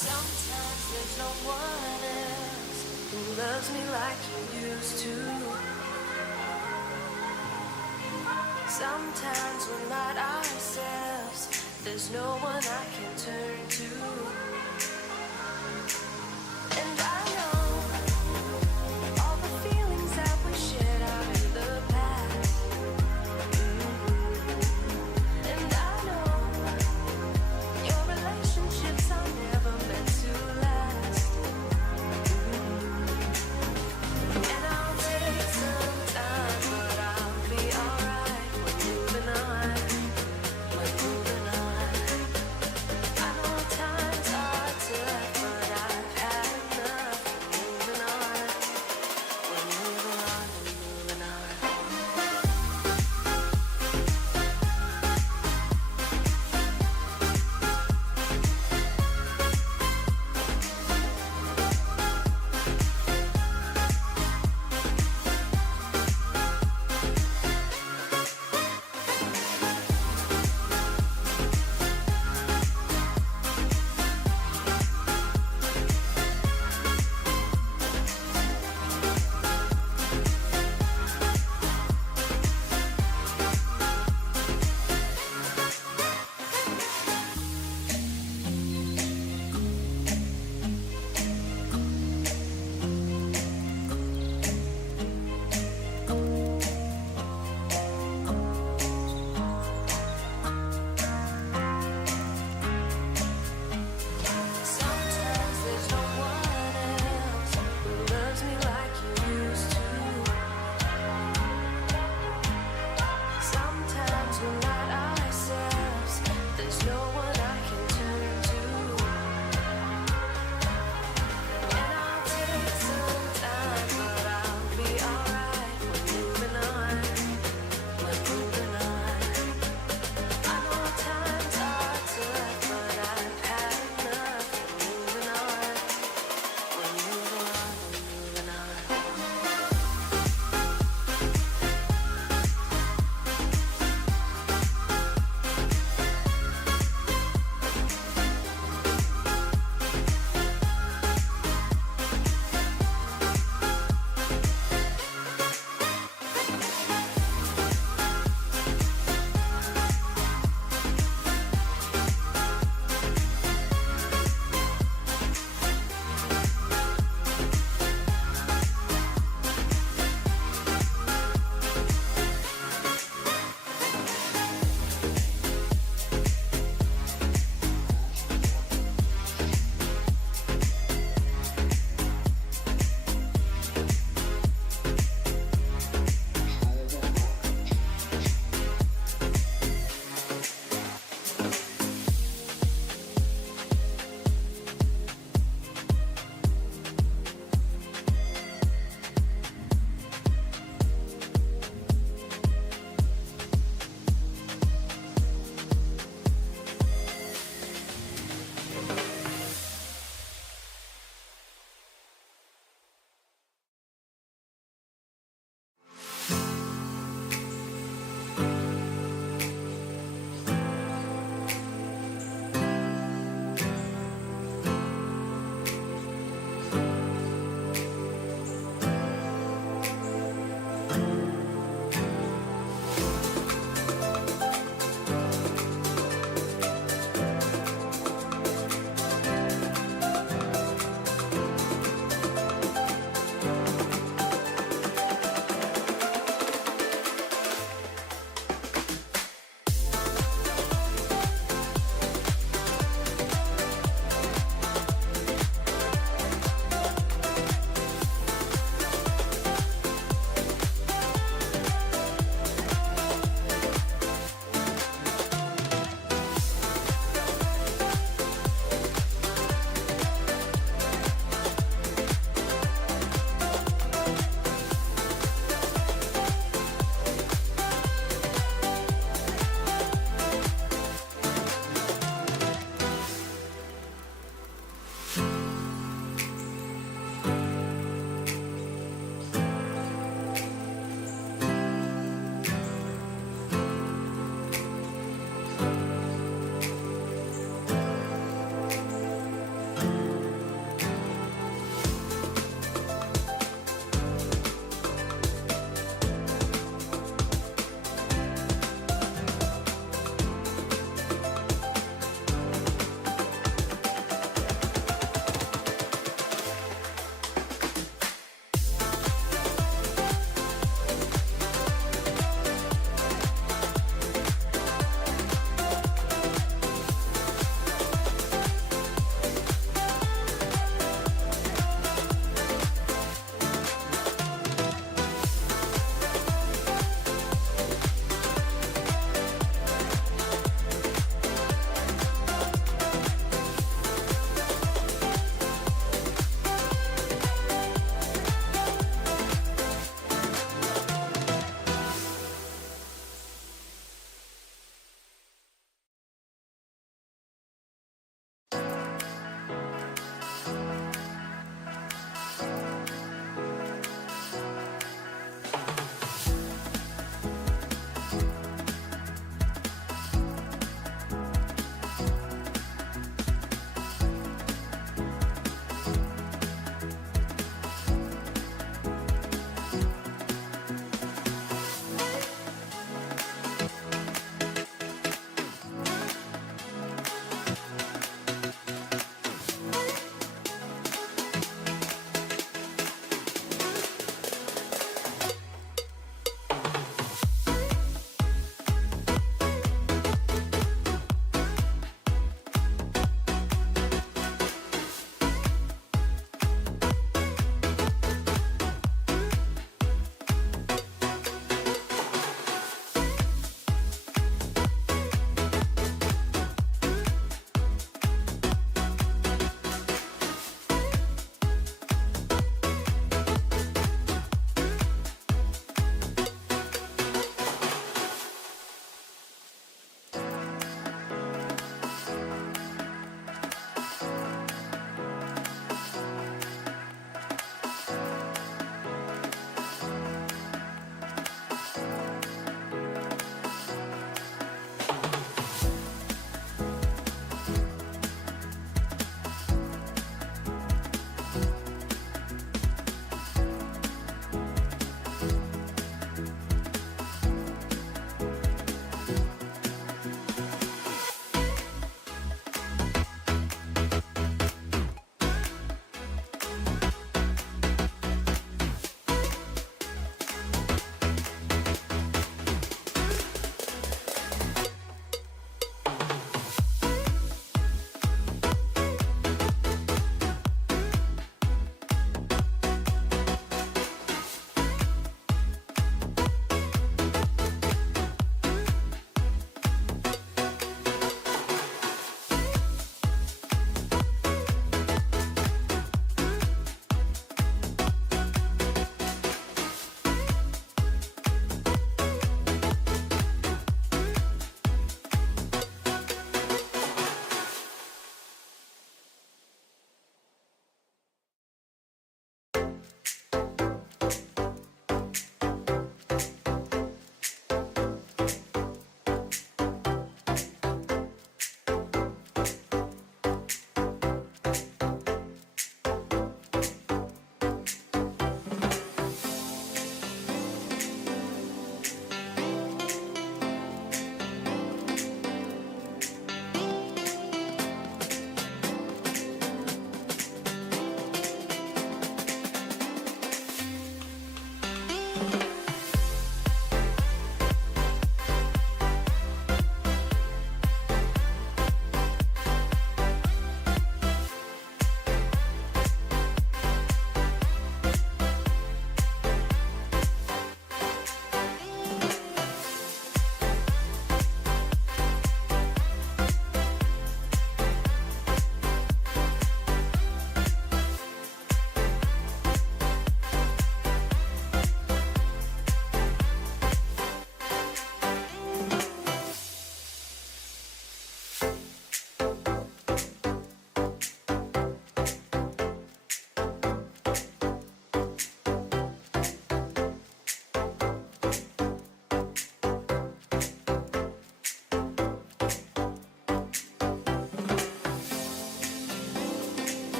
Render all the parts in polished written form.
Sometimes there's no one else who loves me like you used to. Sometimes we're not ourselves. There's no one I can turn to. And I know all the feelings that we shared out in the past. And I know your relationships are never meant to last. And I'll take some time, but I'll be alright. We're moving on. We're moving on. I know times are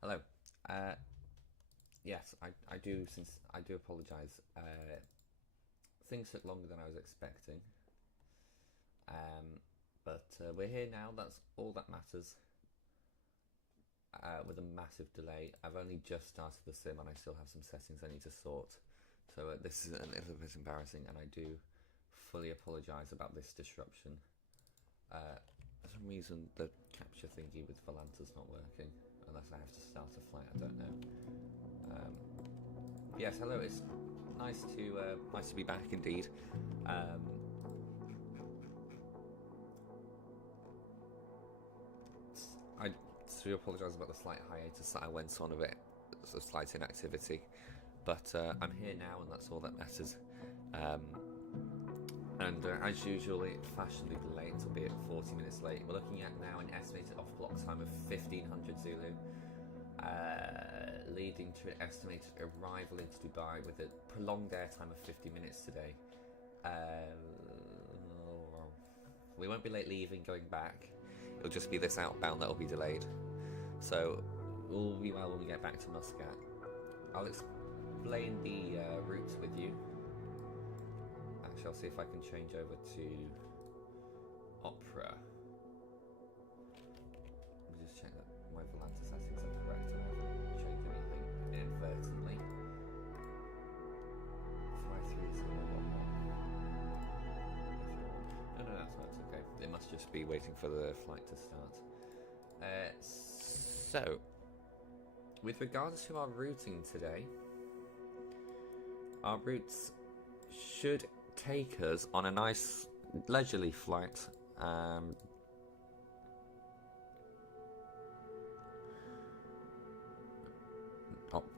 Hello. Yes, I do. Since I do apologise. Things took longer than I was expecting. But we're here now. That's all that matters. With a massive delay, I've only just started the sim, and I still have some settings I need to sort. So this is a little bit embarrassing, and I do fully apologise about this disruption. For some reason, the capture thingy with Volanta's not working. Unless I have to start a flight, I don't know. Yes, hello. It's nice to be back indeed. I do apologise about the slight hiatus that I went on, a bit of slight inactivity, but I'm here now, and that's all that matters. And as usual, it fashionably delayed, albeit 40 minutes late. We're looking at now an estimated off-block time of 1500 Zulu, leading to an estimated arrival into Dubai with a prolonged airtime of 50 minutes today. We won't be late leaving, going back. It'll just be this outbound that'll be delayed. So we'll be well when we get back to Muscat. I'll explain the routes with you. Actually, I'll see if I can change over to Opera. Let me just check that my Volanta settings are correct and I haven't changed anything inadvertently. 53011. No, that's okay. It must just be waiting for the flight to start. So, with regards to our routing today, our routes should take us on a nice leisurely flight.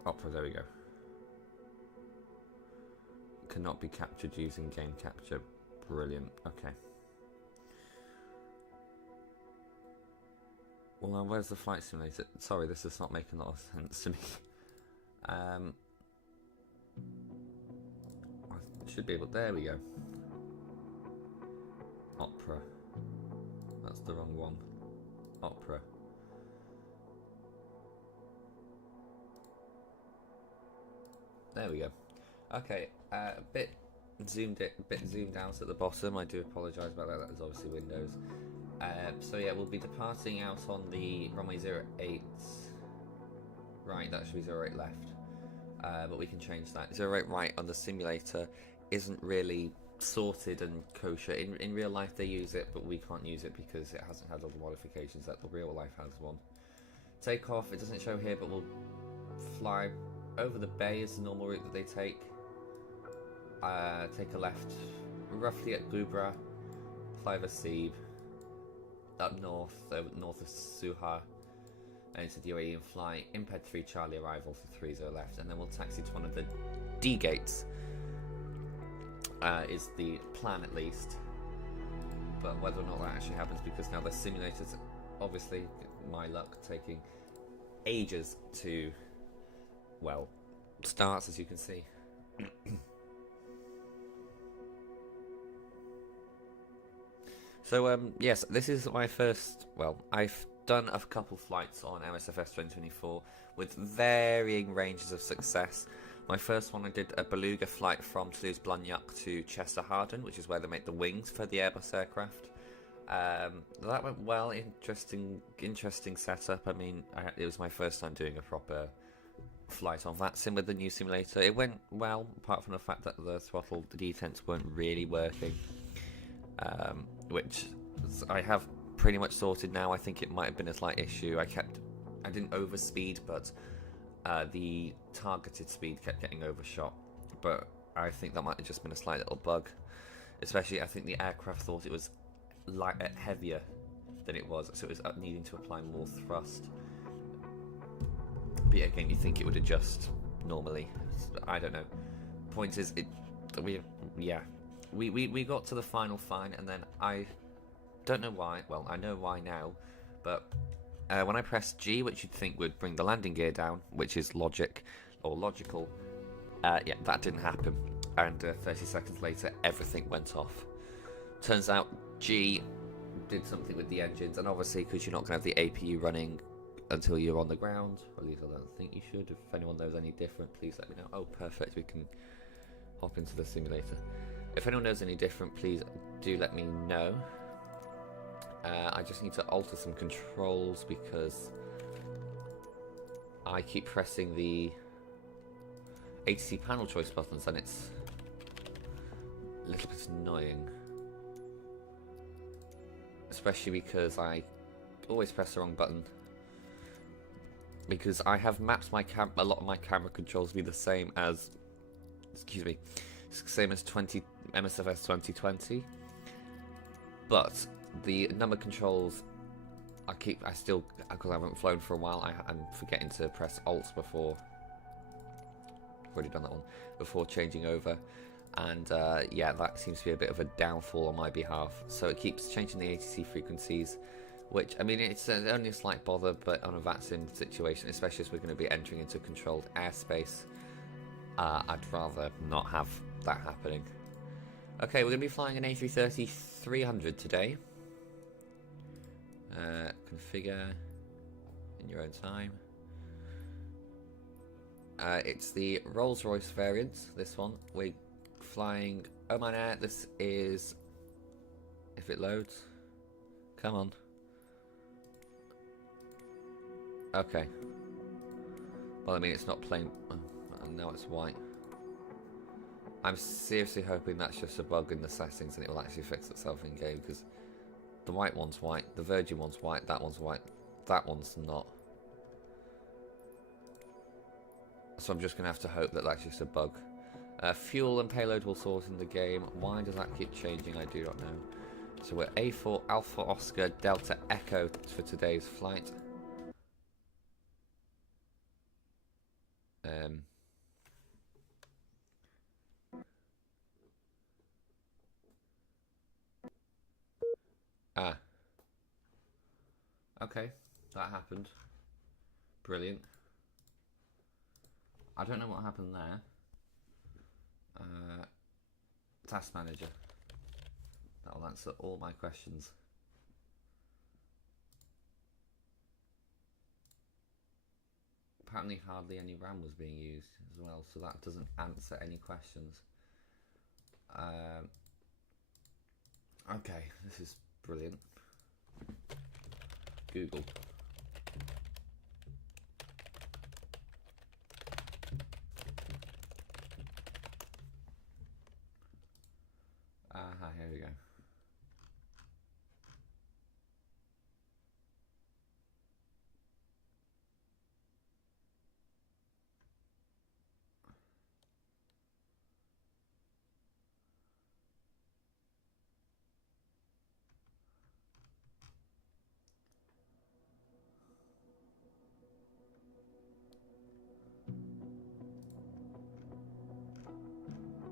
Opera, there we go. Cannot be captured using game capture. Brilliant. Okay. Well, now where's the flight simulator? Sorry, this is not making a lot of sense to me. I should be able. There we go. Opera. That's the wrong one. Opera. There we go. Okay. A bit zoomed out at the bottom. I do apologise about that. That is obviously Windows. So yeah, we'll be departing out on the runway 08. Right, that should be 08 left. But we can change that. 08 right on the simulator isn't really sorted and kosher. In real life they use it, but we can't use it because it hasn't had all the modifications that the real life has one. Take off, it doesn't show here, but we'll fly over the bay is the normal route that they take. Take a left roughly at Gubra, fly over Seeb, up north of Suha, and into the UAE and fly Imped 3 Charlie arrival for 30 left, and then we'll taxi to one of the D gates. Is the plan at least, but whether or not that actually happens, because now the simulators, obviously, my luck, taking ages to, well, starts, as you can see. So yes, this is my first, well, I've done a couple flights on MSFS2024 with varying ranges of success. My first one, I did a Beluga flight from Toulouse-Blagnac to Chester Hardin, which is where they make the wings for the Airbus aircraft. That went well. Interesting setup. I mean, it was my first time doing a proper flight on that sim with the new simulator. It went well, apart from the fact that the throttle detents weren't really working, which I have pretty much sorted now. I think it might have been a slight issue. I didn't overspeed, but the targeted speed kept getting overshot. But I think that might have just been a slight little bug. Especially, I think the aircraft thought it was heavier than it was, so it was needing to apply more thrust. But again, you think it would adjust normally. I don't know. Point is, we got to the final fine, and then I don't know why. Well, I know why now, but when I pressed G, which you'd think would bring the landing gear down, which is logical, yeah, that didn't happen. And 30 seconds later, everything went off. Turns out G did something with the engines, and obviously, because you're not going to have the APU running until you're on the ground. Or at least I don't think you should. If anyone knows any different, please let me know. Oh, perfect. We can hop into the simulator. If anyone knows any different, please do let me know. I just need to alter some controls because I keep pressing the ATC panel choice buttons and it's a little bit annoying. Especially because I always press the wrong button. Because I have mapped a lot of my camera controls to be the same as, same as MSFS2020. But the number controls, I still, because I haven't flown for a while, I'm forgetting to press Alt before. I've already done that one before changing over, and yeah, that seems to be a bit of a downfall on my behalf. So it keeps changing the ATC frequencies, which I mean it's only a slight bother, but on a VATSIM situation, especially as we're going to be entering into controlled airspace, I'd rather not have that happening. Okay, we're going to be flying an A330-300 today. Configure in your own time. It's the Rolls-Royce variant, this one. We're flying Oman Air. This is, if it loads, come on. Okay. Well, I mean, it's not plain. Oh, now it's white. I'm seriously hoping that's just a bug in the settings and it will actually fix itself in game, because the white one's white, the Virgin one's white, that one's white, that one's not. So I'm just going to have to hope that that's just a bug. Fuel and payload will sort in the game. Why does that keep changing? I do not know. So we're A4 Alpha Oscar Delta Echo for today's flight. Okay, that happened. Brilliant. I don't know what happened there. Task manager. That'll answer all my questions. Apparently hardly any RAM was being used as well, so that doesn't answer any questions. Okay, this is brilliant. Google. Here we go.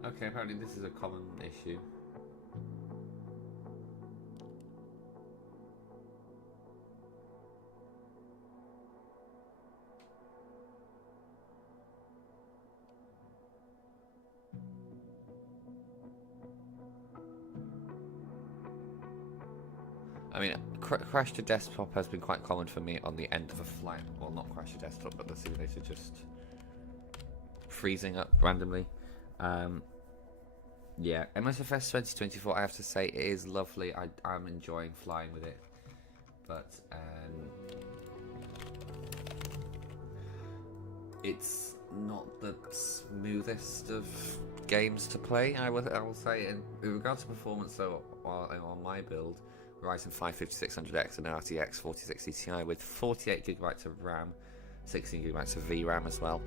Okay, apparently this is a common issue. I mean, crash to desktop has been quite common for me on the end of a flight. Well, not crash to desktop, but the simulator just freezing up randomly. Yeah, MSFS2024, I have to say, it is lovely. I'm enjoying flying with it. But it's not the smoothest of games to play, I will say. And with regards to performance, though, on my build, Ryzen 5 5600X and an RTX 4060 Ti with 48GB of RAM, 16GB of VRAM as well.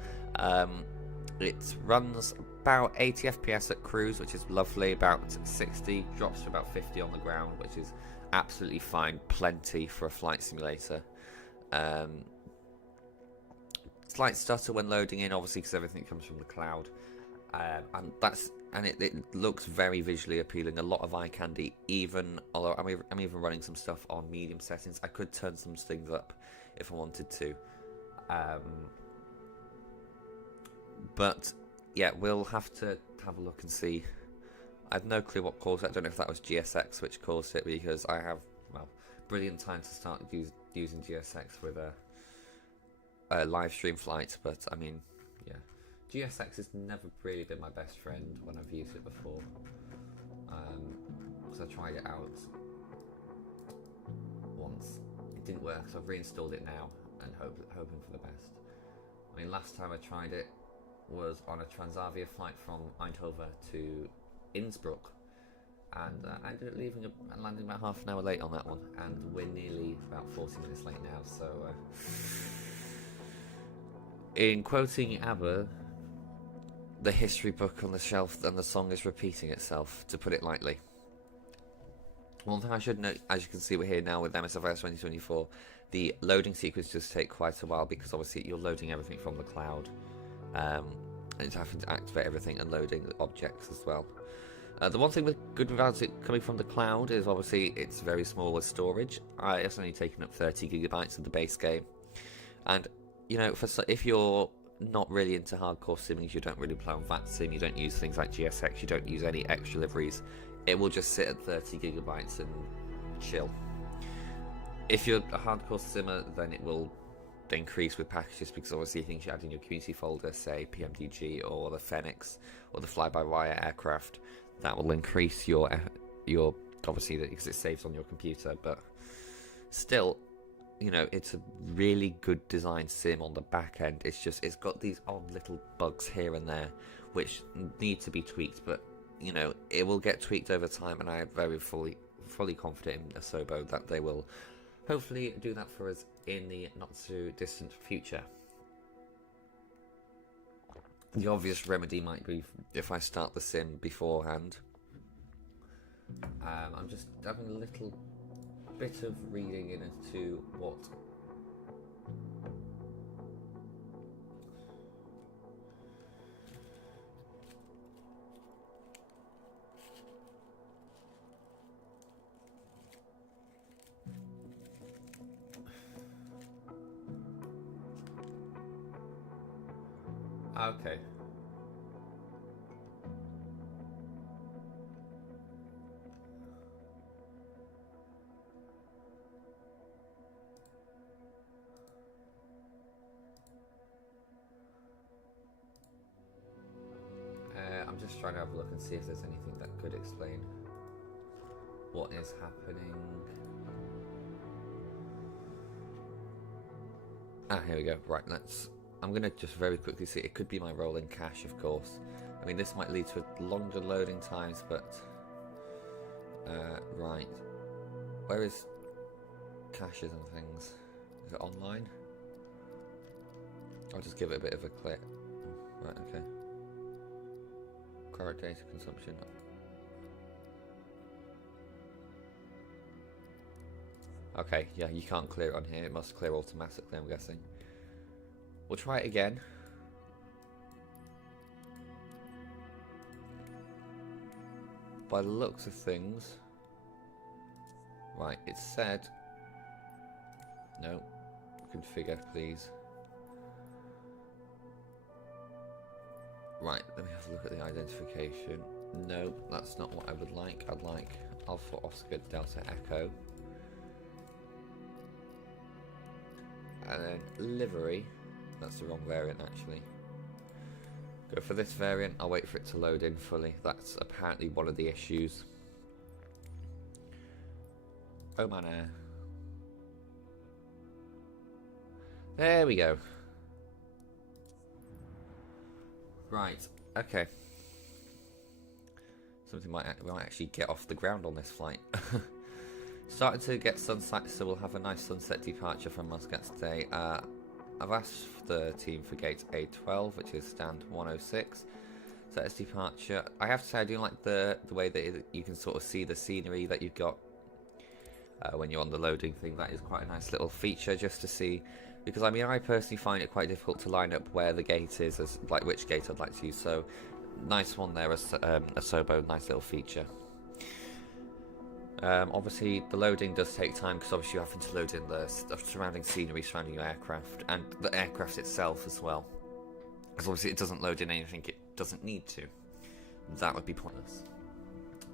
It runs about 80 FPS at cruise, which is lovely, about 60, drops to about 50 on the ground, which is absolutely fine, plenty for a flight simulator. Slight stutter when loading in, obviously, because everything comes from the cloud. And it looks very visually appealing, a lot of eye candy, even although I'm even running some stuff on medium settings. I could turn some things up if I wanted to. But yeah, we'll have to have a look and see. I have no clue what caused it. I don't know if that was GSX which caused it, because I have, well, brilliant time to start using GSX with live stream flight, but I mean, yeah, GSX has never really been my best friend when I've used it before, because I tried it out once. It didn't work, so I've reinstalled it now and hoping for the best. I mean, last time I tried it was on a Transavia flight from Eindhoven to Innsbruck, and I ended up leaving and landing about half an hour late on that one, and we're nearly about 40 minutes late now, so in quoting ABBA, the history book on the shelf and the song is repeating itself, to put it lightly. One thing I should note, as you can see, we're here now with MSFS2024, the loading sequence does take quite a while because obviously you're loading everything from the cloud, and it's having to activate everything and loading the objects as well. The one thing good about it coming from the cloud is obviously it's very small with storage. It's only taken up 30 gigabytes of the base game, and you know, if you're not really into hardcore simming, you don't really play on VATSIM, you don't use things like GSX, you don't use any extra liveries, it will just sit at 30 gigabytes and chill. If you're a hardcore simmer, then it will increase with packages, because obviously things you add in your community folder, say PMDG or the Phoenix or the fly-by-wire aircraft, that will increase your obviously, because it saves on your computer. But still, you know, it's a really good design sim on the back end. It's got these odd little bugs here and there which need to be tweaked, but you know, it will get tweaked over time, and I am very fully confident in Asobo that they will hopefully do that for us in the not too distant future. The obvious remedy might be if I start the sim beforehand. I'm just having a little bit of reading into what okay. I'm just trying to have a look and see if there's anything that could explain what is happening. Here we go. Right, I'm going to just very quickly see. It could be my rolling cache, of course. I mean, this might lead to longer loading times, but right. Where is caches and things? Is it online? I'll just give it a bit of a click. Right, okay. Current data consumption. Okay, yeah, you can't clear it on here. It must clear automatically, I'm guessing. We'll try it again. By the looks of things... Right, it said... No. Configure, please. Right, let me have a look at the identification. No, that's not what I would like. I'd like Alpha Oscar Delta Echo. And then livery. That's the wrong variant, actually. Go for this variant. I'll wait for it to load in fully. That's apparently one of the issues. Oman Air. There we go. Right, okay. Something might actually get off the ground on this flight. Starting to get sunset, so we'll have a nice sunset departure from Muscat today. I've asked the team for gate A12, which is stand 106. So that's departure. I have to say, I do like the way that you can sort of see the scenery that you've got when you're on the loading thing. That is quite a nice little feature just to see. Because, I mean, I personally find it quite difficult to line up where the gate is, as like which gate I'd like to use. So, nice one there, Asobo, nice little feature. Obviously, the loading does take time because obviously you're having to load in the surrounding scenery surrounding your aircraft and the aircraft itself as well. Because obviously it doesn't load in anything it doesn't need to. That would be pointless.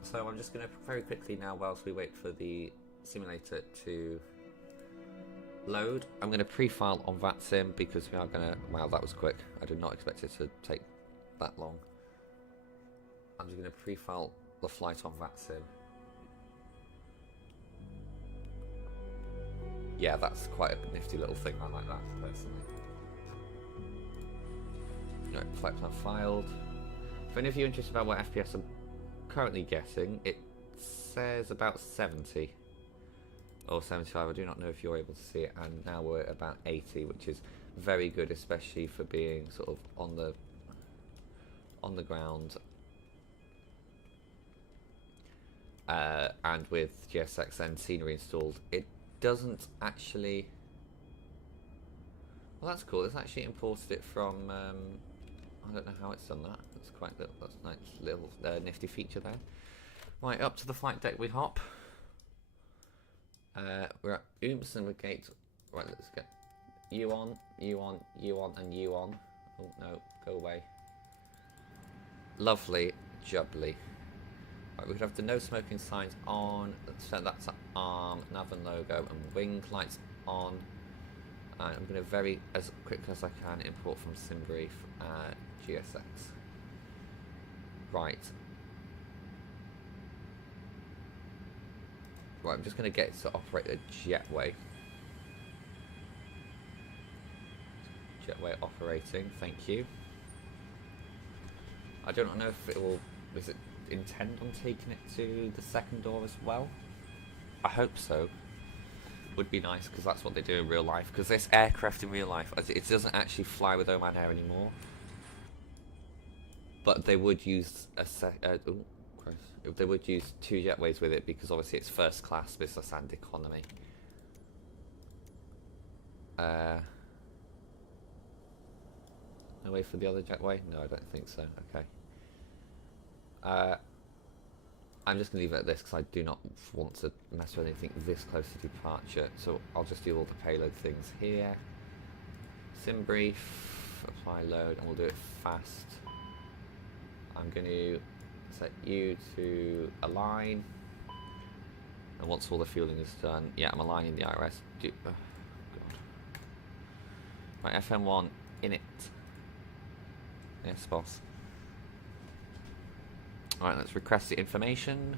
So I'm just going to very quickly now, whilst we wait for the simulator to load. I'm going to pre-file on VATSIM because we are going to... Wow, that was quick. I did not expect it to take that long. I'm just going to pre-file the flight on VATSIM. Yeah, that's quite a nifty little thing. I like that, personally. Right, flight plan filed. For any of you interested about what FPS I'm currently getting, it says about 70 or 75. I do not know if you're able to see it, and now we're at about 80, which is very good, especially for being sort of on the ground, and with GSX and scenery installed. It doesn't actually... Well, that's cool. It's actually imported it from... I don't know how it's done that. That's quite little, that's a nice little nifty feature there. Right, up to the flight deck we hop. We're at Oops and we're gate. Right, let's get you on, you on, you on, and you on. Oh no, go away. Lovely, jubbly. Right, we could have the no smoking signs on. So that's arm, nav and logo, and wing lights on. And I'm going to very as quickly as I can import from SimBrief GSX. Right. Right, I'm just going to get it to operate a jetway. Jetway operating, thank you. I don't know if it will... Does it intend on taking it to the second door as well? I hope so. Would be nice, because that's what they do in real life. Because this aircraft in real life, it doesn't actually fly with Oman Air anymore. But they would use they would use 2 jetways with it, because obviously it's first class, business and economy. No way for the other jetway? No, I don't think so. Okay. I'm just going to leave it at this because I do not want to mess with anything this close to departure. So I'll just do all the payload things here. SimBrief, apply load, and we'll do it fast. I'm going to set you to align. And once all the fueling is done, yeah, I'm aligning the IRS. Oh, God. Right, FM1, in it. Yes, boss. Alright, let's request the information.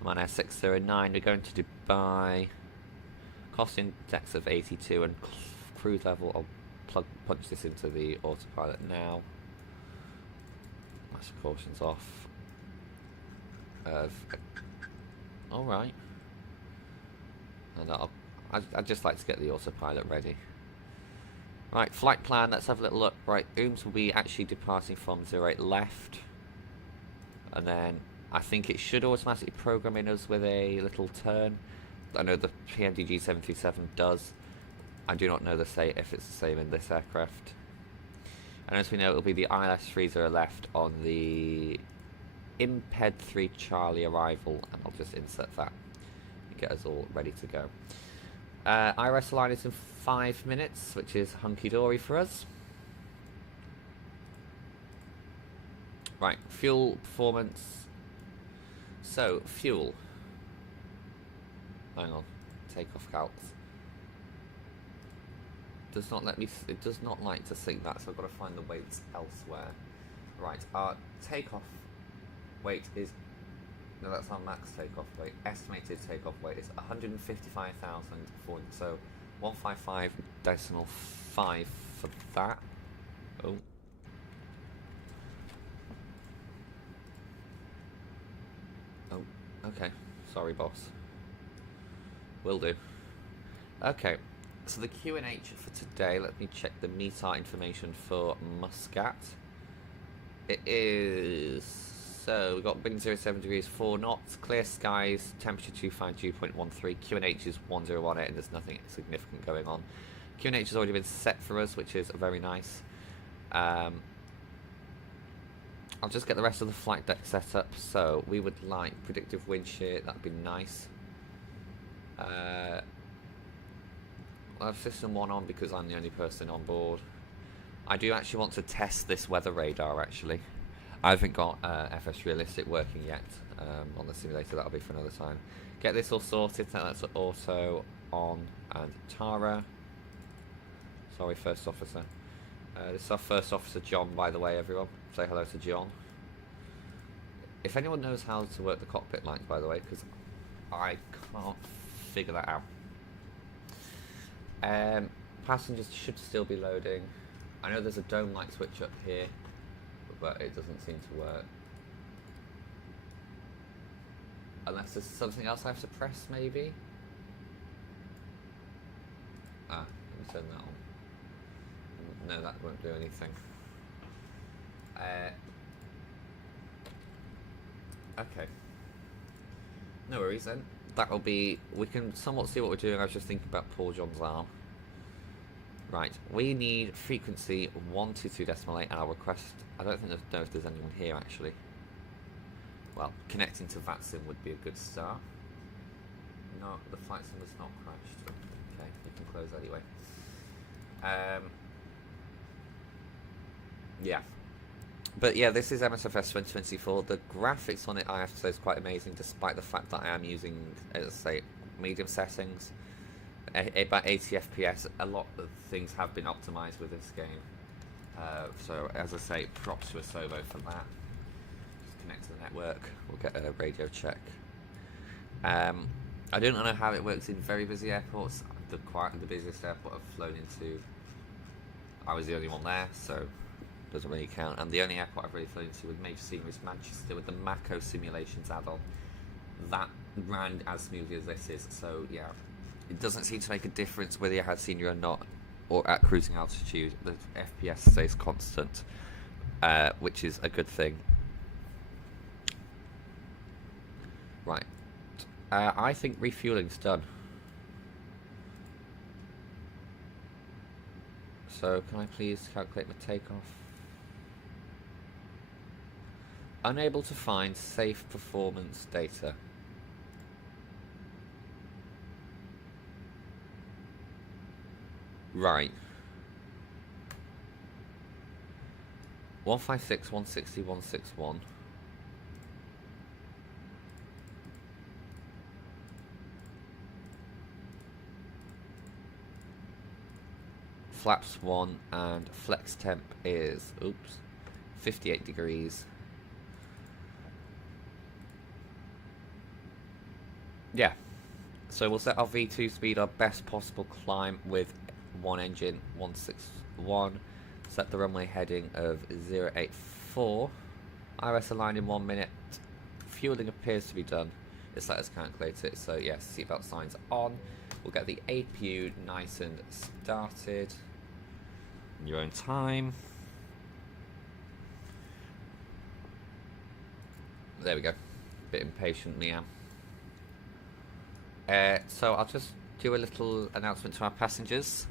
Oman Air 609, we're going to Dubai. Cost index of 82 and cruise level. I'll punch this into the autopilot now. Master cautions off. Alright. And I'd just like to get the autopilot ready. Right, flight plan, let's have a little look. Right, Ooms will be actually departing from 08 left. And then I think it should automatically program in us with a little turn. I know the PMDG 737 does. I do not know if it's the same in this aircraft. And as we know, it'll be the ILS 30 left on the Imped 3 Charlie arrival, and I'll just insert that and get us all ready to go. IRS line is in 5 minutes, which is hunky-dory for us. Right, fuel performance. So, fuel. Hang on, takeoff calcs. Does not let me. It does not like to sync that, so I've got to find the weights elsewhere. Right, our takeoff weight is. No, that's our max takeoff weight. Estimated takeoff weight is 155,000. So 155.5 for that. Oh. Oh, okay. Sorry, boss. Will do. Okay, so the Q&H for today, let me check the METAR information for Muscat. It is... So, we've got wind 07 degrees, 4 knots, clear skies, temperature 252.13, Q&H is 1018, and there's nothing significant going on. Q&H has already been set for us, which is very nice. I'll just get the rest of the flight deck set up. So we would like predictive wind shear, that'd be nice. I'll have system 1 on because I'm the only person on board. I do actually want to test this weather radar actually. I haven't got FS Realistic working yet on the simulator, that'll be for another time. Get this all sorted, so that's auto on. and Tara. Sorry, first officer. This is our first officer, John, by the way, everyone. Say hello to John. If anyone knows how to work the cockpit lights, by the way, because I can't figure that out. Passengers should still be loading. I know there's a dome light switch up here, but it doesn't seem to work. Unless there's something else I have to press, maybe? Ah, let me turn that on. No, that won't do anything. Okay. No worries then. That'll be... We can somewhat see what we're doing. I was just thinking about poor John's arm. Right. We need frequency 122.8. Our request... I don't think know if there's anyone here, actually. Well, connecting to VATSIM would be a good start. No, the flight sim has not crashed. Okay, you can close anyway. Yeah. But yeah, this is MSFS2024. The graphics on it, I have to say, is quite amazing, despite the fact that I am using, as I say, medium settings. About 80 FPS. A lot of things have been optimized with this game. So, as I say, props to Asobo for that. Just connect to the network. We'll get a radio check. I don't know how it works in very busy airports. The busiest airport I've flown into, I was the only one there, so doesn't really count. And the only airport I've really flown into with major scenery is Manchester with the Mako simulations add-on. That ran as smoothly as this is, so yeah. It doesn't seem to make a difference whether you had scenery or not, or at cruising altitude. The FPS stays constant, which is a good thing. Right. I think refueling's done. So, can I please calculate my takeoff? Unable to find safe performance data. Right. 156, 160, 161. Flaps 1 and flex temp is, 58 degrees. Yeah. So we'll set our V2 speed, our best possible climb with one engine, 161. Set the runway heading of 084. IRS align in 1 minute. Fueling appears to be done. Just let us calculate it. So yes, seatbelt signs on. We'll get the APU nice and started. In your own time. There we go. Bit impatient, me am. So I'll just do a little announcement to our passengers.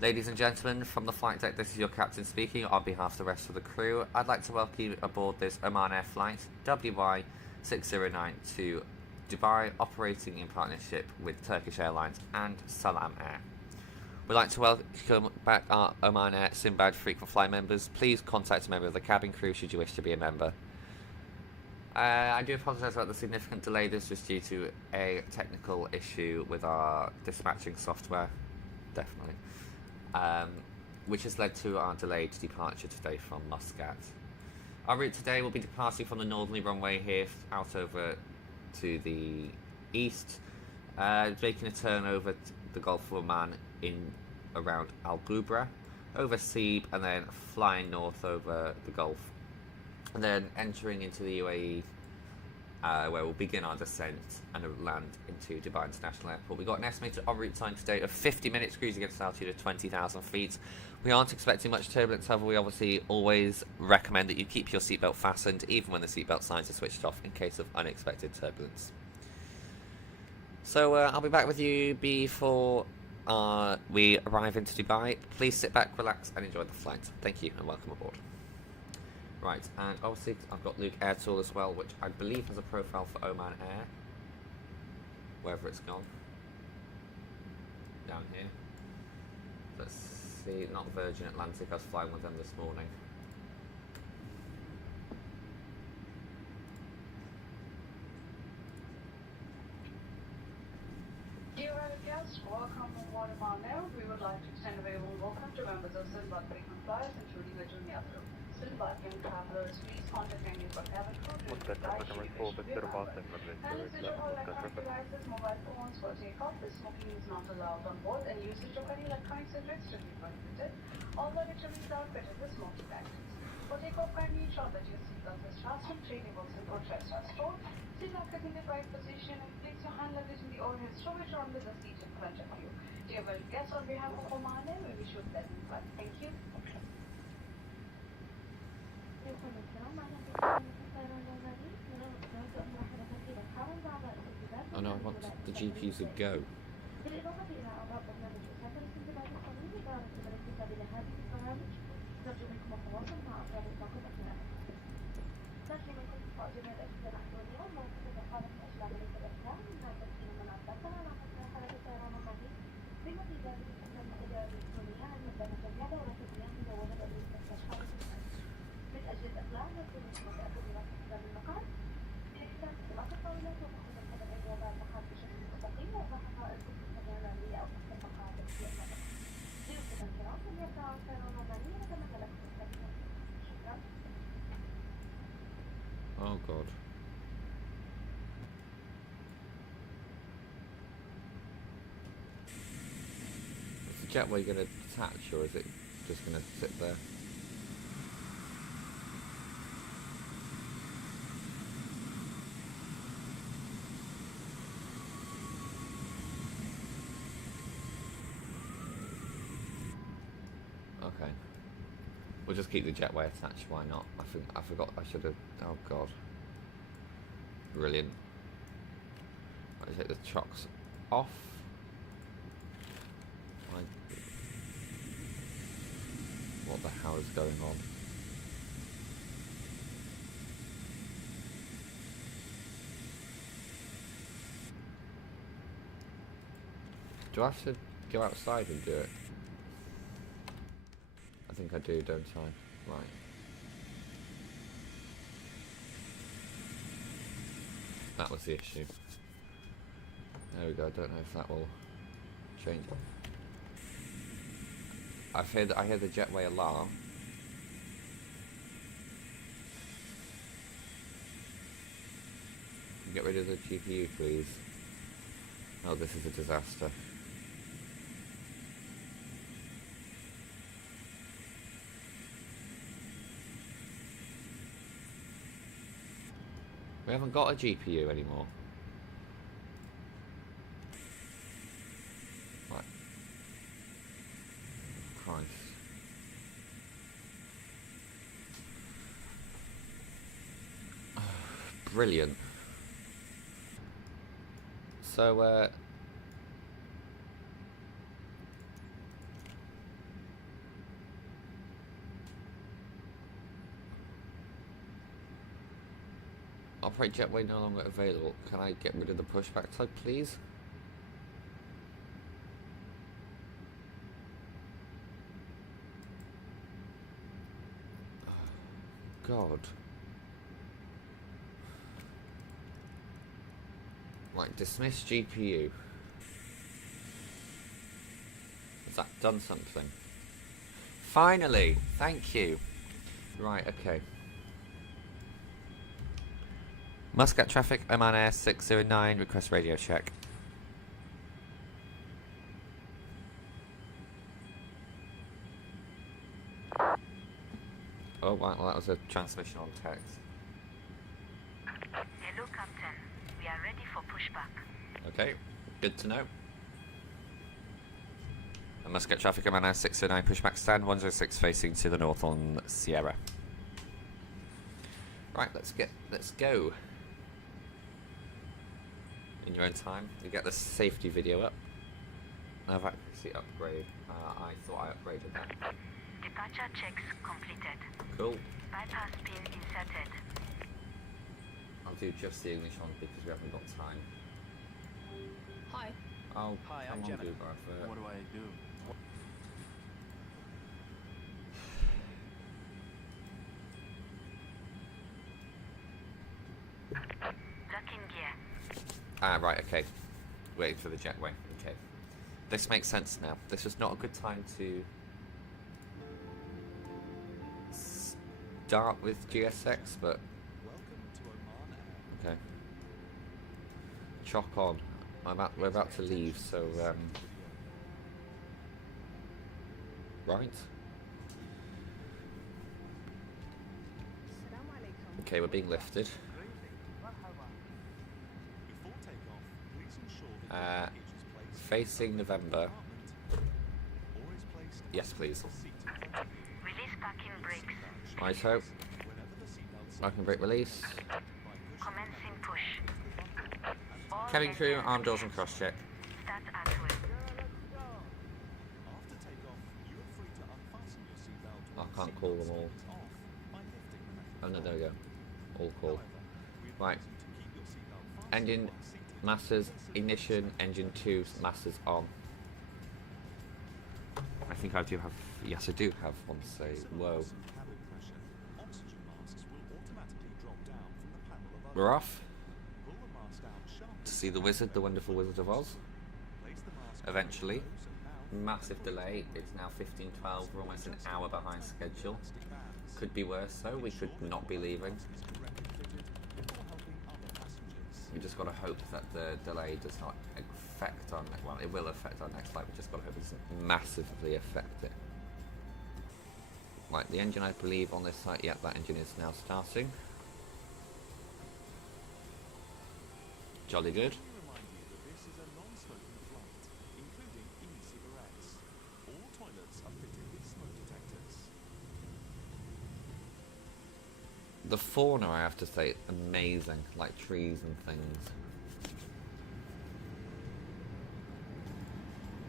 Ladies and gentlemen, from the flight deck, this is your captain speaking on behalf of the rest of the crew. I'd like to welcome you aboard this Oman Air flight WY609 to Dubai, operating in partnership with Turkish Airlines and Salam Air. We'd like to welcome back our Oman Air Sinbad frequent flight members. Please contact a member of the cabin crew should you wish to be a member. I do apologise about the significant delay. This was due to a technical issue with our dispatching software, definitely, which has led to our delayed departure today from Muscat. Our route today will be departing from the northerly runway here out over to the east, making a turn over the Gulf of Oman in around Al Ghubra, over Seeb, and then flying north over the Gulf. And then entering into the UAE, where we'll begin our descent and land into Dubai International Airport. We've got an estimated en route time today of 50 minutes, cruising against an altitude of 20,000 feet. We aren't expecting much turbulence, however, we obviously always recommend that you keep your seatbelt fastened, even when the seatbelt signs are switched off, in case of unexpected turbulence. So I'll be back with you before we arrive into Dubai. Please sit back, relax, and enjoy the flight. Thank you, and welcome aboard. Right, and obviously I've got Luke Air Tool as well, which I believe has a profile for Oman Air. Wherever it's gone. Down here. Let's see, not Virgin Atlantic, I was flying with them this morning. Dear guests, welcome would like to extend a very warm welcome to members of Silbak frequent flyers, including the junior crew. Silbakian travelers, please contact any for cabin crew to Muscat traffic number 4, Victor Boston, runway Kindly 0 switch off all Muscat electronic traffic. devices, mobile phones for takeoff. The smoking is not allowed on board, and usage of any electronic cigarettes to be prohibited. All luggage remains outfitted with smoking packages. For takeoff, kindly ensure that your seatbelt is fastened, tray tables and footrests are stored. Sit lockers in the right position and place your hand luggage in the overhead storage or under the seat in front of you. Dear well guests, on behalf of Oman Air, we wish you a pleasant flight. Thank you. Oh no, I want the GPUs to go. Oh god. Is the jetway going to detach or is it just going to sit there? Okay. We'll just keep the jetway attached, why not? I forgot I should have. Oh god. Brilliant. Right, take the chocks off. What the hell is going on? Do I have to go outside and do it? I think I do, don't I? Right. That was the issue. There we go, I don't know if that will change it. I hear the jetway alarm. Get rid of the GPU, please. Oh, this is a disaster. We haven't got a GPU anymore. Right. Christ. Brilliant. So, operate jetway no longer available. Can I get rid of the pushback tug, please? God. Right, dismiss GPU. Has that done something? Finally! Thank you. Right, okay. Muscat traffic, Oman Air 609, request radio check. Oh, right, well that was a transmission on text. Hello, Captain. We are ready for pushback. Okay, good to know. And Muscat traffic, Oman Air 609, pushback stand 106 facing to the north on Sierra. Right, let's go. In your own time, you get the safety video up. I've actually upgrade. I thought I upgraded that. Departure checks completed. Cool. Bypass pin inserted. I'll do just the English one because we haven't got time. Hi. Oh, Hi, I'm come on, Gemini. Google. What do I do? Lock in gear. Ah, right, okay. Waiting for the jetway. Okay. This makes sense now. This was not a good time to start with GSX, but okay. Chock on. We're about to leave, so right. Okay, we're being lifted. Facing November. Yes, please. Release parking brakes. Right, so parking brake release. Commencing push. All Cabin crew, engines arm doors and cross check. start at will. I can't call them all. Oh no, there we go. All call. Right. Engine masters, ignition, engine 2 masters on. I think I do have, yes I do have one to say, whoa. We're off to see the wizard, the wonderful Wizard of Oz. Eventually. Massive delay, it's now 15:12, we're almost an hour behind schedule. Could be worse though, we could not be leaving. We just got to hope that the delay does not affect our next, well it will affect our next flight, we just got to hope it doesn't massively affect it. Right, the engine I believe on this site, yeah, that engine is now starting. Jolly good. The fauna, I have to say, amazing, like trees and things.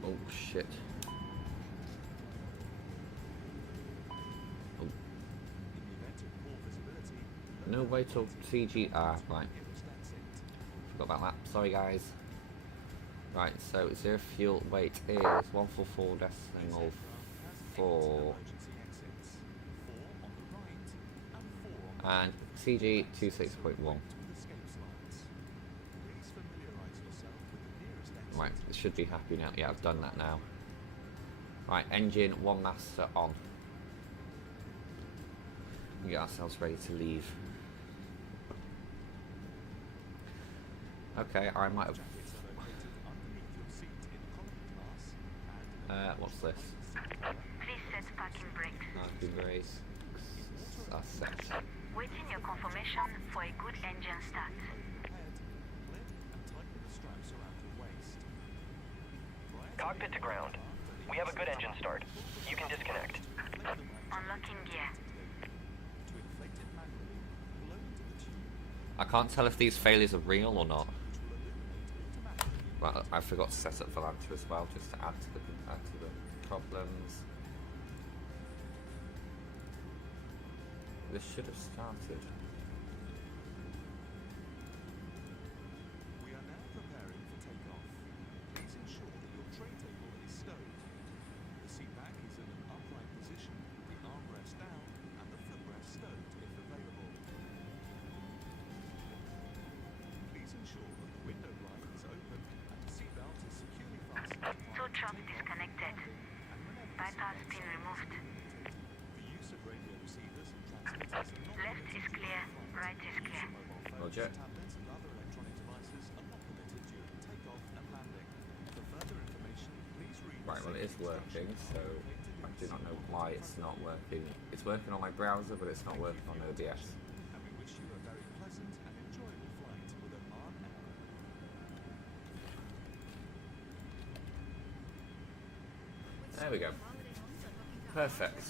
Oh shit. Oh. No way till CG. Ah, right. Forgot about that. Sorry, guys. Right, so zero fuel weight is 144.4. And CG 26.1. Right, it should be happy now. Yeah, I've done that now. Right, engine 1 master on. We get ourselves ready to leave. Okay, I might have. What's this? Please set parking brakes. Parking brakes. Are set. Waiting your confirmation for a good engine start. Cockpit to ground. We have a good engine start. You can disconnect. Unlocking gear. I can't tell if these failures are real or not. Well, I forgot to set up Volanta as well, just to add to the problems. This should have started. We are now preparing for takeoff. Please ensure that your tray table is stowed. The seat back is in an upright position, the armrest down, and the footrest stowed if available. Please ensure that the window blind is open and the seatbelt is securely fastened. Tow truck disconnected. Bypass pin removed. The use of radio receivers and transmitters are not Left is clear, right is clear. Roger. tablets and other electronic devices are not permitted during takeoff and landing. For further information, please read Right, well it is working, so I do not know why it's not working. It's working on my browser, but it's not working on OBS. and we wish you a very pleasant and enjoyable flight with Oman Air. There we go. Perfect.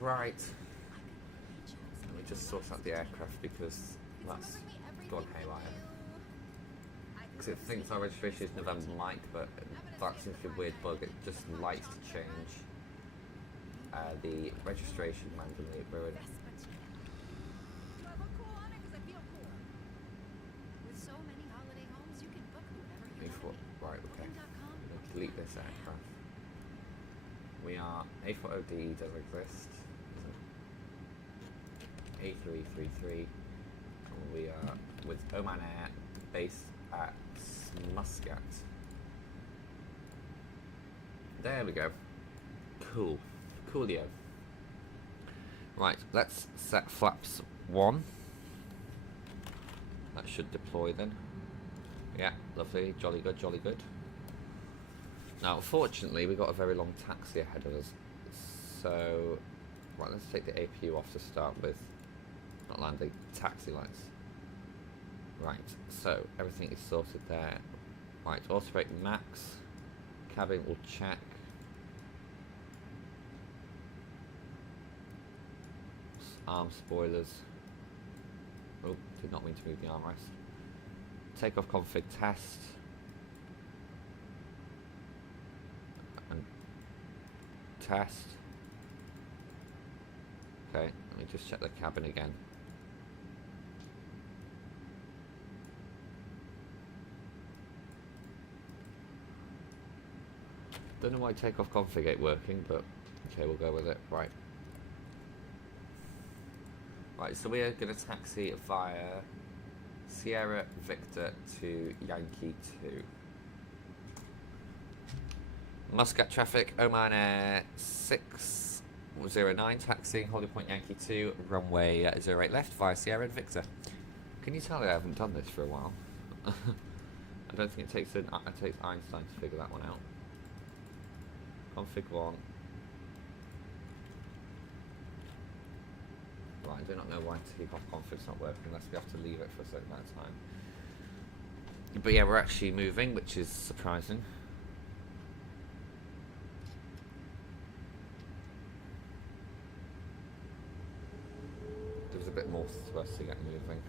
Right. Let me just sort out the aircraft because that's gone haywire. Because it thinks our registration is November Mike, but that seems to be a weird bug. It just likes to change the registration randomly. We're in. Right, okay. We'll delete this aircraft. We are A330 does exist. A333. And we are with Oman Air based at Muscat. There we go. Cool. Coolio. Right, let's set flaps 1. That should deploy then. Yeah, lovely. Jolly good, jolly good. Now, unfortunately, we've got a very long taxi ahead of us. So, right, let's take the APU off to start with. Not landing, taxi lights. Right, so everything is sorted there. Right, auto brake max. Cabin will check. Arm spoilers. Oh, did not mean to move the armrest. Takeoff config test. And test. Okay, let me just check the cabin again. Don't know why takeoff config ain't working, but okay, we'll go with it. Right. Right, so we are going to taxi via Sierra Victor to Yankee 2. Muscat traffic, Oman Air 609, taxiing Holly Point Yankee 2, runway 08 left via Sierra Victor. Can you tell I haven't done this for a while? I don't think it takes Einstein to figure that one out. Config 1. Right, I do not know why takeoff config's not working unless we have to leave it for a certain amount of time. But yeah, we're actually moving, which is surprising. There's a bit more to us to get moving.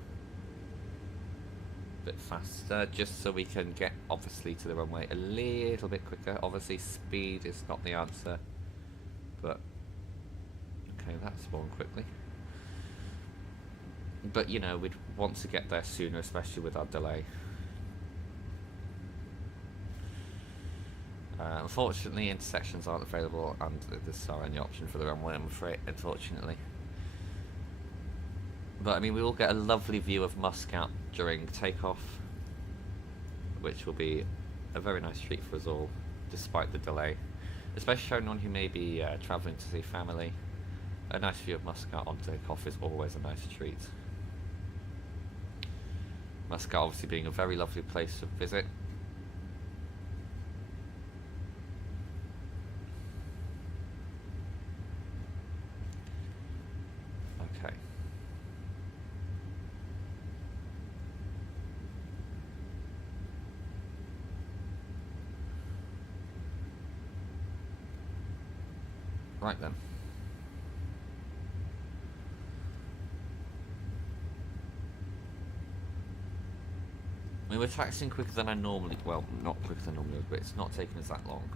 A bit faster, just so we can get, obviously, to the runway a little bit quicker. Obviously, speed is not the answer. But, okay, that's spawned quickly. But, you know, we'd want to get there sooner, especially with our delay. Unfortunately, intersections aren't available, and there's not any option for the runway, I'm afraid, unfortunately. But, I mean, we will get a lovely view of Muscat during takeoff, which will be a very nice treat for us all, despite the delay. Especially for anyone who may be travelling to see family. A nice view of Muscat on takeoff is always a nice treat. Muscat obviously being a very lovely place to visit. Okay. Right then. I mean, we're taxiing quicker than I normally, well, not quicker than normally, but it's not taking us that long.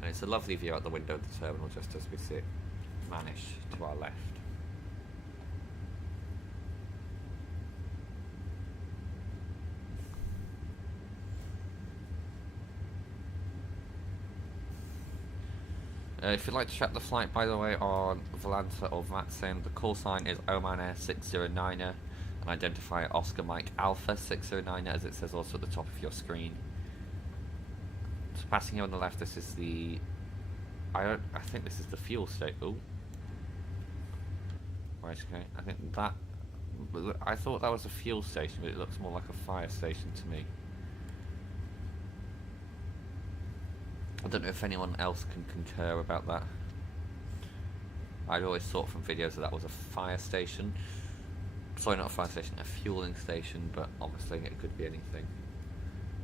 And it's a lovely view out the window of the terminal just as we see it vanish to our left. If you'd like to track the flight, by the way, on Volanta or Vatsim, the call sign is Oman Air 609er. And identify Oscar Mike Alpha 609 as it says also at the top of your screen. So passing here on the left, this is the I think this is the fuel station. Oh, right, okay. I think that I thought that was a fuel station, but it looks more like a fire station to me. I don't know if anyone else can concur about that. I'd always thought from videos that was a fire station. Sorry, not a fire station, a fueling station, but obviously it could be anything.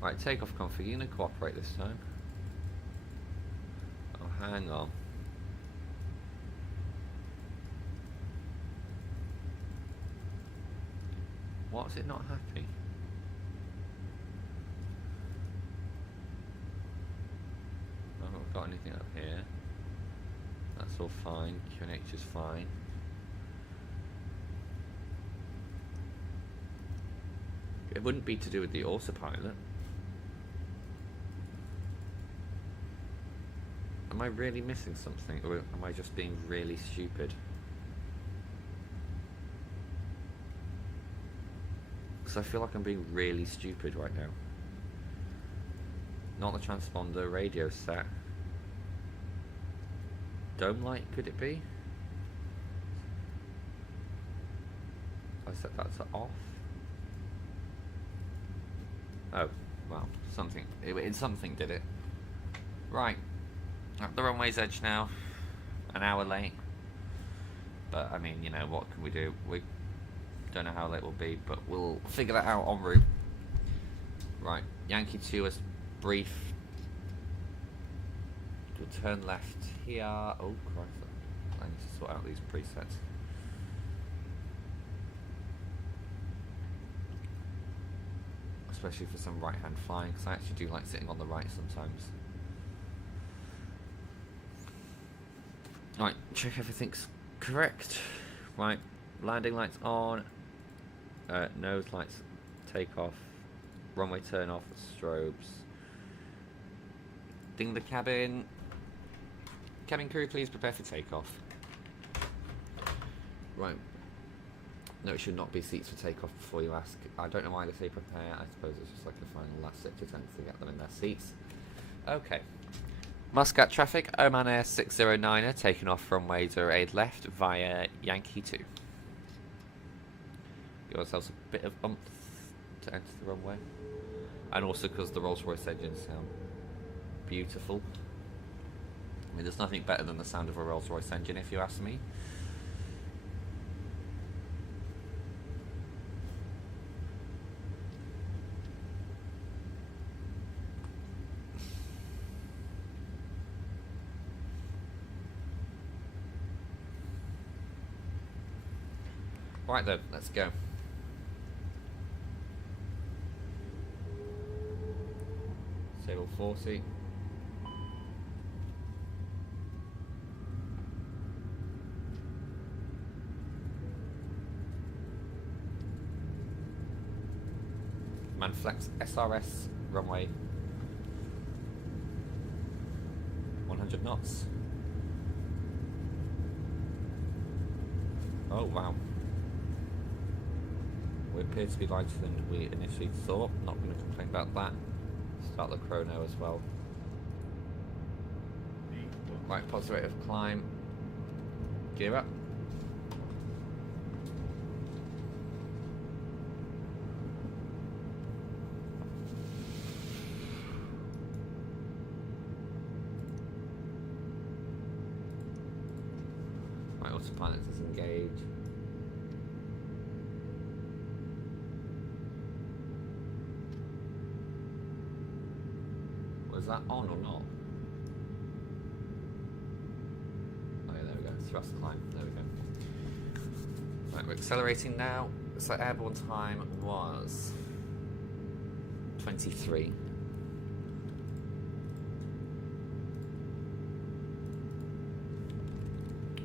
Right, takeoff config. You gonna cooperate this time? Oh, hang on. What's it not happy? I haven't got anything up here. That's all fine. QNH is fine. It wouldn't be to do with the autopilot. Am I really missing something, or am I just being really stupid? Because I feel like I'm being really stupid right now. Not the transponder, radio set. Dome light, could it be? I set that to off. Oh, well, something. Something did it. Right. At the runway's edge now. An hour late. But, I mean, you know, what can we do? We don't know how late we'll be, but we'll figure that out en route. Right. Yankee 2 is brief. We'll turn left here. Oh, Christ. I need to sort out these presets. Especially for some right-hand flying, because I actually do like sitting on the right sometimes. Right, check everything's correct. Right, landing lights on, nose lights take off, runway turn off, strobes. Ding the cabin. Cabin crew, please prepare for takeoff. Right. No, it should not be seats for takeoff before you ask. I don't know why they say prepare. I suppose it's just like a final last ditch attempt to get them in their seats. Okay. Muscat traffic, Oman Air 609er, taking off runway 08 left via Yankee 2. Give ourselves a bit of oomph to enter the runway. And also because the Rolls-Royce engines sound beautiful. I mean, there's nothing better than the sound of a Rolls-Royce engine, if you ask me. Right then, let's go. Stable 40. Manflex SRS runway 100 knots. Oh wow. We appear to be lighter than we initially thought. Not going to complain about that. Start the chrono as well. Right, positive rate of climb. Gear up. Right, autopilot disengage. Was that on or not? Oh yeah, there we go. Thrust climb. There we go. Right, we're accelerating now. So airborne time was 23.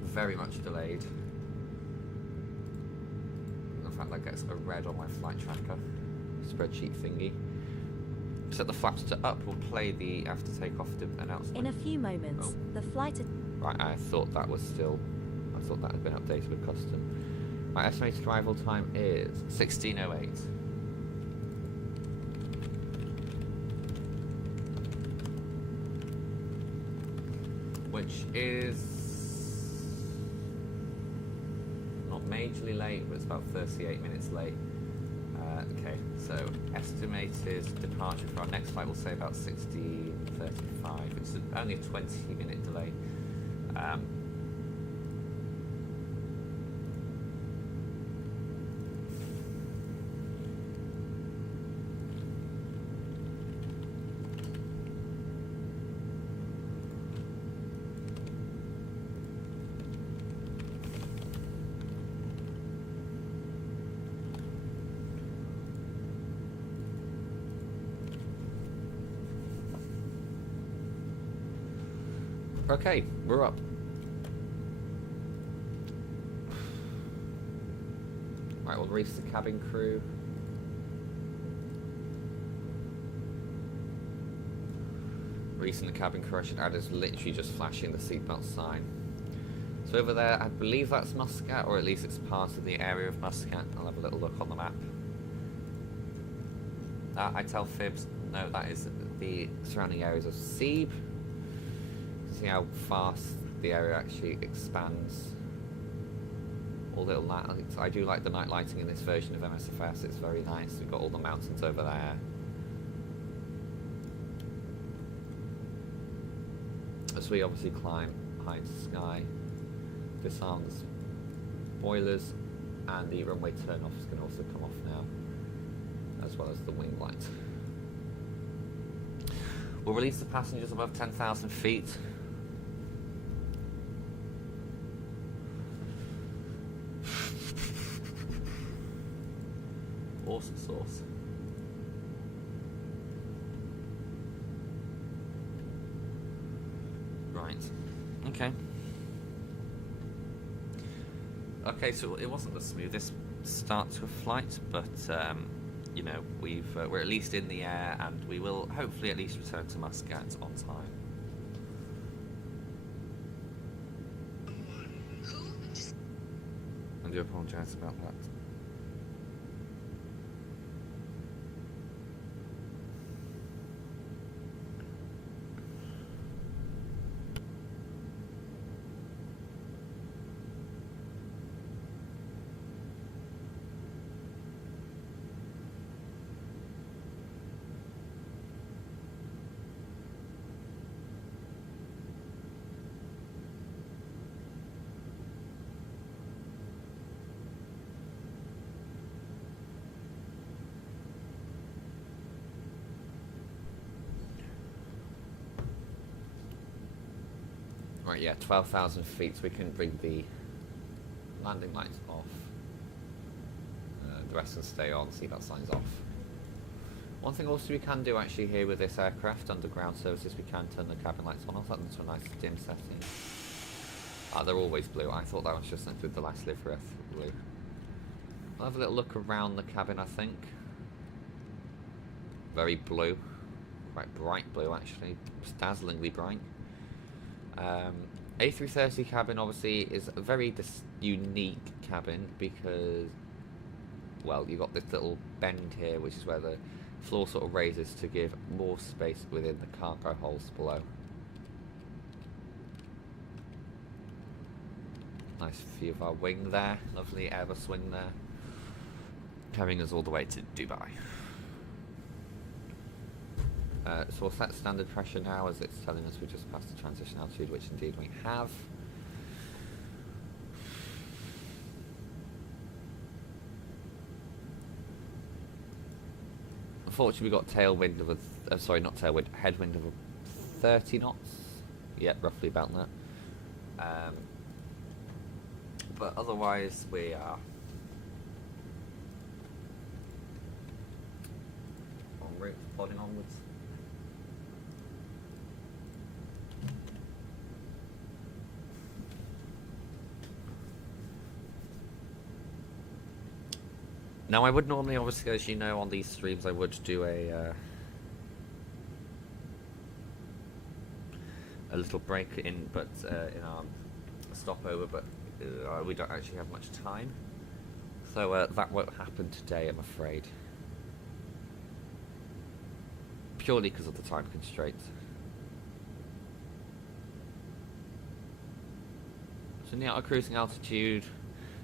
Very much delayed. In fact, that gets a red on my flight tracker spreadsheet thingy. Set the flaps to up. We'll play the after takeoff announcement. In a few moments, the flight. Right, I thought that was still. I thought that had been updated with custom. My estimated arrival time is 16:08. Which is not majorly late, but it's about 38 minutes late. Okay, so estimated departure for our next flight, we'll say about 16:35. It's only a 20-minute delay. Okay, we're up. Right, we'll release the cabin crew. Releasing the cabin crew, I should add, is literally just flashing the seatbelt sign. So over there, I believe that's Muscat, or at least it's part of the area of Muscat. I'll have a little look on the map. I tell fibs. No, that is the surrounding areas of Seeb. See how fast the area actually expands. All little lights. I do like the night lighting in this version of MSFS. It's very nice. We've got all the mountains over there. As we obviously climb high into the sky, disarms boilers, and the runway turn-offs can also come off now, as well as the wing light. We'll release the passengers above 10,000 feet. Awesome sauce. Right. Okay. Okay, so it wasn't the smoothest start to a flight, but you know, we're at least in the air, and we will hopefully at least return to Muscat on time. I do apologise about that. Right, yeah, 12,000 feet, so we can bring the landing lights off. The rest can stay on, see that signs off. One thing also we can do actually here with this aircraft, underground services, we can turn the cabin lights on. I'll set them to a nice dim setting. They're always blue. I thought that was just with the last live for blue. I'll have a little look around the cabin, I think. Very blue. Quite bright blue, actually. Dazzlingly bright. A330 cabin obviously is a very unique cabin because, well, you've got this little bend here, which is where the floor sort of raises to give more space within the cargo holes below. Nice view of our wing there, lovely Airbus wing there, carrying us all the way to Dubai. So we'll set standard pressure now, as it's telling us we just passed the transition altitude, which indeed we have. Unfortunately, we got tailwind of a, sorry, not tailwind, headwind of 30 knots. Yeah, roughly about that. But otherwise, we are en route, plodding onwards. Now, I would normally, obviously, as you know, on these streams, I would do a little break in, but in our stopover, but we don't actually have much time, so that won't happen today, I'm afraid, purely because of the time constraints. So near our cruising altitude.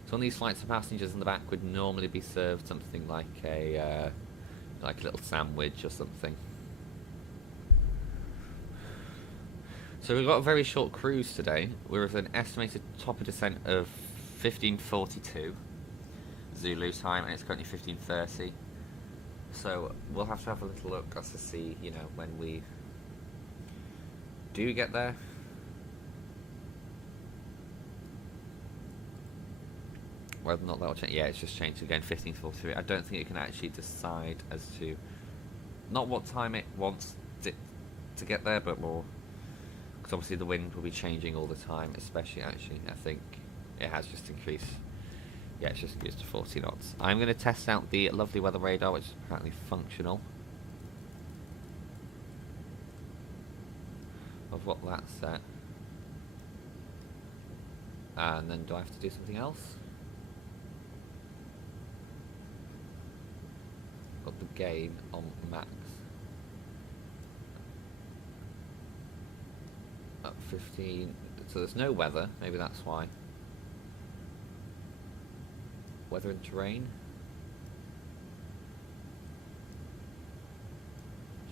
So on these flights, the passengers in the back would normally be served something like a little sandwich or something. So we've got a very short cruise today. We're with an estimated top of descent of 15:42 Zulu time, and it's currently 15:30. So we'll have to have a little look as to see, you know, when we do get there. Whether or not that'll change. Yeah, it's just changed again, 15:43. I don't think it can actually decide as to not what time it wants it to get there, but more because obviously the wind will be changing all the time. Especially, actually, I think it has just increased. Yeah, it's just increased to 40 knots. I'm going to test out the lovely weather radar, which is apparently functional. Of what that's set. And then do I have to do something else? Got the gain on max. 15. So there's no weather. Maybe that's why. Weather and terrain.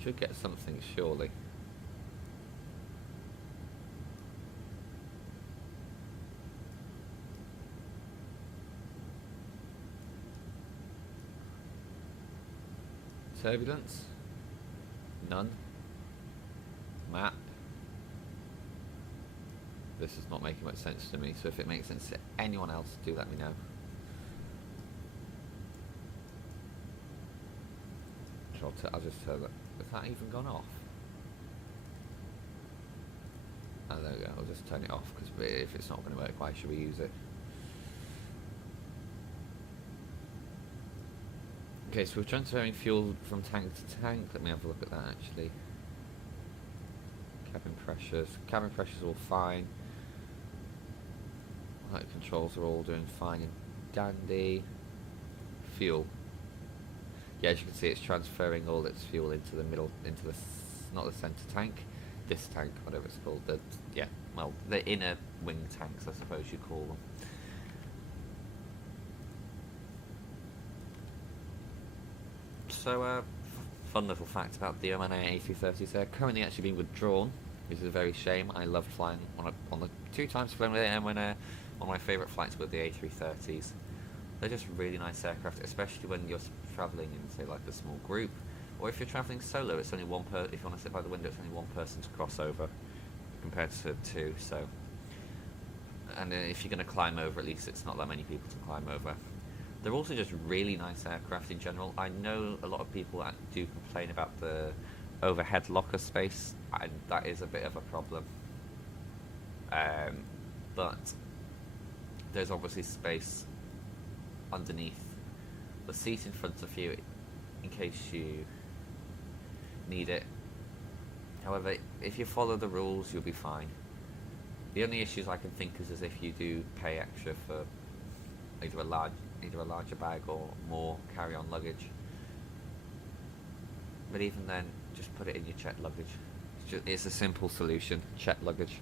Should get something surely. Turbulence? None. Map? This is not making much sense to me, so if it makes sense to anyone else, do let me know. I'll just turn that. Has that even gone off? Oh, there we go. I'll just turn it off, because if it's not going to work, why should we use it? Okay, so we're transferring fuel from tank to tank. Let me have a look at that actually. Cabin pressures. Cabin pressures are all fine. Light controls are all doing fine and dandy. Fuel. Yeah, as you can see, it's transferring all its fuel into the middle, into the, not the center tank, this tank, whatever it's called. The, yeah, well, the inner wing tanks, I suppose you call them. So, fun little fact about the Oman Air A330s. They're currently actually being withdrawn, which is a very shame. I loved flying on the 2 times flown with Oman Air. One of my favourite flights were the A330s. They're just really nice aircraft, especially when you're travelling in, say, like a small group, or if you're travelling solo. It's only one per. If you want to sit by the window, it's only one person to cross over, compared to 2. So, and if you're going to climb over, at least it's not that many people to climb over. They're also just really nice aircraft in general. I know a lot of people do complain about the overhead locker space, and that is a bit of a problem. But there's obviously space underneath the seat in front of you in case you need it. However, if you follow the rules, you'll be fine. The only issues I can think is if you do pay extra for either a larger bag or more carry-on luggage. But even then, just put it in your checked luggage. It's a simple solution. Checked luggage.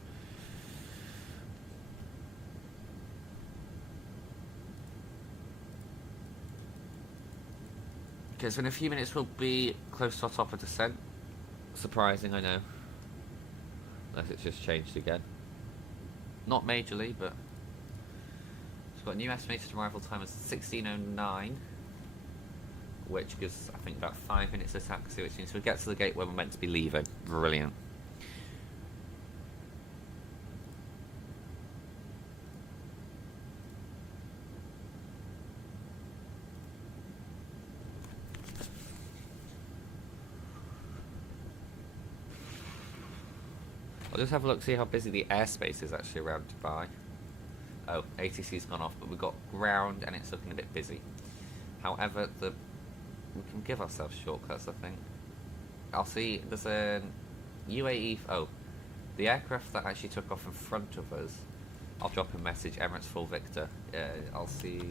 Okay, so in a few minutes we'll be close to our top of descent. Surprising, I know. Unless it's just changed again. Not majorly, but it's got a new estimated arrival time of 16:09, which gives, I think, about 5 minutes of taxi, which means we'll get to the gate where we're meant to be leaving. Brilliant. I'll just have a look, see how busy the airspace is actually around Dubai. Oh, ATC's gone off, but we've got ground and it's looking a bit busy. However, we can give ourselves shortcuts, I think. I'll see, there's a UAE, oh, the aircraft that actually took off in front of us, I'll drop a message, Emirates Full Victor. I'll see.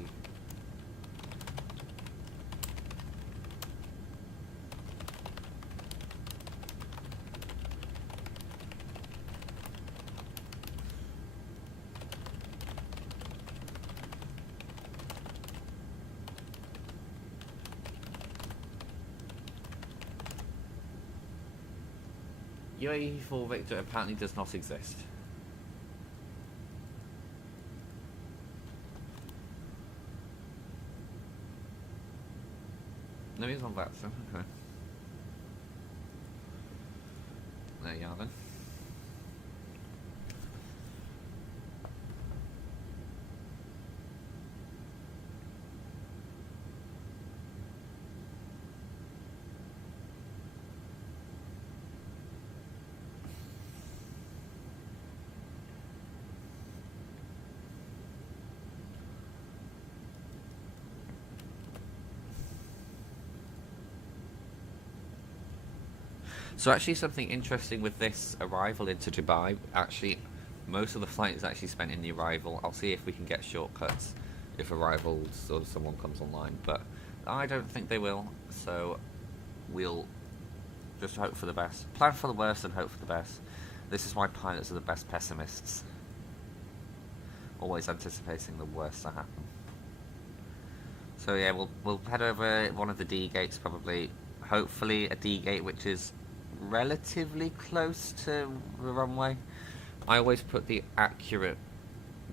UAE Full Victor apparently does not exist. No, he's on that, so okay. There you are then. So actually something interesting with this arrival into Dubai, actually most of the flight is actually spent in the arrival. I'll see if we can get shortcuts if arrivals or someone comes online, but I don't think they will, so we'll just hope for the best. Plan for the worst and hope for the best. This is why pilots are the best pessimists. Always anticipating the worst to happen. So yeah, we'll head over one of the D gates probably. Hopefully a D gate which is relatively close to the runway. I always put the accurate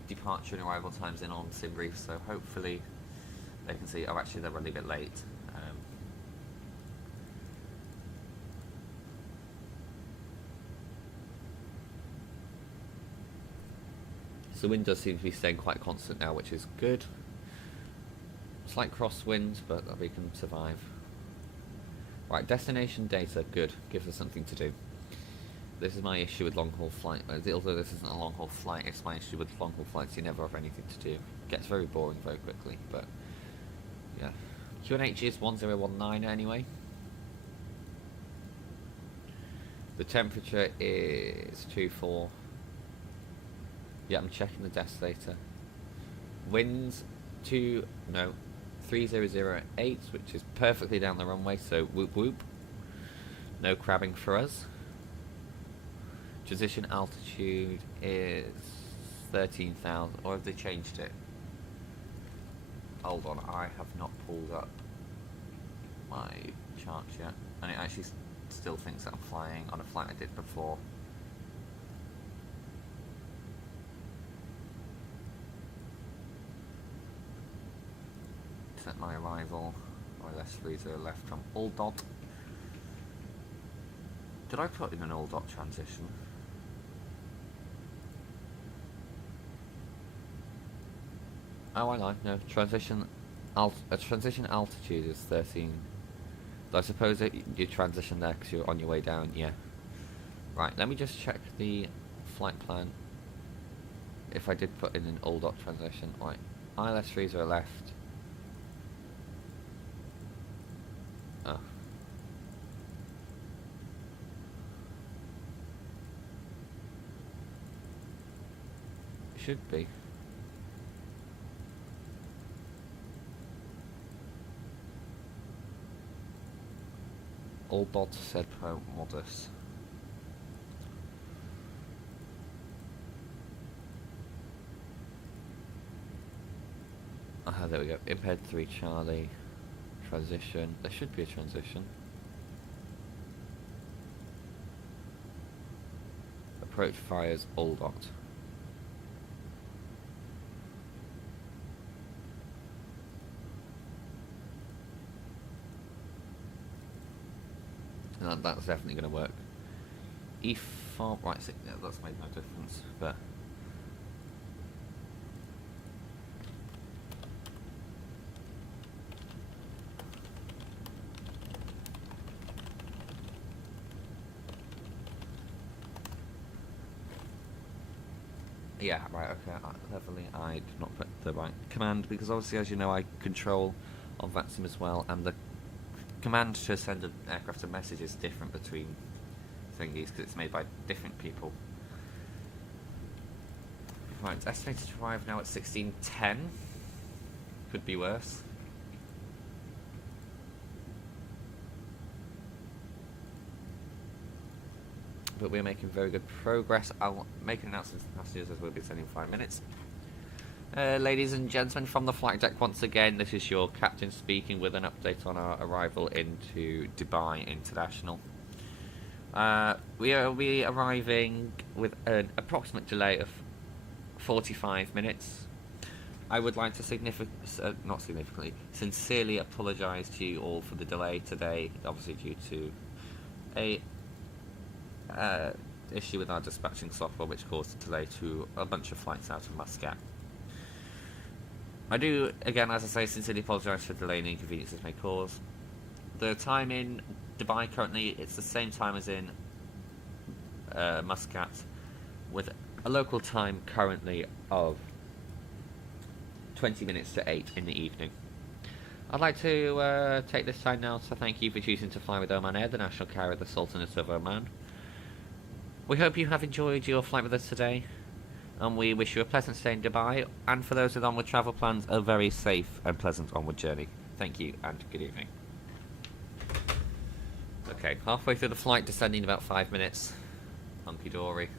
departure and arrival times in on SimBrief, so hopefully they can see. Oh, actually they're running a bit late. So the wind does seem to be staying quite constant now, which is good. Slight crosswind, but we can survive. Right, destination data, good. Gives us something to do. This is my issue with long-haul flight. Although this isn't a long-haul flight, it's my issue with long-haul flights. You never have anything to do. It gets very boring very quickly, but yeah. QNH is 1019 anyway. The temperature is 24. Yeah, I'm checking the desk data. Winds 3008, which is perfectly down the runway, so whoop whoop. No crabbing for us. Transition altitude is 13,000, or have they changed it? Hold on, I have not pulled up my charts yet, and it actually still thinks that I'm flying on a flight I did before. Set my arrival, ILS30 left from Aldot. Did I put in an Aldot transition? Oh, I lied. No, transition altitude is 13. I suppose that you transition there because you're on your way down. Yeah. Right. Let me just check the flight plan. If I did put in an Aldot transition, right? ILS30 left. Oh. Should be. Aldot said pro modus. Ah, there we go. Impaired 3 Charlie. Transition. There should be a transition. Approach fires Aldot. That's definitely going to work. E4, right, so, yeah, that's made no difference, but yeah, right, okay, cleverly I did not put the right command, because obviously, as you know, I control on VATSIM as well, and the command to send an aircraft a message is different between thingies because it's made by different people. Right, it's estimated to arrive now at 16:10. Could be worse. But we're making very good progress. I'll make an announcement to the passengers as we'll be sending 5 minutes. Ladies and gentlemen, from the flight deck once again, this is your captain speaking with an update on our arrival into Dubai International. We will be arriving with an approximate delay of 45 minutes. I would like to sincerely apologise to you all for the delay today, obviously due to a issue with our dispatching software which caused a delay to a bunch of flights out of Muscat. I do, again, as I say, sincerely apologise for the delay and inconvenience this may cause. The time in Dubai currently, it's the same time as in Muscat, with a local time currently of 20 minutes to 8 in the evening. I'd like to take this time now to thank you for choosing to fly with Oman Air, the national carrier of the Sultanate of Oman. We hope you have enjoyed your flight with us today, and we wish you a pleasant stay in Dubai, and for those with onward travel plans, a very safe and pleasant onward journey. Thank you, and good evening. Okay, halfway through the flight, descending in about 5 minutes. hunky-dory.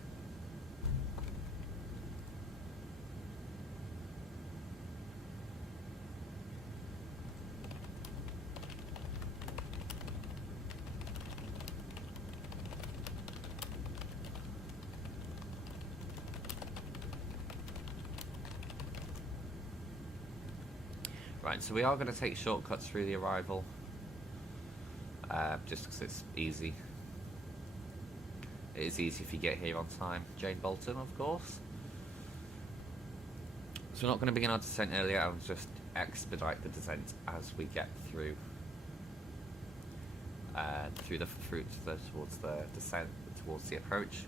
Right, so we are going to take shortcuts through the arrival, just because it's easy. It is easy if you get here on time. Jane Bolton, of course. So we're not going to begin our descent earlier, I'll just expedite the descent as we get through towards the descent, towards the approach.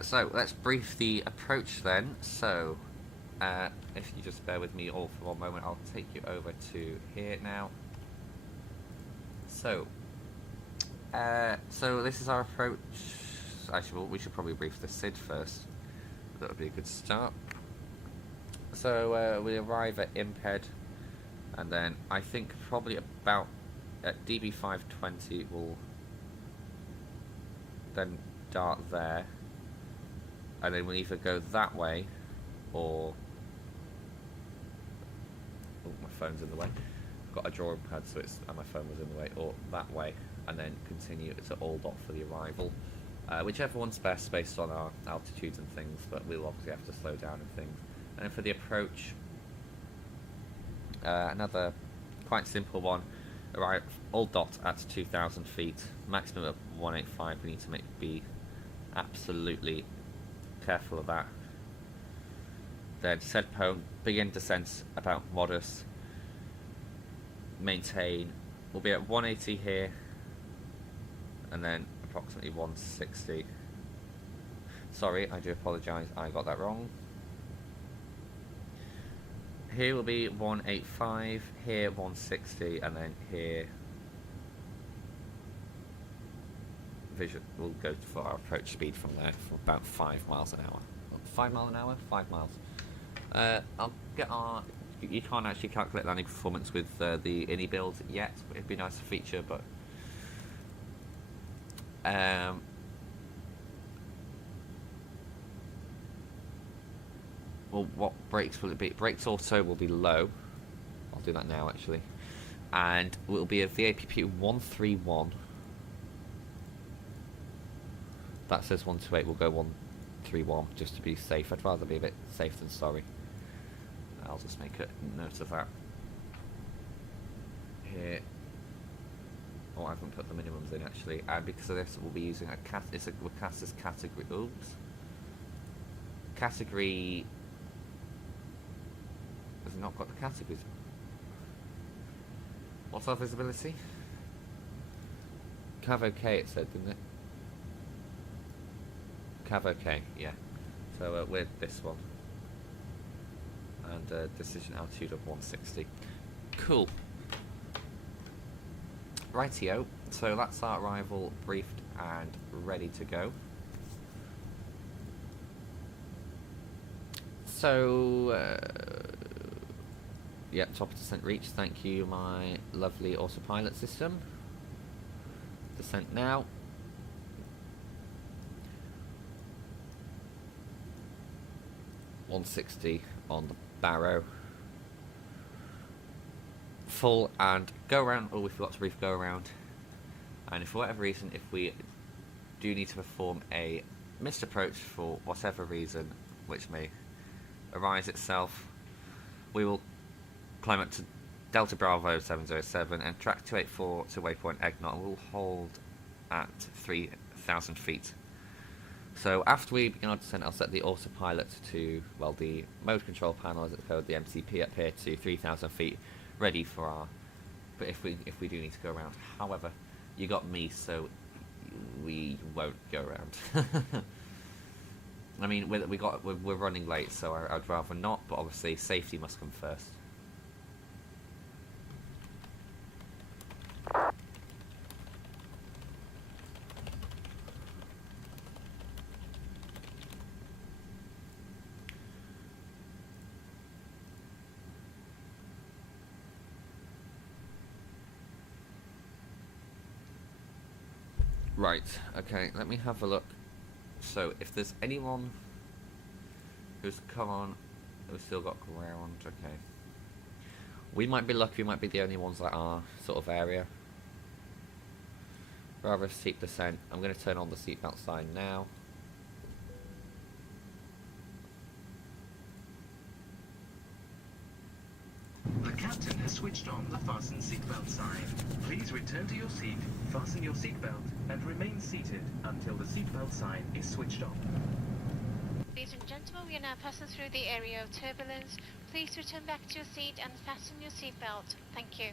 So let's brief the approach then. So if you just bear with me all for one moment, I'll take you over to here now. So this is our approach. Actually, we should probably brief the SID first. That would be a good start. So we arrive at Imped, and then I think probably about at DB520 we'll then dart there, and then we'll either go that way or... Oh, my phone's in the way. I've got a drawing pad, so it's and my phone was in the way, or that way, and then continue to Aldot for the arrival. Whichever one's best based on our altitudes and things, but we'll obviously have to slow down and things. And then for the approach, another quite simple one. Arrive Aldot at 2,000 feet, maximum of 185. We need to be absolutely careful of that. Then Sedpone, begin descent about Modus. Maintain. We'll be at 180 here, and then approximately 160. Sorry, I do apologise, I got that wrong. Here will be 185, here 160, and then here we'll go for our approach speed from there for about 5 miles an hour. 5 miles an hour? 5 miles. I'll get our... You can't actually calculate landing performance with the INI build yet. It'd be nice to feature, but... well, what brakes will it be? Brakes auto will be low. I'll do that now, actually. And it will be a VAPP 131. That says 128. We'll go 131 just to be safe. I'd rather be a bit safe than sorry. I'll just make a note of that. Here. Oh, I haven't put the minimums in actually. And because of this, we'll be using we'll cast as category. Oops. Category. Has it not got the categories? What's our visibility? Cav OK it said, didn't it? Cav OK, yeah. So we're this one. And decision altitude of 160. Cool. Rightio. So that's our arrival briefed and ready to go. So, yeah, top of descent reached. Thank you, my lovely autopilot system. Descent now. .160 on the Barrow. Full and go around. Oh, we forgot to brief go around. And if for whatever reason, if we do need to perform a missed approach for whatever reason, which may arise itself, we will climb up to Delta Bravo 707 and track 284 to waypoint Eggnot, and we'll hold at 3,000 feet. So after we begin our descent, I'll set the autopilot to, well, the mode control panel, as it's called, the MCP up here to 3,000 feet, ready for our, but if we do need to go around. However, you got me, so we won't go around. I mean, we're running late, so I'd rather not, but obviously safety must come first. Right, okay, let me have a look. So, if there's anyone who's come on, who's still got ground, okay. We might be lucky, we might be the only ones that are sort of area. Rather steep descent. I'm going to turn on the seatbelt sign now. The captain has switched on the fasten seatbelt sign. Please return to your seat, fasten your seatbelt, and remain seated until the seatbelt sign is switched on. Ladies and gentlemen, we are now passing through the area of turbulence. Please return back to your seat and fasten your seatbelt. Thank you.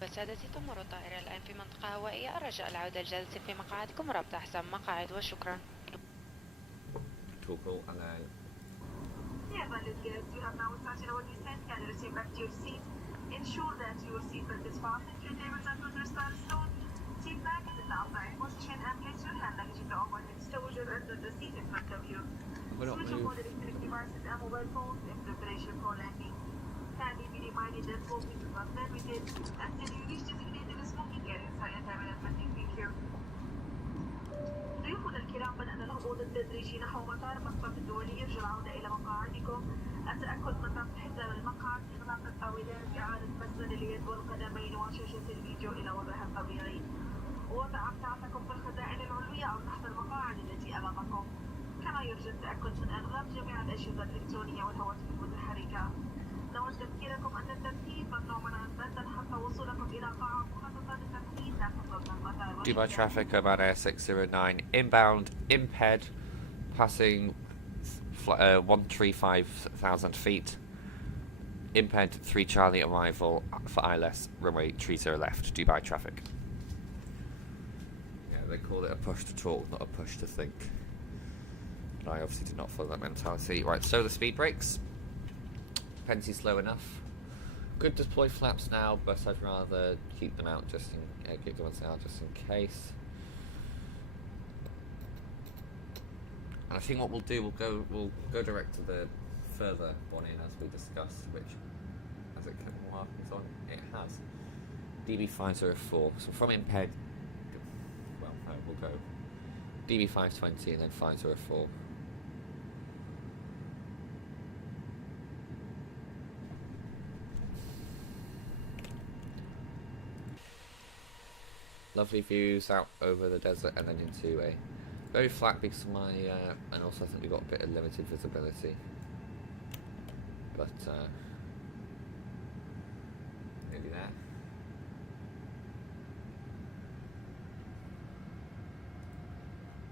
سادتي تمر الطائرة الآن في منطقة هوائية. أرجاء العودة للجلسة في مقاعدكم وربط أحسن مقاعد وشكرا. Cool, and then... Dear valued guests, you have now started our descent. Can you return back to your seat? Ensure that your seatbelt is fastened, your tables and footers are stowed. Seat back is in the upright position and place your hand luggage in the overhead stowage under the seat in front of you. Switch off all electronic devices and mobile phones in preparation for landing. Kindly be reminded that smoking is not permitted until you reach designated smoking areas inside terminal landing. Thank you. ضيوفنا الكرام بدأنا الهبوط التدريجي نحو مطار مسقط الدولي. يرجى العودة إلى مقاعدكم. التأكد من ربط حزام المقعد، إغلاق الطاولات، إعادة مسند اليد والقدمين وشاشة الفيديو إلى وضعها الطبيعي. وضع أمتعتكم في الخزائن العلوية أو تحت المقاعد التي أمامكم. كما يرجى التأكد من إغلاق جميع الأجهزة الإلكترونية والهواتف المتحركة. نود تذكيركم أن التنفيذ ممنوع منع البدء حتى وصولكم إلى قاعة مخصصة للتنفيذ لا تخرج من المطار. Dubai traffic, Oman Air 609, inbound, imped, passing 135,000 feet. Imped 3 Charlie arrival for ILS, runway 30 left, Dubai traffic. Yeah, they call it a push to talk, not a push to think. But I obviously did not follow that mentality. Right, so the speed brakes. Plenty slow enough. Good deploy flaps now, but I'd rather keep them out just in keep the ones out just in case. And I think what we'll do, we'll go direct to the further one in as we discussed, which has it kept markings on? It has. DB504. So from Imped, well, no, we'll go DB520 and then 504. Lovely views out over the desert and then into a very flat because of my, and also I think we've got a bit of limited visibility. But, maybe there.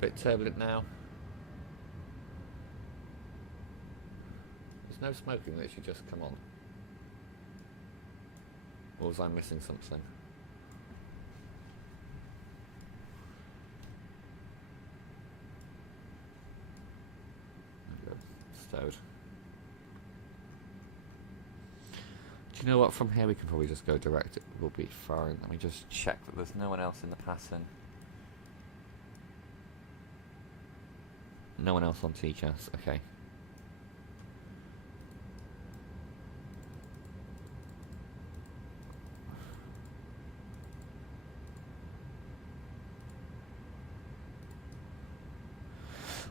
Bit turbulent now. There's no smoking that should just come on. Or was I missing something? Stowed. Do you know what? From here we can probably just go direct. It will be fine. Let me just check that there's no one else in the pattern. No one else on TCAS. Okay.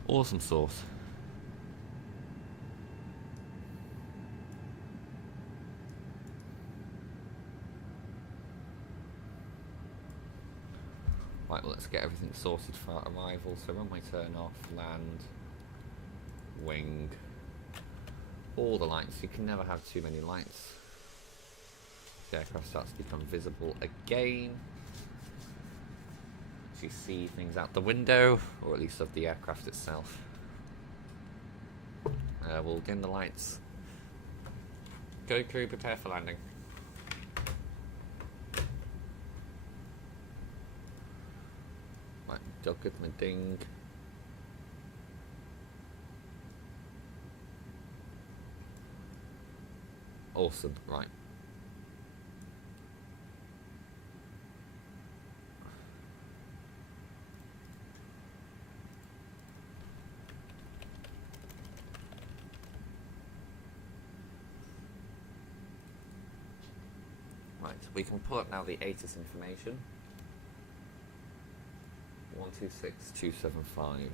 Awesome sauce. Right, well, let's get everything sorted for our arrival. So runway turn off, land, wing, all the lights. You can never have too many lights. The aircraft starts to become visible again. So you see things out the window, or at least of the aircraft itself. We'll dim the lights. Go crew, prepare for landing. Right, duck with my ding. Awesome, right. Right, we can pull up now the ATIS information. 26275.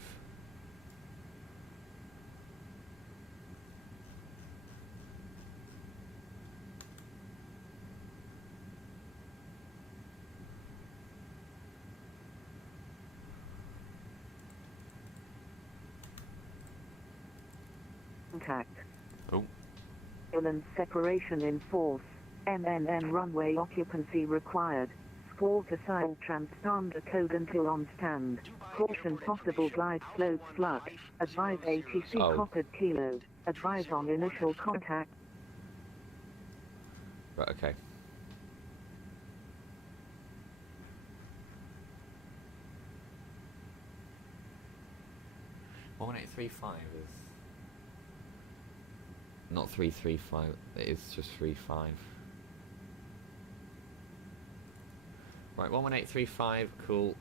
Contact. Oh. Island separation in force. MNN runway occupancy required. Squall to side transponder code until on stand. Caution possible glide slope flux. Advise ATC coppered kilo. Advise on initial contact. Right, okay. One 835 is not 335. It is just 35. Right, 11835. Cool.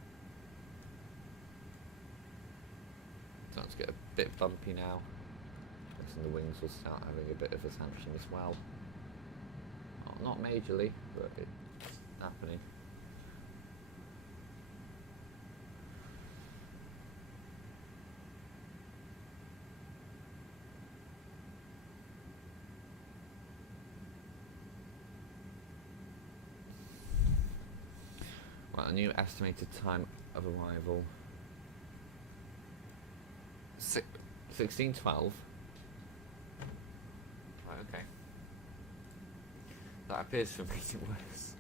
Starting to get a bit bumpy now. Guessing the wings will start having a bit of a tantrum as well. Not majorly, but it's happening. Right, a new estimated time of arrival. 16:12. Right, okay. That appears to make it worse.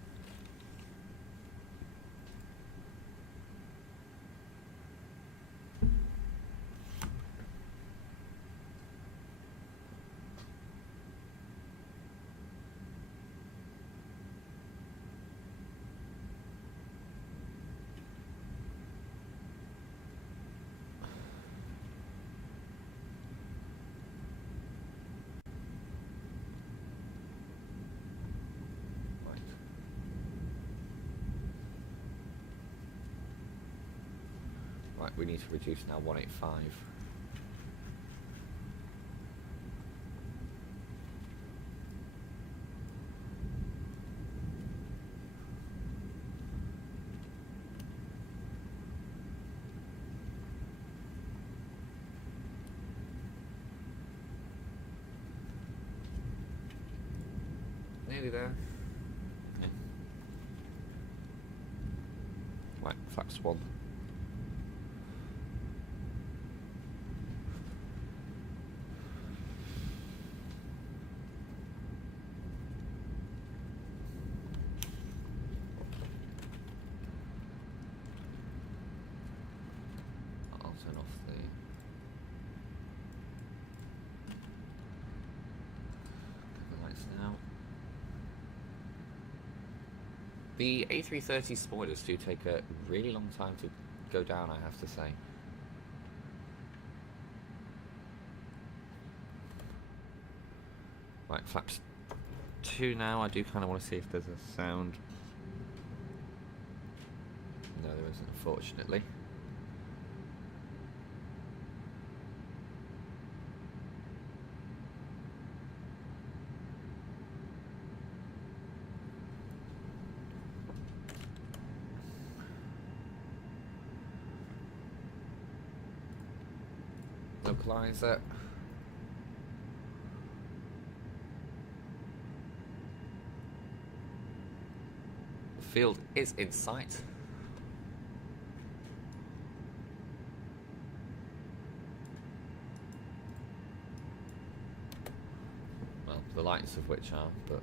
Right, we need to reduce now 185. Nearly there. Right, flaps 1. I'll turn off the lights now. The A330 spoilers do take a really long time to go down, I have to say. Right, flaps 2 now. I do kind of want to see if there's a sound. No, there isn't, unfortunately. Localizer. The field is in sight. Well, the lights of which are, but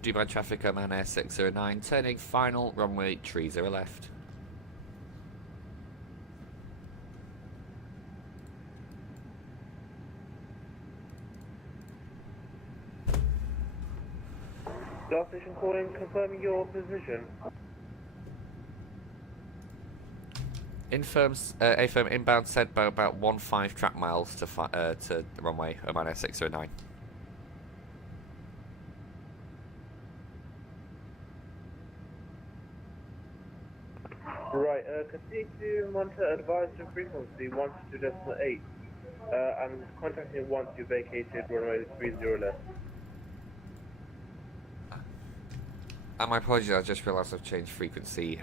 Dubai traffic, Oman Air 609, turning final runway 30 left. Last station calling, confirming your position. AFirm inbound said about 1.5 track miles to runway Oman Air 609. Right, continue to monitor advisory frequency 122.8 and contact me once you vacated runway 30 left. My apologies, I just realised I've changed frequency,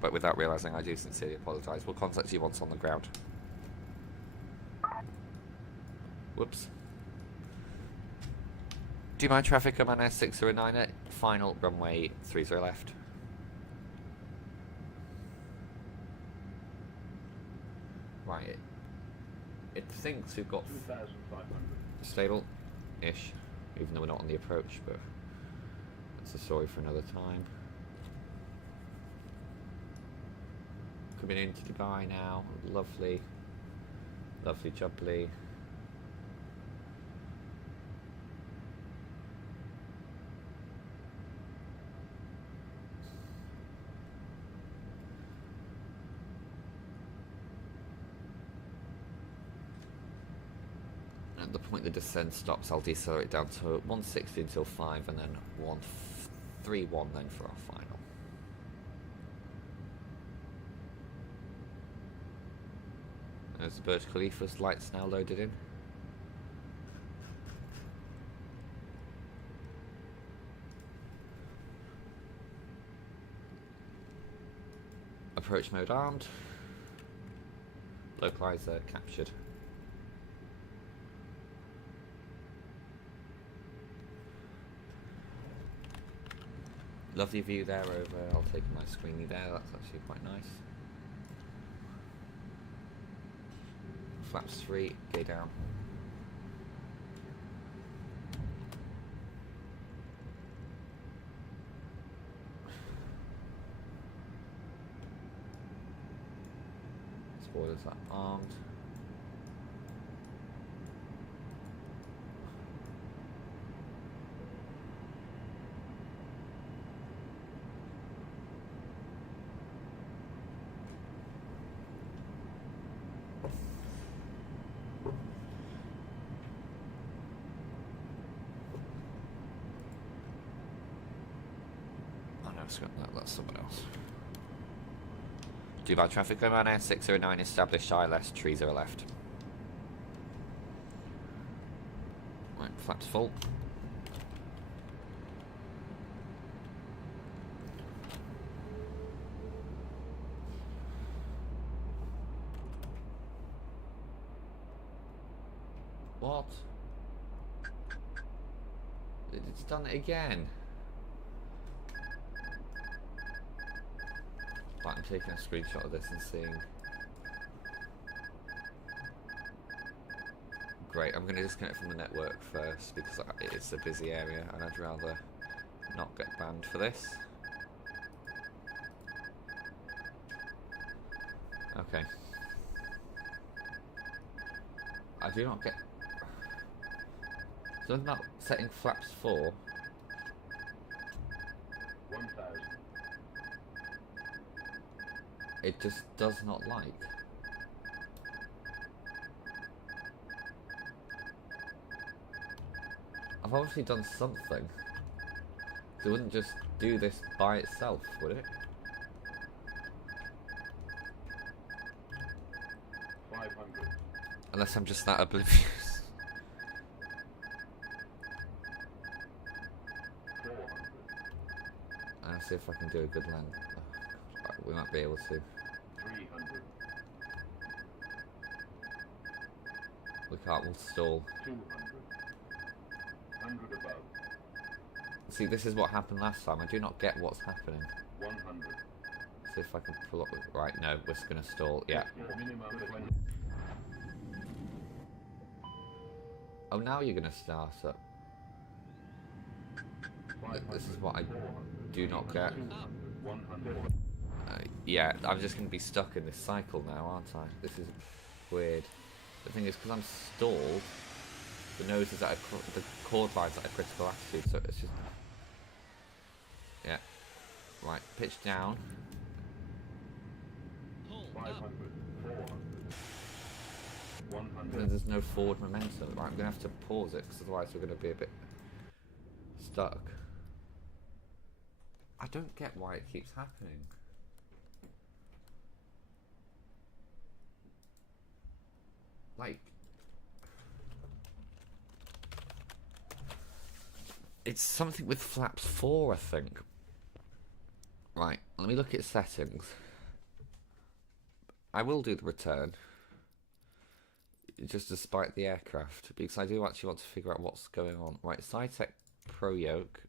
but without realising I do sincerely apologise. We'll contact you once on the ground. Whoops. Do you mind traffic Oman Air 609 at final runway 30 left? Right, it thinks we've got 2,500. stable-ish, even though we're not on the approach, but that's a story for another time. Coming into Dubai now, lovely, lovely jubbly. At the point the descent stops, I'll decelerate down to 160 until 5 and then 131 then for our final. There's the Burj Khalifa's lights now loaded in. Approach mode armed. Localizer captured. Lovely view there over, I'll take my screeny there, that's actually quite nice. Flaps 3, go down. Spoilers are armed. That's someone else. Dubai traffic, Oman Air 609 established ILS, 30 left. Right, flaps full. What? It's done it again. I'm taking a screenshot of this and seeing. Great, I'm going to disconnect from the network first because it's a busy area and I'd rather not get banned for this. Okay. I do not get... Something about setting flaps 4. 1,000. It just does not like. I've obviously done something. It wouldn't just do this by itself, would it? 500. Unless I'm just that oblivious. 400. I'll see if I can do a good land. Oh, we might be able to. 300. We can't, we'll stall. 200. 100 above. See, this is what happened last time. I do not get what's happening. 100. See if I can pull up. Right, no, we're just going to stall. Yeah. Minimum 20. Oh, now you're going to start up. This is what I do not get. 100. Yeah, I'm just going to be stuck in this cycle now, aren't I? This is weird. The thing is, because I'm stalled, the nose is at the chord line's at a critical attitude, so it's just... Yeah. Right, pitch down. There's no forward momentum. Right, I'm going to have to pause it because otherwise we're going to be a bit stuck. I don't get why it keeps happening. Like, it's something with flaps 4, I think. Right, let me look at settings. I will do the return, just despite the aircraft, because I do actually want to figure out what's going on. Right, SciTech Pro Yoke.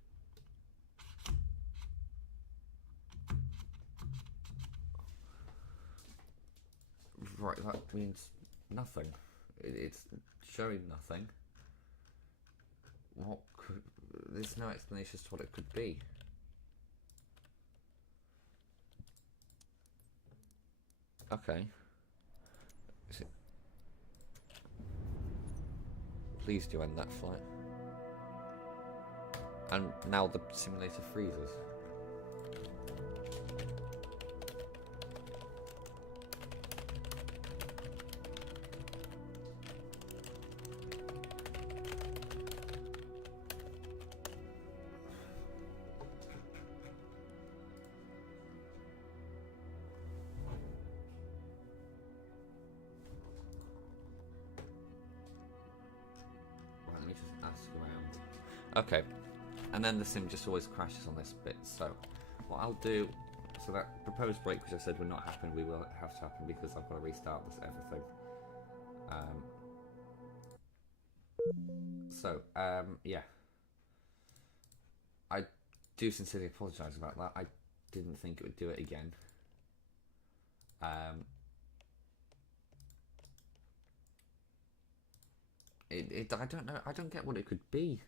Right, that means nothing. It's showing nothing. What could... There's no explanation as to what it could be. Okay. Is it... Please do end that flight. And now the simulator freezes. Okay, and then the sim just always crashes on this bit, so what I'll do, so that proposed break which I said would not happen, we will have to happen because I've got to restart this everything. Yeah. I do sincerely apologise about that. I didn't think it would do it again. I don't know, I don't get what it could be.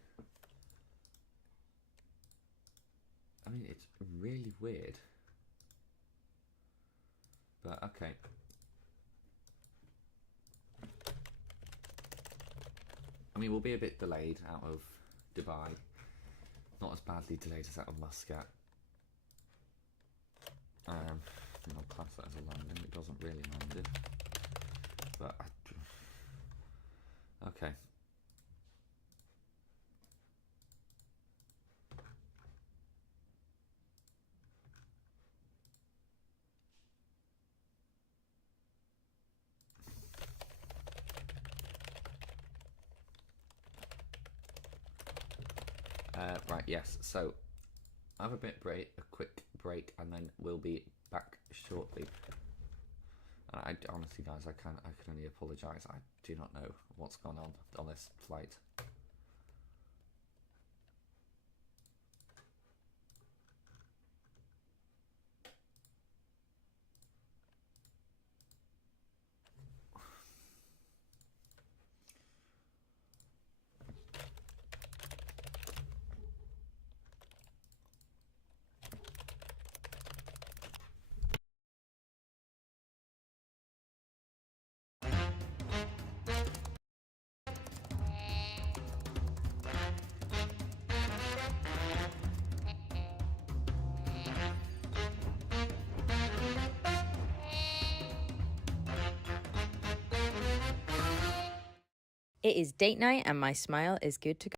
I mean, it's really weird. But, okay. I mean, we'll be a bit delayed out of Dubai. Not as badly delayed as out of Muscat. I'll class that as a landing. It doesn't really land it. But, okay. Right, yes, so I have a quick break, and then we'll be back shortly. I honestly, guys, I can only apologise. I do not know what's gone on this flight. It is date night and my smile is good to go.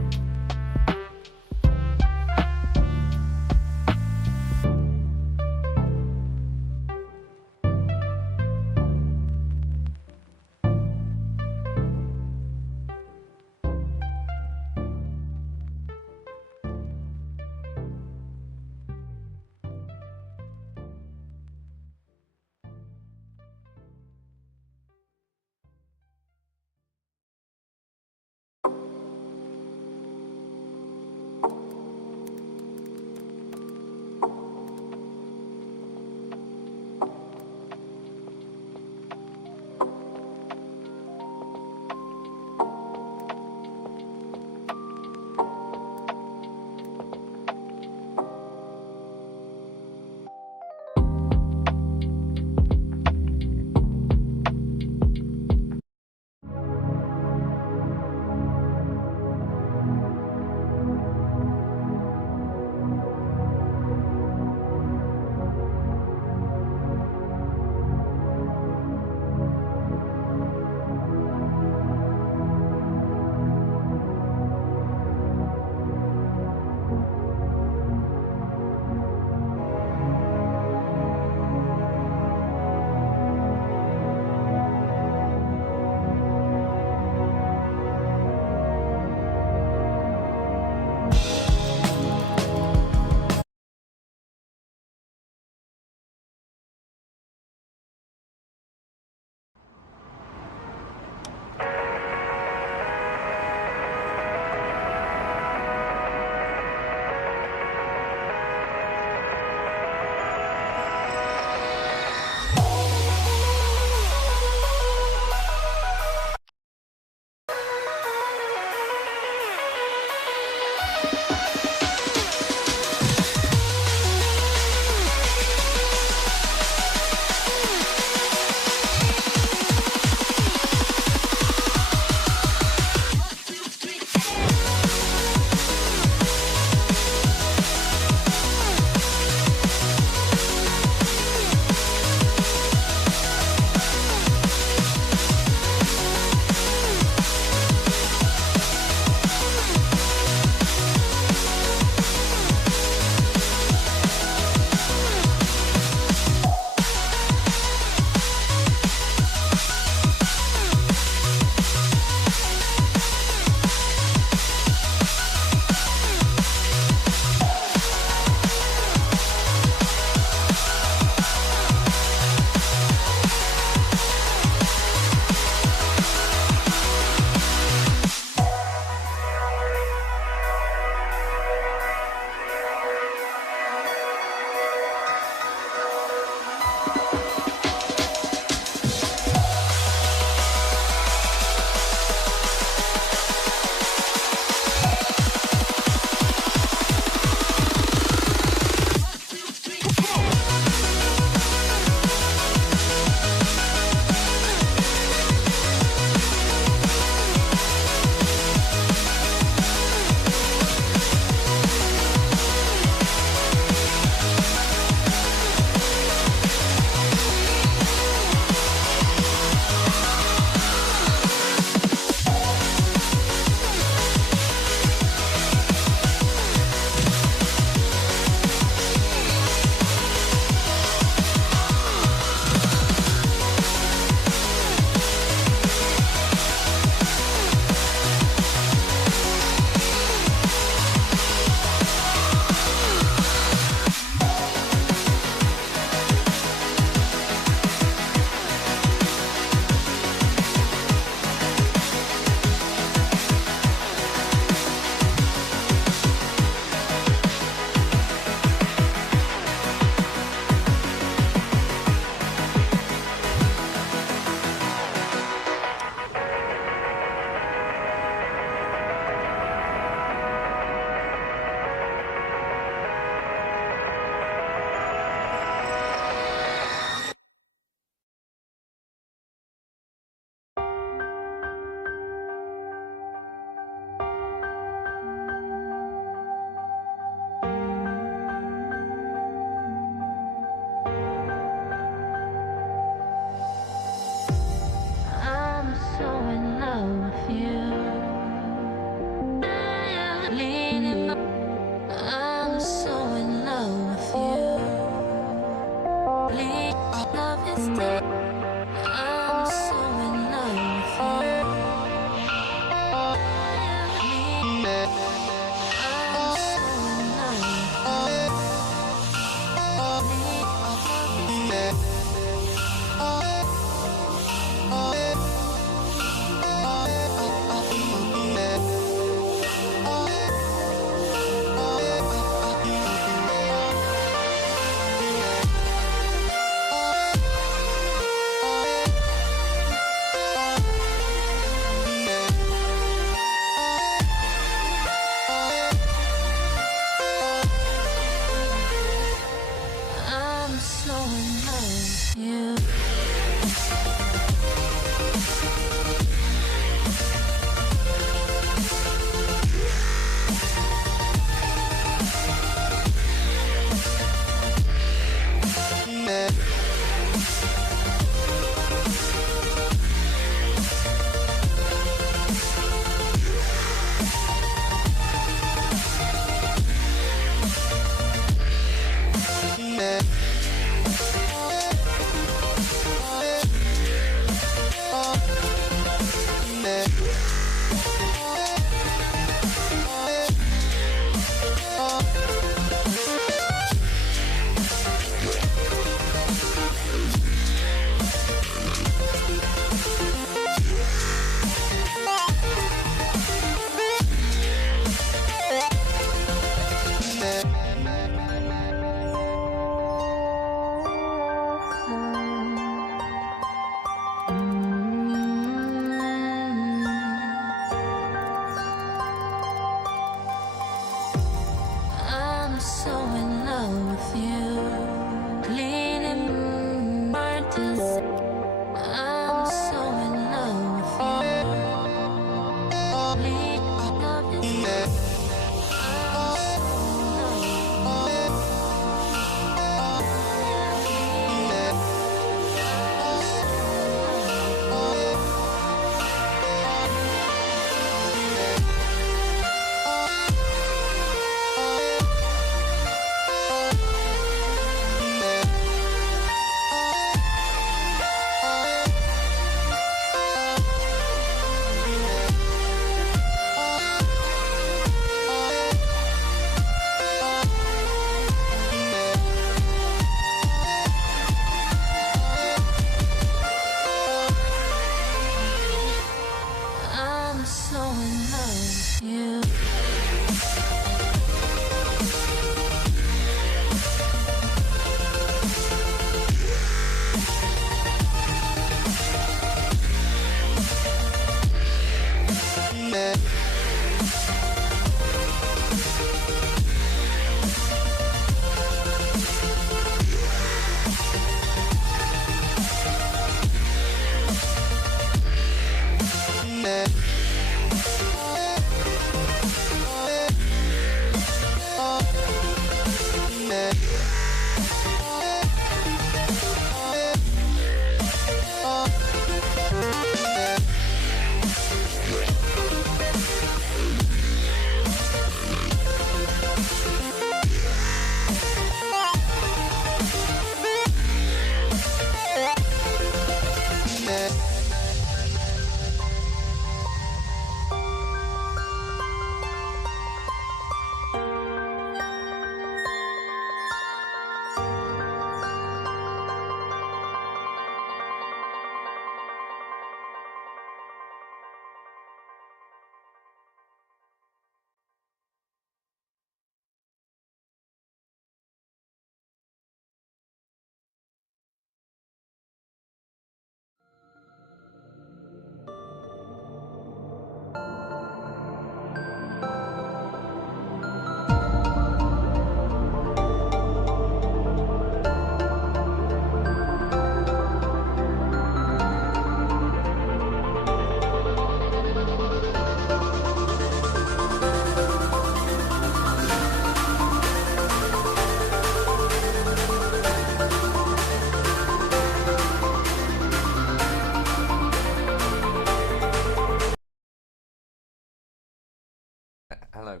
Hello,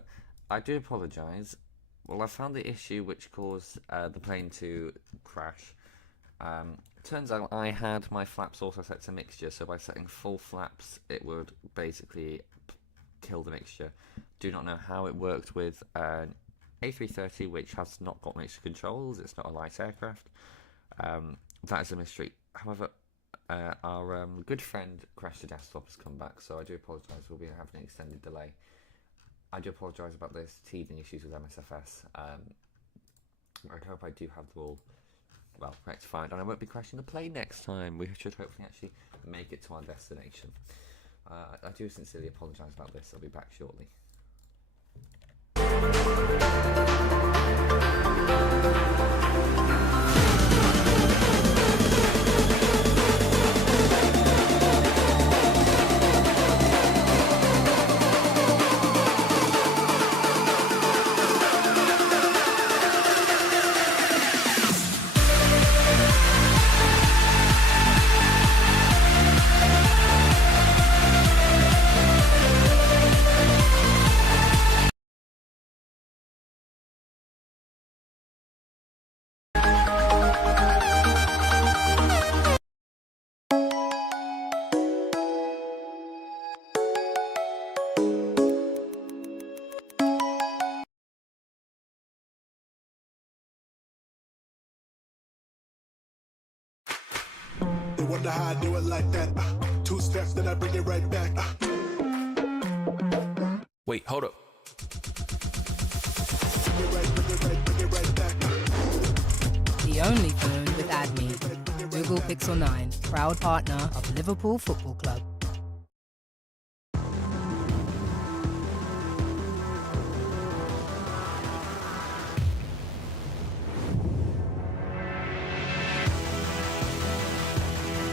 I do apologise. Well, I found the issue which caused the plane to crash. Turns out I had my flaps also set to mixture, so by setting full flaps, it would basically kill the mixture. Do not know how it worked with an A330, which has not got mixture controls. It's not a light aircraft. That is a mystery. However, our good friend Crash the Desktop has come back, so I do apologise. We'll be having an extended delay. I do apologise about this teething issues with MSFS. I hope I do have them all well rectified, and I won't be crashing the plane next time. We should hopefully actually make it to our destination. I do sincerely apologise about this. I'll be back shortly. They wonder how I do it like that. 2 steps, then I bring it right back. Wait, hold up. Bring it right back. The only phone with AdMe. Google Pixel 9, proud partner of Liverpool Football Club.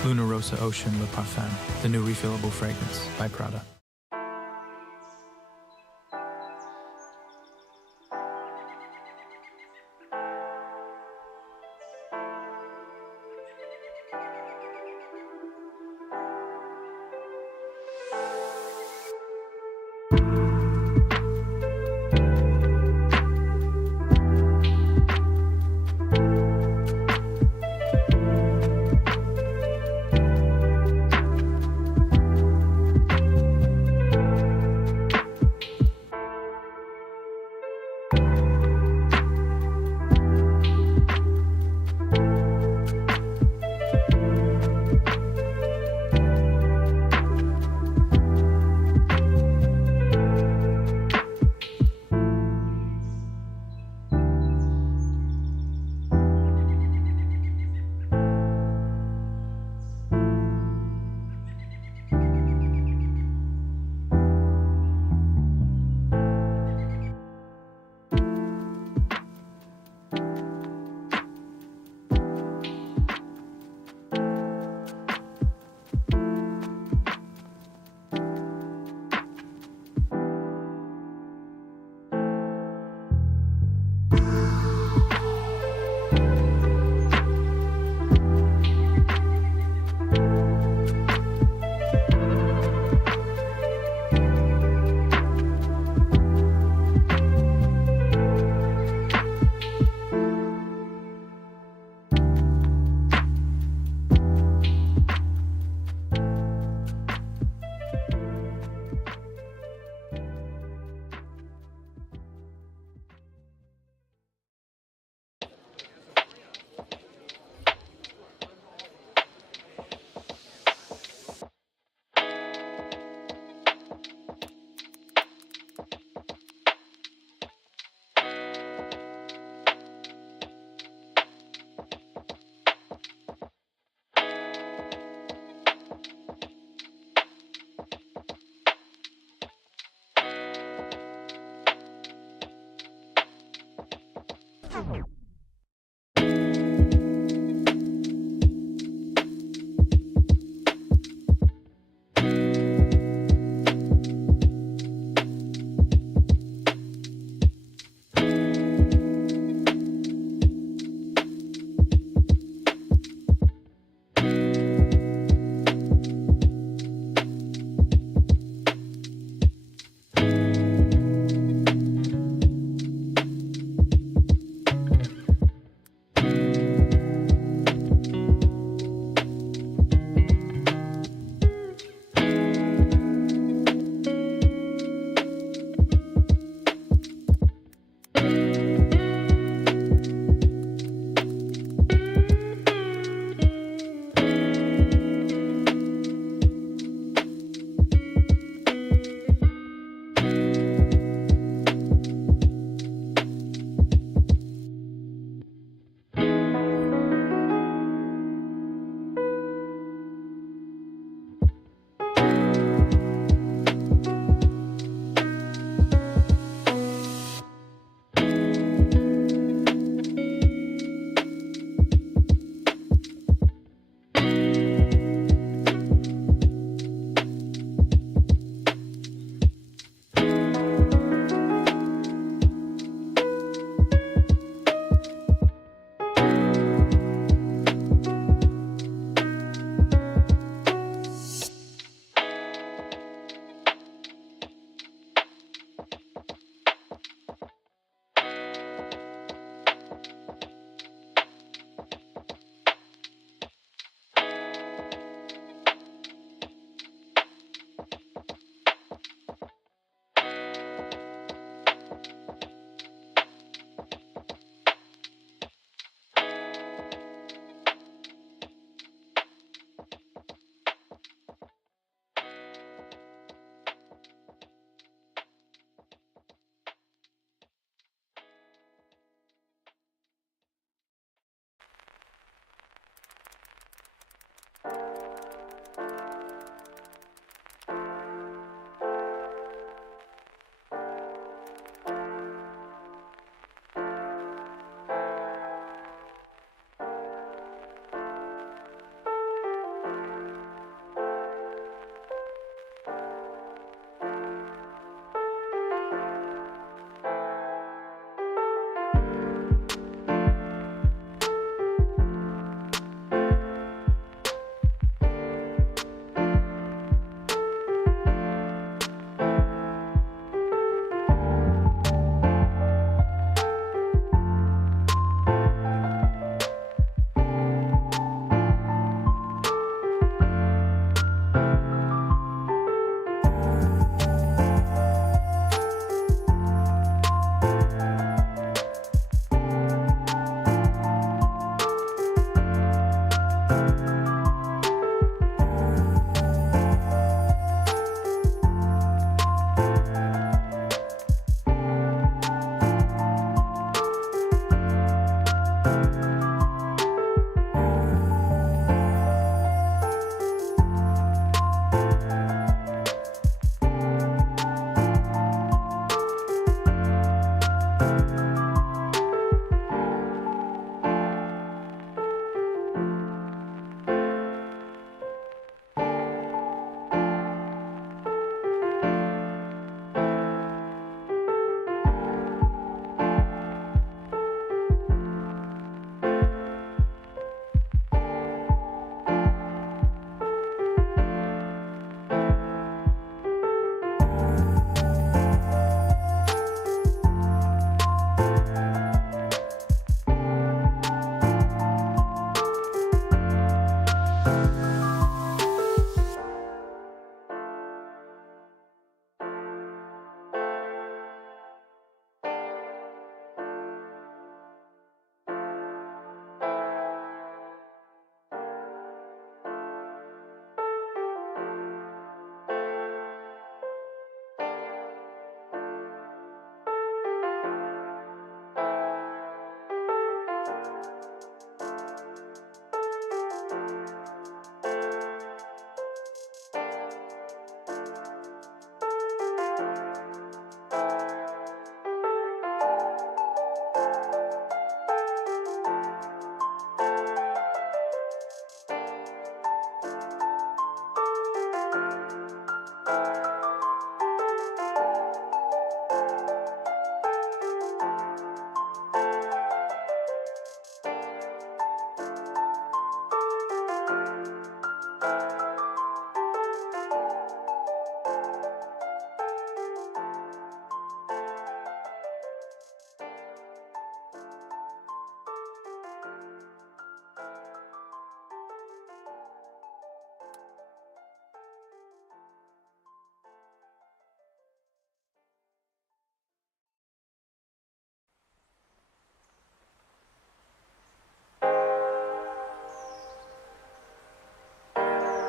Luna Rosa Ocean Le Parfum, the new refillable fragrance by Prada.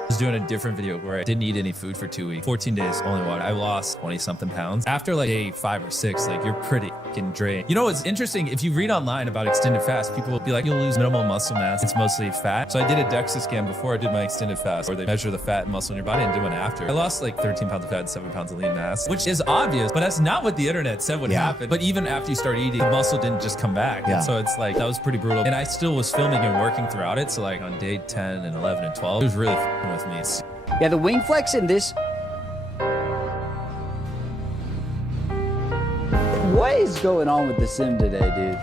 I was doing a different video where I didn't eat any food for 2 weeks, 14 days, only water. I lost 20 something pounds. After like day 5 or 6, like you're pretty fucking drained. You know what's interesting? If you read online about extended fast, people will be like, you'll lose minimal muscle mass. It's mostly fat. So I did a DEXA scan before I did my extended fast, where they measure the fat and muscle in your body, and do one after. I lost like 13 pounds of fat and 7 pounds of lean mass, which is obvious, but that's not what the internet said would happen. But even after you start eating, the muscle didn't just come back. And so it's like, that was pretty brutal. And I still was filming and working throughout it. So like on day 10 and 11 and 12, it was really f***ing with me. Yeah, the wing flex in this. What is going on with the sim today, dude?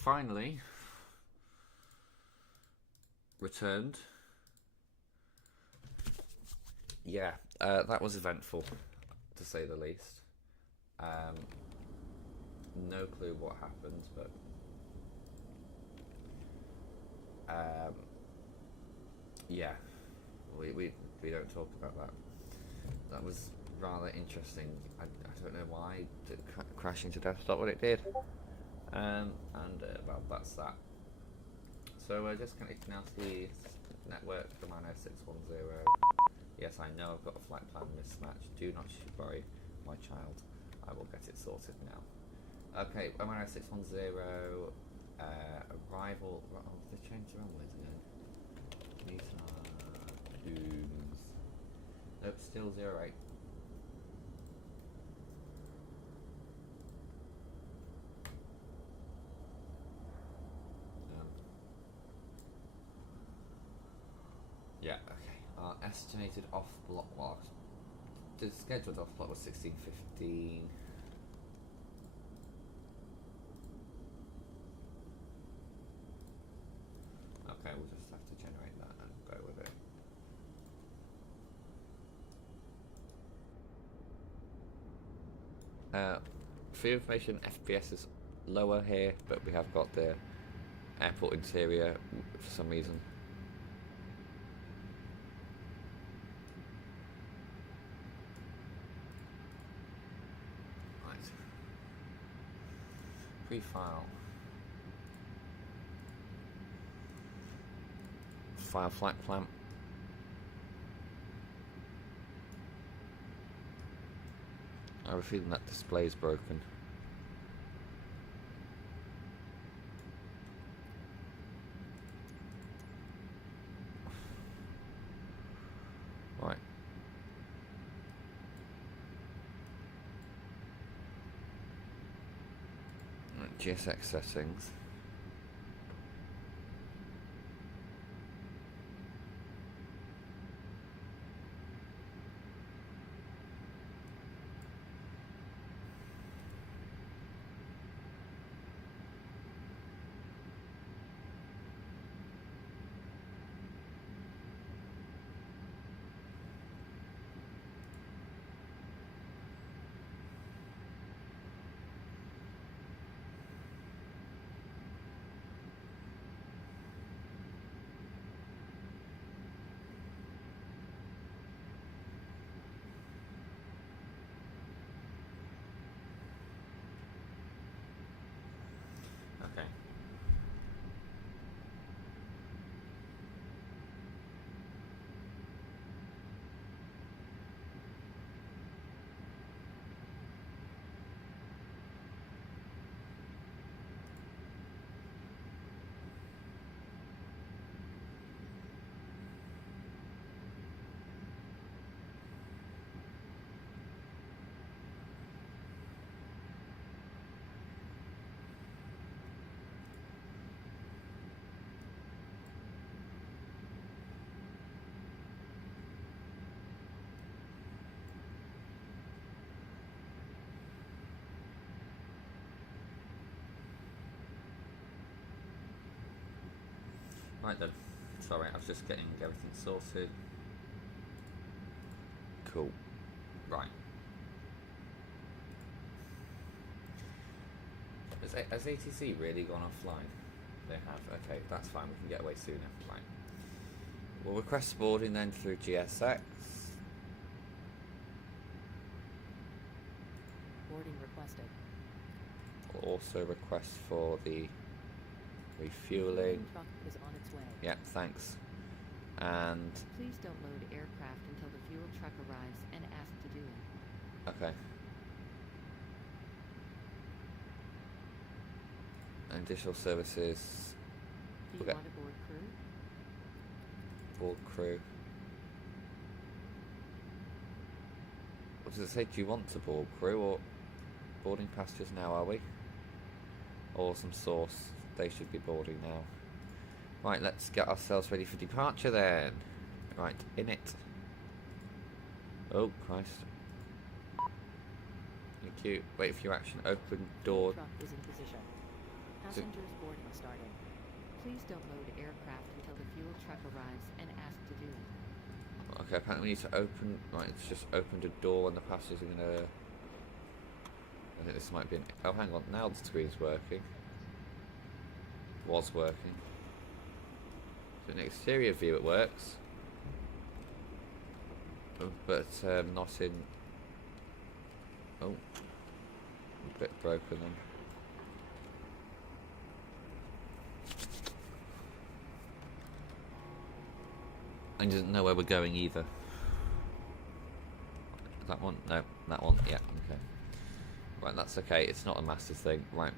finally returned. Yeah, that was eventful, to say the least. No clue what happened, but yeah, we don't talk about that. That was rather interesting. I don't know why crashing to death stopped what it did. Well, that's that. So we're just connected now to the network, the Oman Air 610. Yes, I know I've got a flight plan mismatch. Do not worry, my child. I will get it sorted now. Okay, Oman Air 610, arrival. Oh, they changed the runways again. These are dooms. Nope, still 08. Yeah, okay. Our estimated off block was the scheduled off block was 16:15. Okay, we'll just have to generate that and go with it. For your information, FPS is lower here, but we have got the airport interior for some reason. Right. Pre-file. File flight plan. I have a feeling that display is broken. Right. GSX settings. Okay. Right then. Sorry, I was just getting everything sorted. Cool. Right. Has ATC really gone offline? They have. Okay, that's fine. We can get away sooner. Right. We'll request boarding then through GSX. Boarding requested. We'll also request for the refueling. Truck is on its way. Yeah, thanks. And Please don't load aircraft until the fuel truck arrives and ask to do it. okay. Additional services. Do you Okay. want a board crew? Board crew. What does it say? Do you want to board crew or boarding passengers now, are we? Or some source. They should be boarding now. Right, let's get ourselves ready for departure then. Right, in it. Oh, Christ. Thank you. Wait for your action. Open door. Truck is in position. Passengers boarding starting. Please don't load aircraft until the fuel truck arrives and ask to do it. Okay, apparently we need to open... Right, it's just opened a door and the passengers are going to... I think this might be an... Oh, hang on. Now the screen's working. Was working. So an exterior view it works. But not in... Oh. A bit broken then. And doesn't know where we're going either. That one? No, that one. Yeah, okay. Right, that's okay. It's not a massive thing. Right,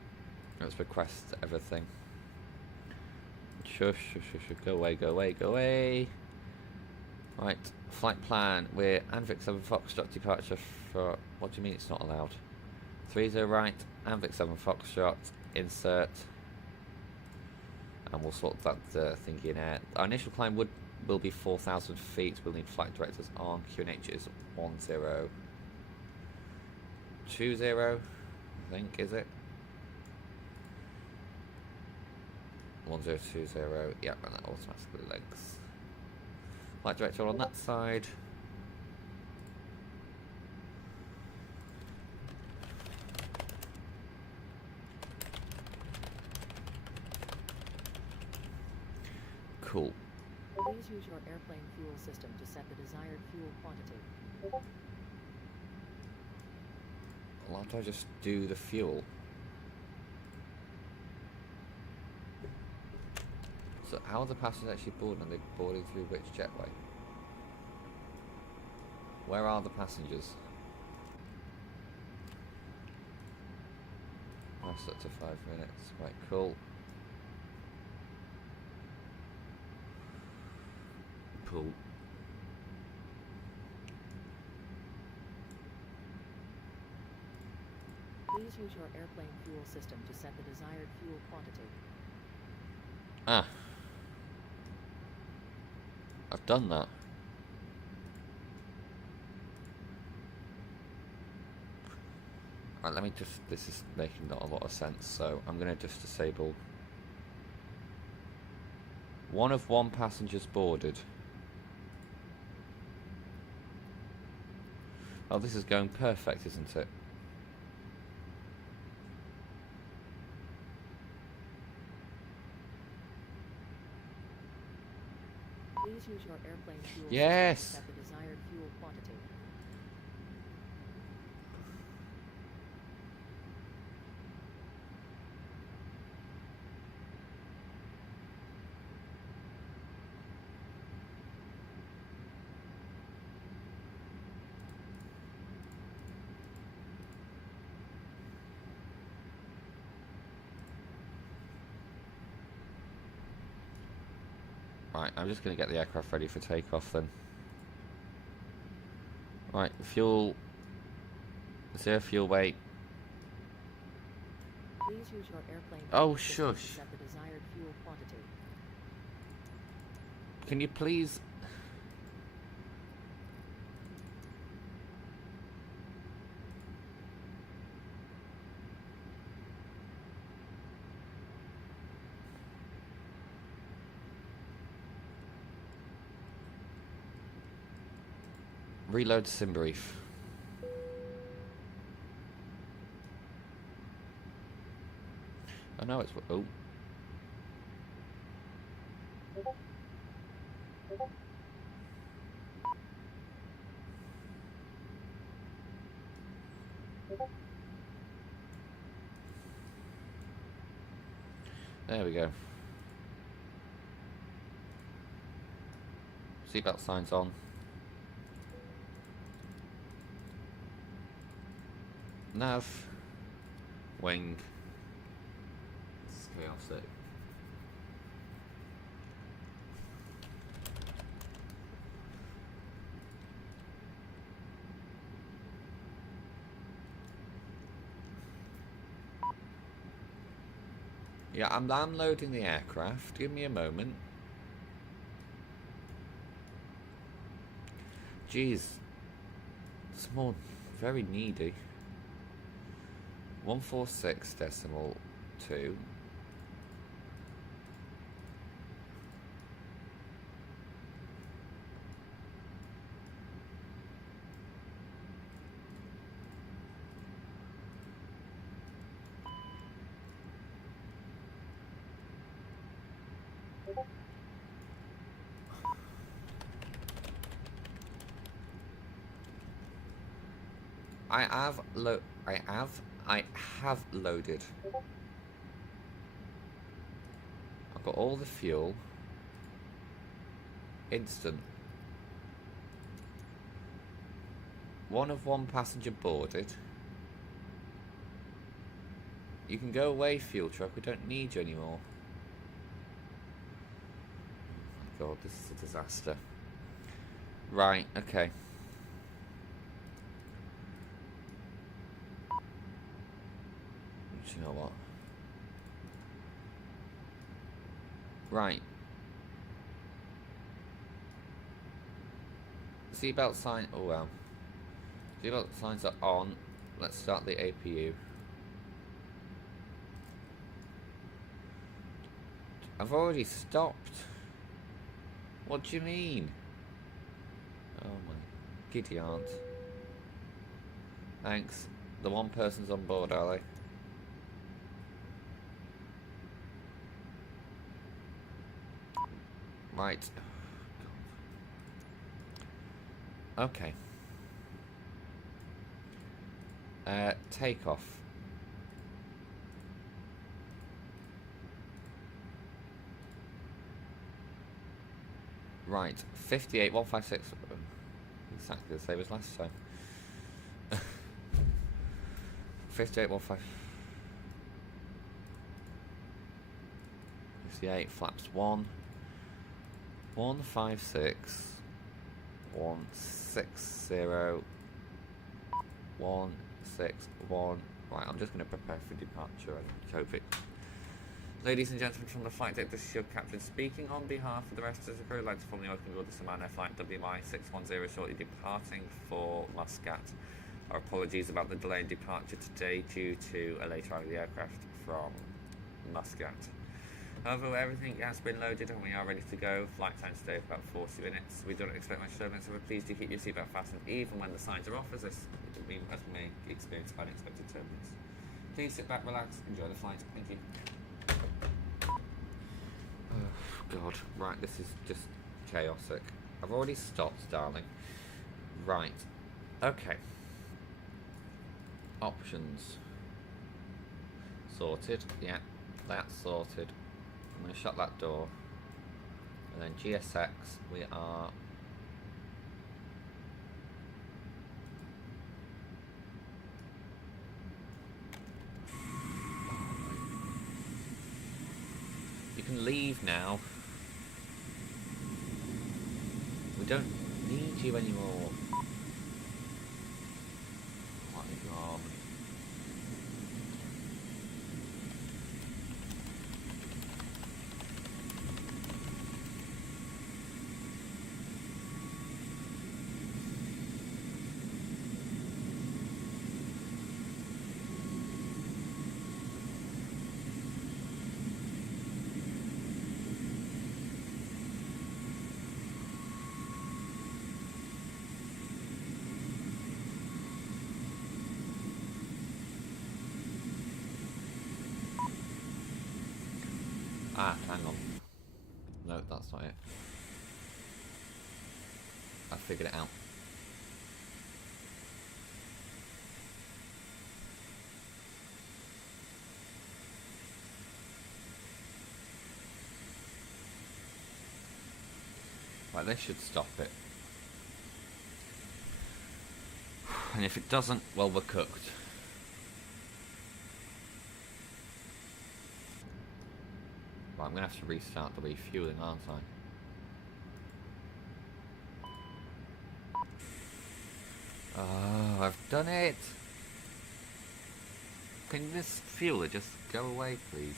let's request everything. Shush, shush, shush, shush. Go away, go away, go away. Right, flight plan. We're Anvic 7 Foxtrot departure for... What do you mean it's not allowed? 30 right, Anvic 7 Foxtrot, insert. And we'll sort that thingy in air. Our initial climb will be 4,000 feet. We'll need flight directors on. QNH is 1020, I think, is it? 1020, yeah, and that automatically links. Flight director on that side. Cool. Please use your airplane fuel system to set the desired fuel quantity. Why don't I just do the fuel? So how are the passengers actually boarding? Are they boarding through which jetway? Where are the passengers? That's up to 5 minutes. Right, cool. Cool. Please use your airplane fuel system to set the desired fuel quantity. Ah. I've done that. Right, let me just... This is making not a lot of sense, so I'm going to just disable... One of one passengers boarded. Oh, this is going perfect, isn't it? Please use your airplane fuel Yes! system to set the desired fuel quantity. Right, I'm just going to get the aircraft ready for takeoff then. Right, fuel... 0 fuel weight. Please use your airplane Oh, fuel system to shush. set the desired fuel quantity. Can you please... Reload sim brief. Oh no, it's... Oh. There we go. Seatbelt signs on. Nav. Wing. This is chaotic. Yeah, I'm loading the aircraft. Give me a moment. Jeez. Small, very needy. 146.2. I have loaded. I've got all the fuel. Instant. One passenger boarded. You can go away, fuel truck. We don't need you anymore. Oh my god, this is a disaster. Right, okay. Do you know what? Right. Seatbelt sign. Oh well. Seatbelt signs are on. Let's start the APU. I've already stopped. What do you mean? Oh my giddy aunt. Thanks. The one person's on board, are they? Right. Okay. Takeoff. Right, 58,156. Exactly the same as last time. 58,156. 58, flaps 1. 156. 160. 161. Right, I'm just going to prepare for departure and hope it. Ladies and gentlemen from the flight deck, this is your captain speaking. On behalf of the rest of the crew, I'd like to formally welcome you aboard the Oman Air flight WY610, shortly departing for Muscat. Our apologies about the delay in departure today due to a late arrival of the aircraft from Muscat. However, everything has been loaded and we are ready to go. Flight time today of about 40 minutes. We don't expect much turbulence, so please do keep your seatbelt fastened even when the signs are off, as we may experience unexpected turbulence. Please sit back, relax, enjoy the flight. Thank you. Oh, God. Right, this is just chaotic. I've already stopped, darling. Right. Okay. Options. Sorted. Yeah, that's sorted. I'm going to shut that door. And then GSX, we are... You can leave now. We don't need you anymore. Oh my God. Ah, hang on. No, that's not it. I figured it out. Right, this should stop it. And if it doesn't, well, we're cooked. Right, I'm going to have to restart the refueling, aren't I? Oh, I've done it! Can this fueler just go away, please?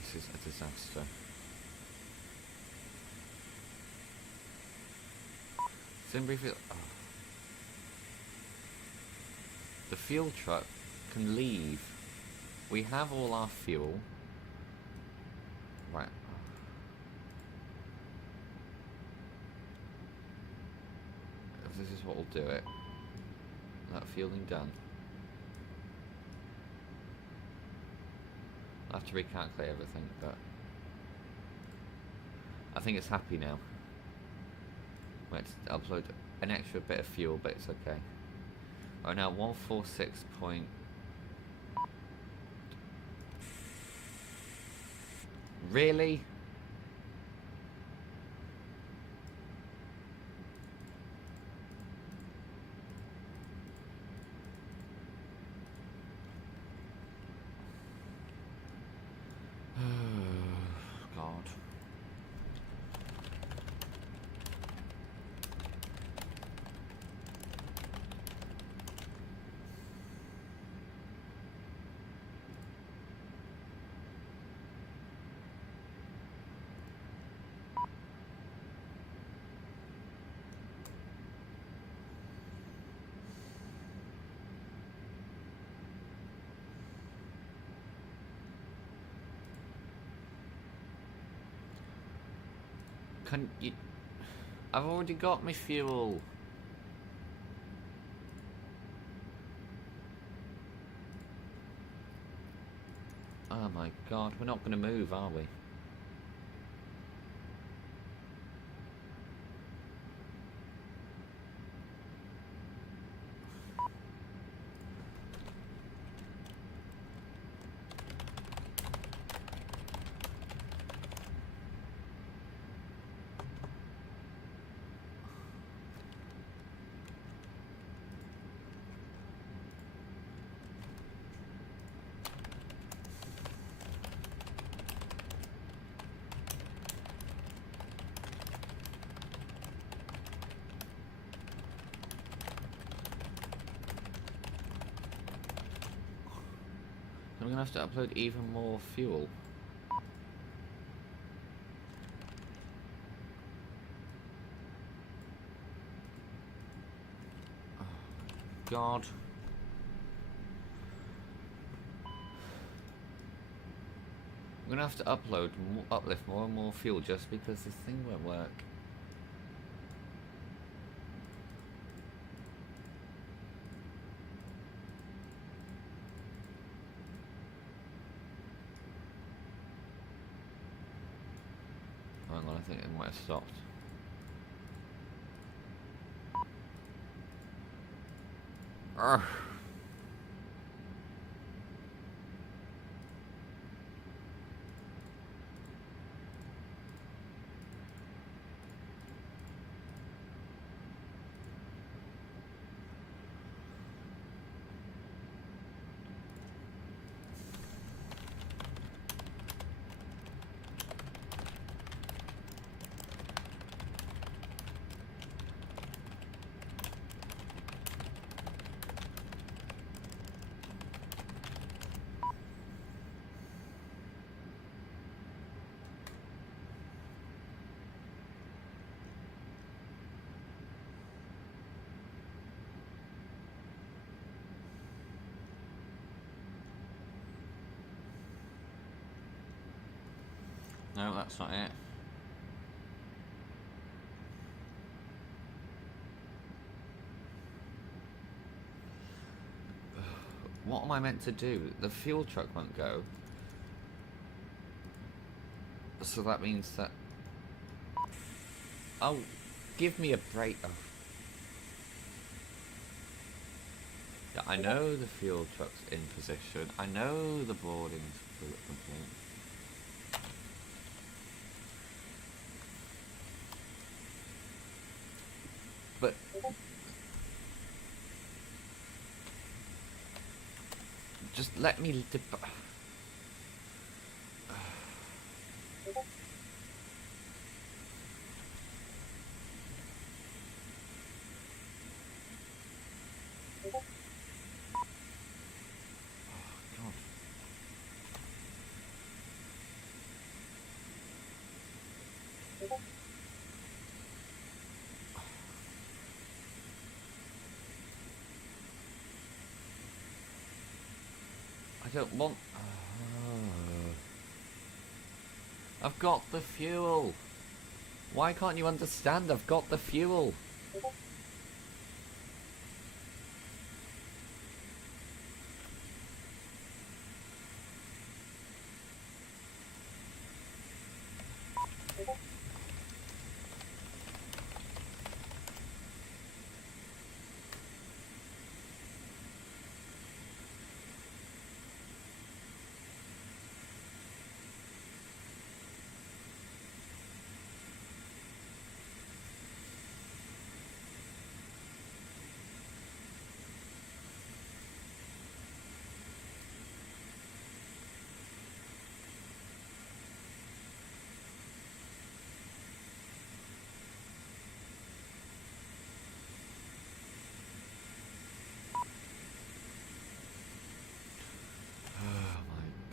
This is a disaster. The fuel truck can leave. We have all our fuel. Right. this is what will do it. That fueling done. I'll have to recalculate everything, but I think it's happy now. Let's upload an extra bit of fuel, but it's okay. Oh, now 146 point. Really? God. Can you... I've already got my fuel. Oh my god, we're not going to move, are we? I'm gonna have to upload even more fuel. Oh, God. I'm gonna have to uplift more and more fuel just because this thing won't work. Hang on, I think it might have stopped. Urgh. No, that's not it. What am I meant to do? The fuel truck won't go. So that means that... Oh, give me a break. Oh. Yeah, I know the fuel truck's in position. I know the boarding's complete. But just let me I don't want... I've got the fuel. Why can't you understand? I've got the fuel.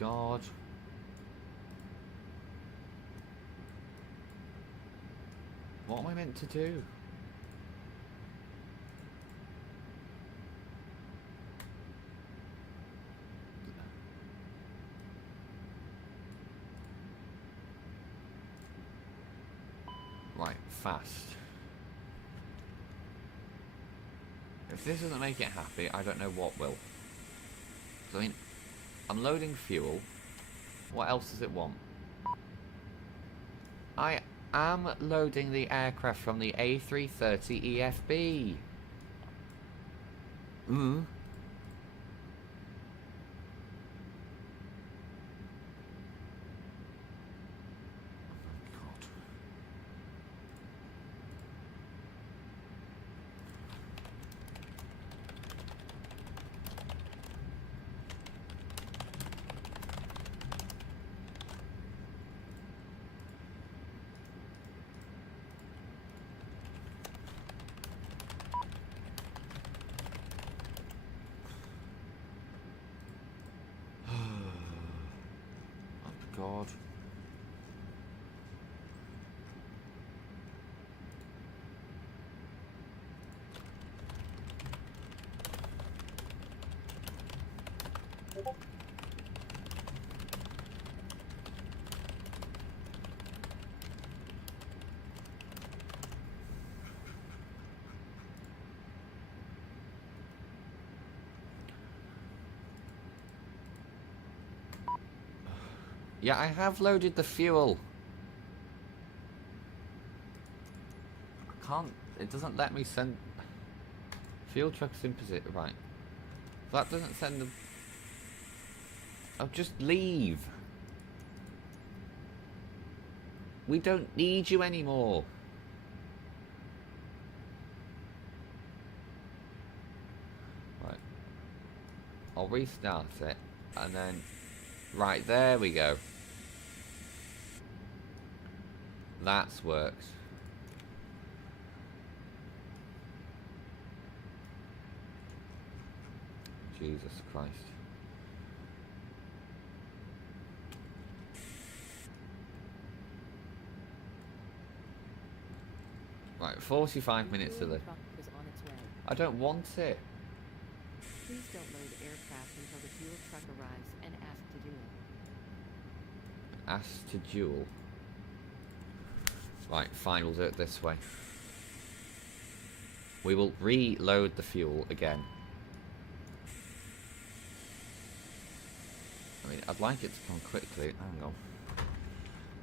God. What am I meant to do? Right, fast. If this doesn't make it happy, I don't know what will. 'Cause, I mean, I'm loading fuel. What else does it want? I am loading the aircraft from the A330 EFB. God. Yeah, I have loaded the fuel. I can't, it doesn't let me send fuel trucks in position. Right. That doesn't send them. Oh, just leave. We don't need you anymore. Right. I'll restart it and then. Right, there we go. That's worked. Jesus Christ. Right, 45 minutes to the... I don't want it. Please don't load aircraft until the fuel truck arrives and ask to duel. Ask to duel. Right, fine, we'll do it this way. We will reload the fuel again. I mean, I'd like it to come quickly. Hang on.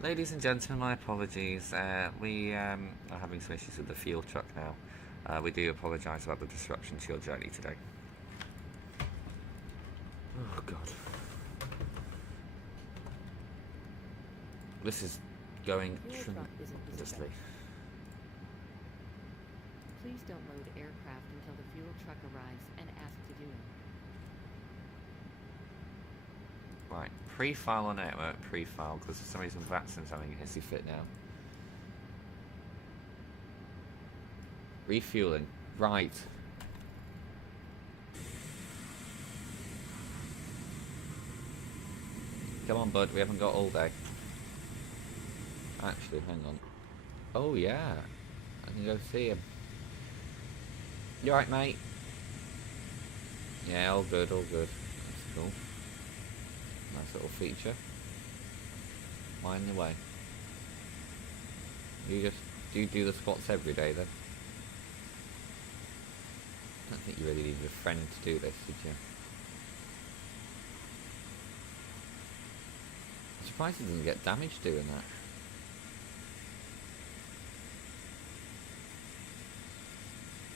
Ladies and gentlemen, my apologies. We are having some issues with the fuel truck now. We do apologise about the disruption to your journey today. Oh, God. This is going tremendously. Please don't load aircraft until the fuel truck arrives and ask to duel. Right, pre-file on network, pre-file, because for some reason Vatson's having a hissy fit now. Refueling, right. Come on, bud, we haven't got all day. Actually, hang on. Oh, yeah. I can go see him. You alright, mate? Yeah, all good, all good. That's cool. Nice little feature. Mind the way. Do you do the squats every day then? I don't think you really needed a friend to do this, did you? I'm surprised it doesn't get damaged doing that.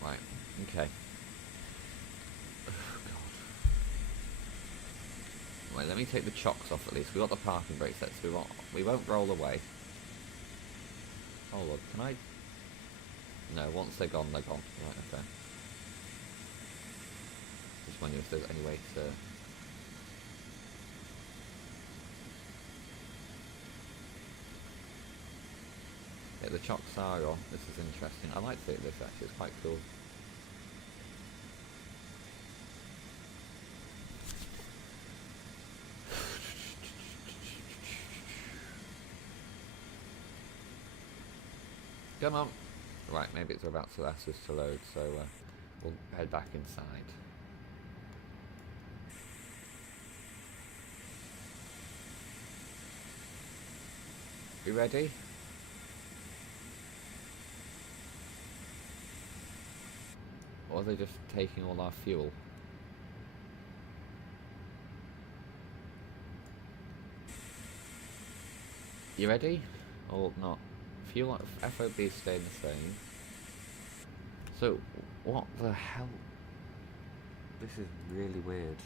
Right, okay. Oh, God. Right, let me take the chocks off at least. We've got the parking brake set, so we won't roll away. Oh, look, can I... No, once they're gone, they're gone. Right, okay. Just wondering if there's any way to... Yeah, the chocks are on. This is interesting. I like to see this actually, it's quite cool. Come on. Right, maybe it's about to ask us to load, so we'll head back inside. You ready? Or are they just taking all our fuel? You ready? Or not? Fuel FOB is staying the same. So, what the hell? This is really weird.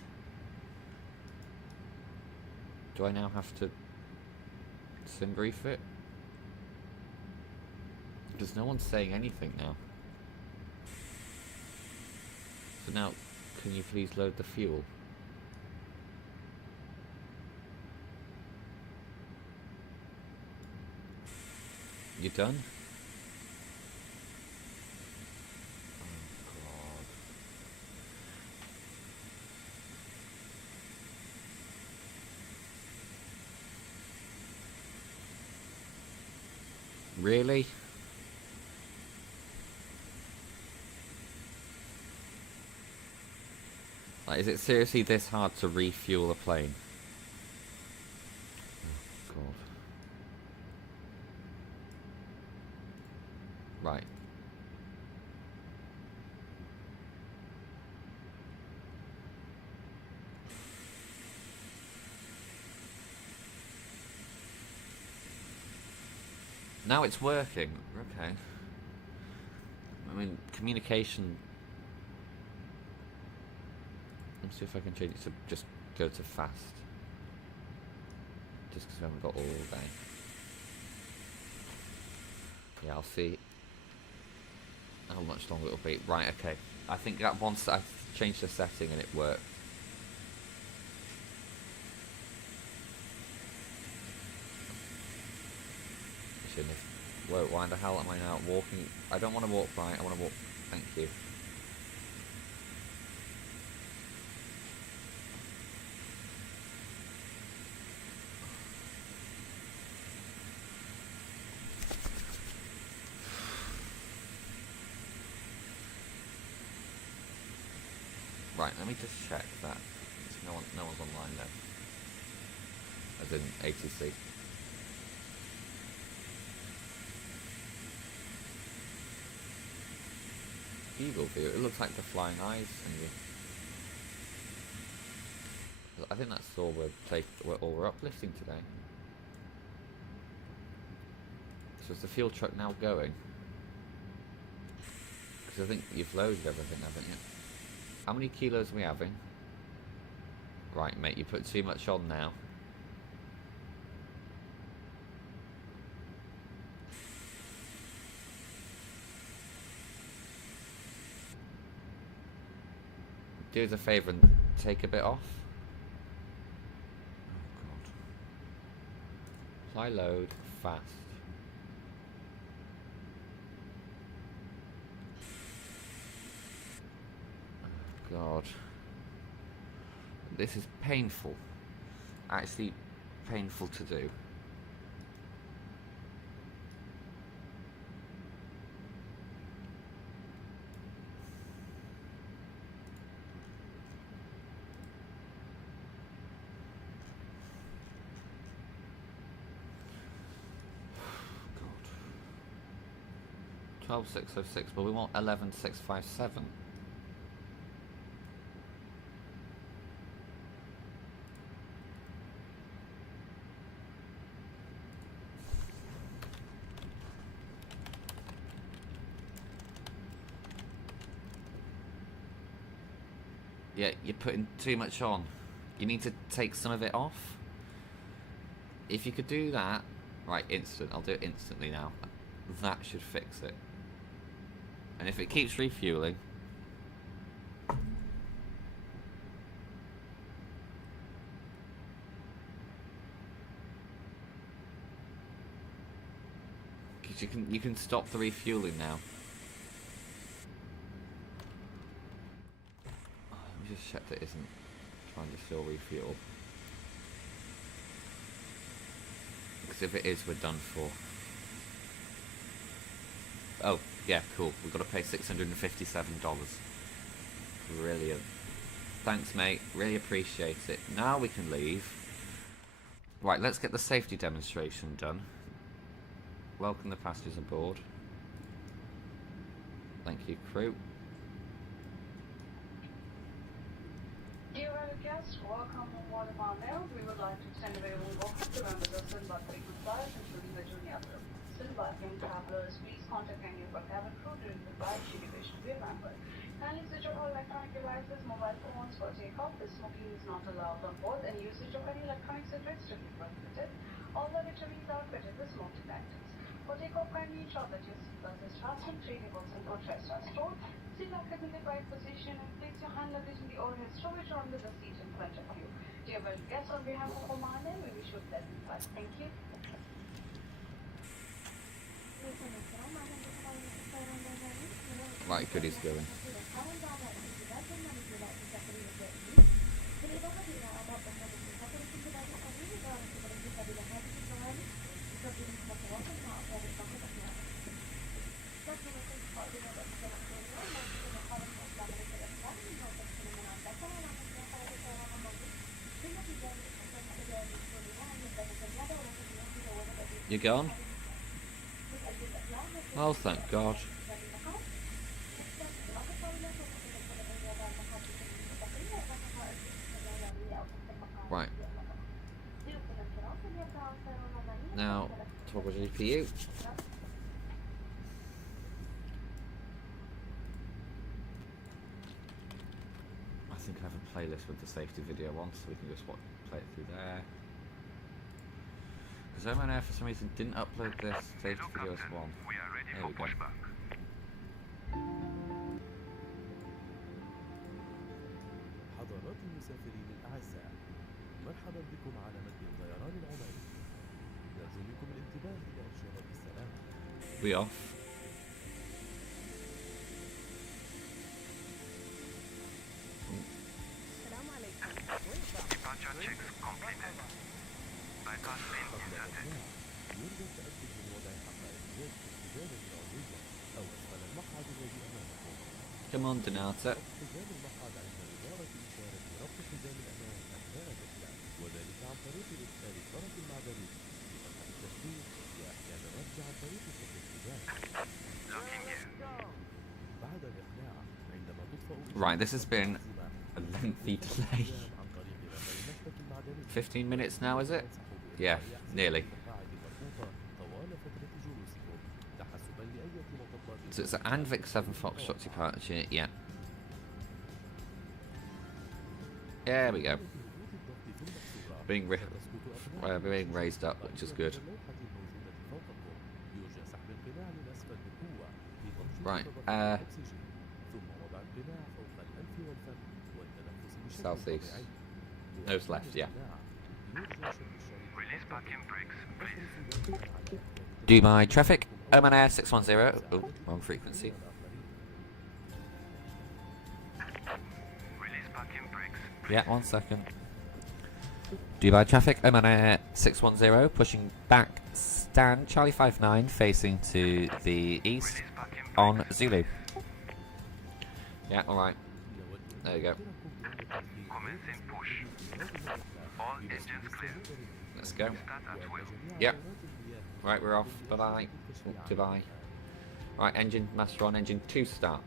Do I now have to sim brief it? Because no one's saying anything now. So now, can you please load the fuel? You done? Oh god. Really? Like, is it seriously this hard to refuel a plane? Oh god. Right. Now it's working. Okay. I mean, communication. Let's see if I can change it to just go to fast. Just because we haven't got all day. Yeah, I'll see how much longer it'll be. Right, okay. I think that once I changed the setting and it worked. Shouldn't have. Whoa, why the hell am I now walking? I don't want to walk right, I want to walk. Thank you. Right, let me just check that. No one's online there. As in ATC. Eagle view. It looks like the flying eyes and I think that's all we're uplifting today. So is the fuel truck now going? Because I think you've loaded everything, haven't you? How many kilos are we having? Right, mate, you put too much on now. Do us a favour and take a bit off. Oh god. Fly load fast. Oh god. This is painful. Actually painful to do. God. 12606, but we want 11657. Yeah, you're putting too much on. You need to take some of it off. If you could do that, right, instant. I'll do it instantly now. That should fix it. And if it keeps refueling, because you can stop the refueling now. Let me just check that it isn't trying to still refuel. Because if it is, we're done for. Oh, yeah, cool. We've got to pay $657. Brilliant. Thanks, mate. Really appreciate it. Now we can leave. Right, let's get the safety demonstration done. Welcome the passengers aboard. Thank you, crew. Dear guests, welcome on board Oman Air. We would like to extend a very warm welcome to members of Sinbad frequent flyers, including the junior crew. Sinbad young travelers, please contact any of our cabin crew during the flight should you wish to be remembered. Kindly switch off all electronic devices, mobile phones for takeoff. The smoking is not allowed on board, and usage of any electronic cigarettes to be prohibited. All lavatories are fitted with smoke detectors. For takeoff, kindly ensure that your seatbelt is fastened, tray tables and footrests are stored. Sit back in the right position and place your hand luggage in the overhead storage or under the seat in front of you. Dear well guests, on behalf of Oman Air, we wish you a pleasant flight. Thank you. Right, goodies going. You gone? Oh, thank God. Right. Now, toggle GPU. I think I have a playlist with the safety video on, so we can just play it through there. Because Oman Air for some reason didn't upload this safety video as one. There we go. حضرات المسافرين الأعزاء، مرحبا بكم على متن الطيران العماني. نرجو منكم الانتباه إلى إشارات السلام. We off. السلام عليكم. Departure checks completed. Bypass lane inserted. يرجى التأكد من وضع حقائب اليد في الحزام العلوية أو أسفل المقعد الذي أمامكم. Come on, Donata. حزام المقعد عند إدارة إشارة ربط حزام الأمان أثناء الرحلة، وذلك عن طريق إدخال الطرف المعدني في مقعد التثبيت وأحيان الرفع عن طريق شد الحزام. بعد الإقلاع عندما تطفأ Right, this has been a lengthy delay. 15 minutes now, is it? Yeah, nearly. So it's an Anvik 7 Foxtrot departure, yeah. There we go. Being raised up, which is good. Right, southeast. Nose left, yeah. Release parking brakes, please. Dubai traffic, Oman Air 610. Oh, wrong frequency. Release parking brakes. Yeah, 1 second. Dubai traffic, Oman Air 610, pushing back, stand, Charlie 59, facing to the east on Zulu. Yeah, alright. There you go. Commencing push. All engines clear. Let's go. Start at will. Yep. Right, we're off. Bye-bye. Goodbye. Right, engine master on, engine 2 start.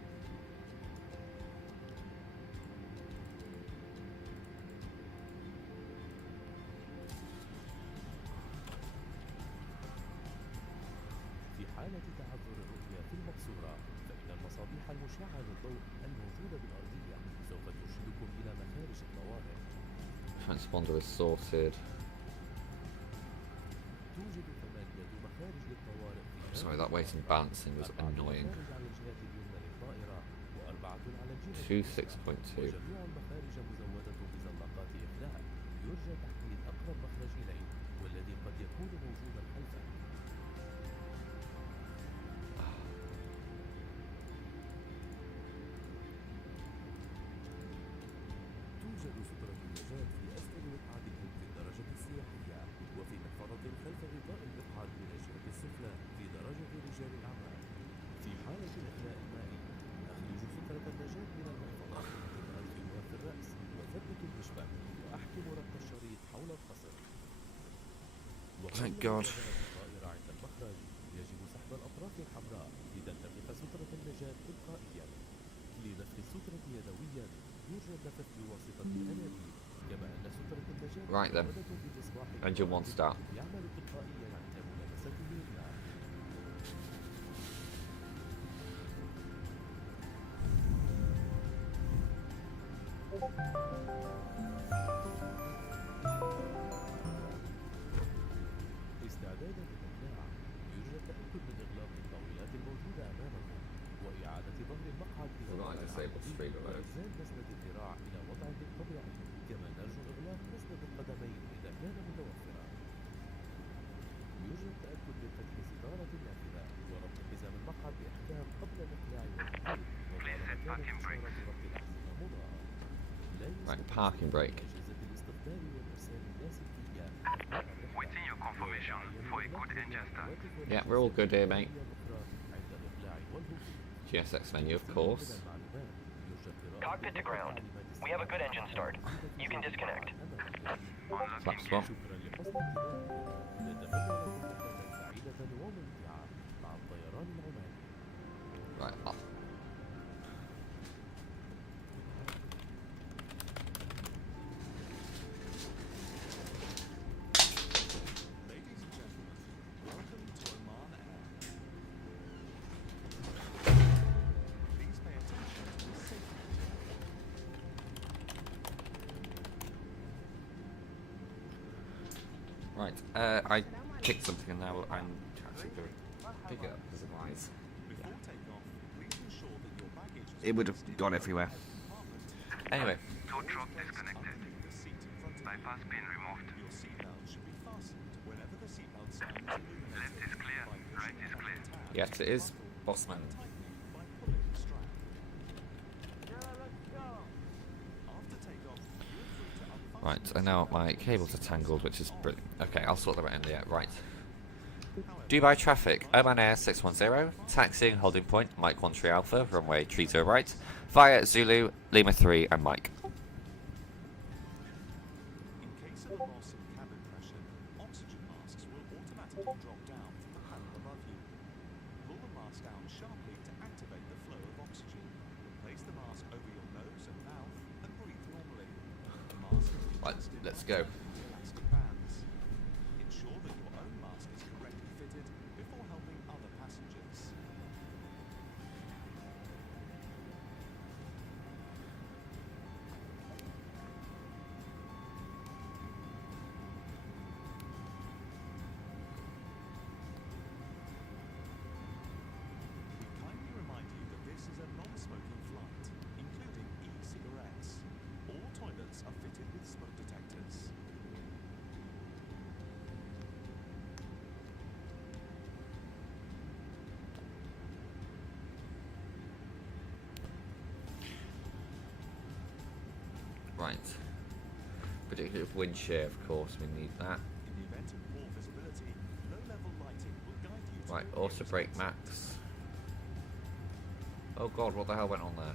في حالة تعذر الرؤية في المقصورة، فإن المصابيح المشعة للضوء الموجودة بالأرضية سوف ترشدكم إلى مخارج الطوارئ. Transponder is sorted. توجد 8 مخارج للطوارئ. Sorry, that waiting balancing was annoying. على الجهة اليمنى للطائرة وأربعة على الجهة 26.2. وجميع المخارج مزودة بزلاقات إخلاء. يرجى تحديد أقرب مخرج إليه والذي قد يكون موجودا خلفه. توجد سترة النجاة في أسفل مقعدكم في الدرجة السياحية، وفي محفظة خلف غطاء المقعد من الجهة السفلى في درجة رجال الأعمال. في God. يجب سحب الأطراف الحمراء لتنتفخ سترة النجاة تلقائيا. لنفخ السترة يدويا يرجى النفخ بواسطة الأنابيب، كما أن سترة النجاة Right then. مزودة بمصباح Engine 1 start. يعمل تلقائيا عند ملامسته للماء. استعدادا للإقلاع، يرجى التأكد من إغلاق الطاولات الموجودة أمامكم وإعادة ظهر المقعد إلى We're not disabled street alert. وإنزال مسند الذراع إلى وضعه الطبيعي، كما نرجو إغلاق مسند القدمين إذا كان متوفرا. يرجى التأكد من فتح ستارة النافذة وربط حزام المقعد بإحكام قبل الإقلاع والركوب، وطالما كانت إشارة ربط الأحزمة مضاءة. لا Right, parking brake. أجهزة الاستقبال والإرسال اللاسلكية. Waiting your confirmation for a good engine start. Yeah, we're all good here, mate. GSX menu, of course. Cockpit to ground. We have a good engine start. You can disconnect. Flap swap. Right, off. Ladies and gentlemen, welcome to Oman Air. Please pay attention to the safety of the Right, I kicked something and now I'm actually going to pick it up because of eyes. Before takeoff, please ensure that your baggage is It would have gone everywhere. Anyway, Tow truck disconnected. Bypass pin removed. Your seatbelt should be fastened whenever the seatbelt sign is illuminated. Left is clear. Right is clear. yes, it is Bossman. By pulling the strap. After takeoff, feel free to unfasten Right, and now my cables are tangled, which is brilliant. Okay, I'll sort that out in the end. Right. Dubai traffic, Oman Air 610, taxiing holding point, Mike 13 Alpha, runway 30 right, via Zulu, Lima 3 and Mike. In case of a loss in cabin pressure, oxygen masks will automatically drop down from the panel above you. Pull the mask down sharply to activate the flow of oxygen. Place the mask over your nose and mouth and breathe normally. The mask will be Right, adjusted let's by go. elastic bands. Ensure that your own mask is correctly fitted before helping other passengers. We kindly remind you that this is a non-smoking flight, including e-cigarettes. All toilets are fitted with smoke detectors. Right. Predictive wind shear, of course, we need that. In the event of poor visibility, low-level lighting will guide you to Right, your auto brake max. Oh god, what the hell went on there?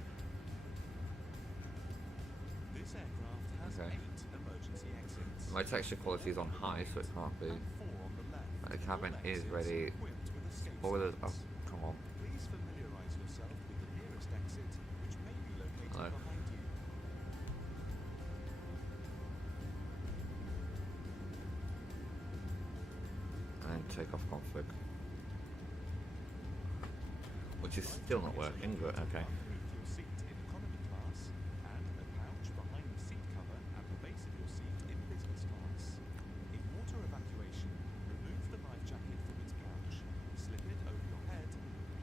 This aircraft has Okay. 8 emergency exits. My texture quality is on high, so it can't be. And 4 on the left. The cabin All is exits ready. equipped with escape Boilers, oh, signs. come on. Please familiarize yourself with the nearest exit, which may be located Hello. behind you. And take off config. Which is still not working, but okay. Underneath your seat in economy class, and a pouch behind the seat cover at the base of your seat in business class. In water evacuation, remove the life jacket from its pouch, slip it over your head,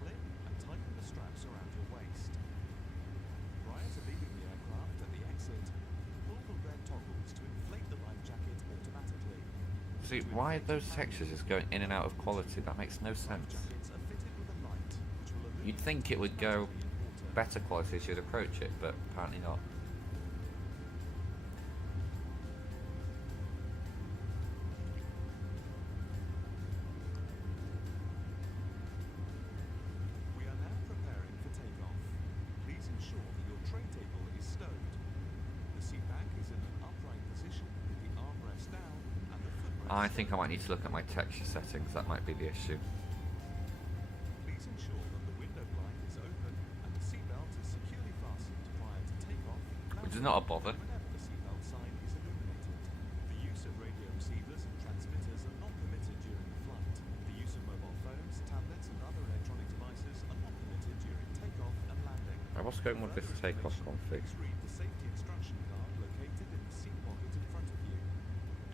clip and tighten the straps around your waist. Prior to leaving the aircraft at the exit, pull the red toggles to inflate the life jacket automatically. See, why are those textures just going in and out of quality? That makes no sense. Jackets are fitted with a light, which will illuminate You'd think it would go in water. better quality as you'd approach it, but apparently not. We are now preparing for takeoff. Please ensure that your tray table is stowed. The seat back is in an upright position with the armrest down and the footrest I think I might need to look at my texture settings, that might be the issue. Please ensure that the window blind is open and the seatbelt is securely fastened prior to takeoff, Which is not a bother. whenever the seatbelt sign is illuminated. The use of radio receivers and transmitters are not permitted during the flight. The use of mobile phones, tablets and other electronic devices are not permitted during takeoff and landing. What's going on with this takeoff config? Please read the safety instruction card located in the seat pocket in front of you.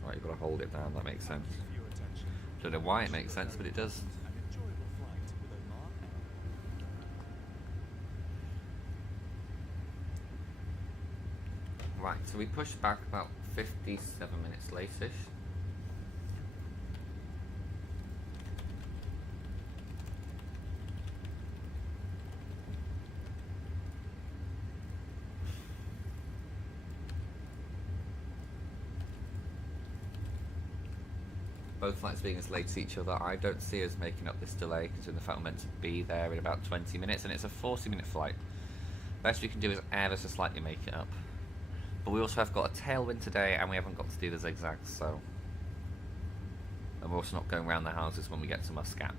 Right, you've got to hold it down, that makes sense. Don't know why it makes sense, but it does. An enjoyable flight with Oman Air. Right, so we pushed back about 57 minutes late-ish. Both flights being as late as each other, I don't see us making up this delay, considering the fact we're meant to be there in about 20 minutes, and it's a 40-minute flight. Best we can do is ever so slightly make it up. But we also have got a tailwind today, and we haven't got to do the zigzags, so... And we're also not going around the houses when we get to Muscat.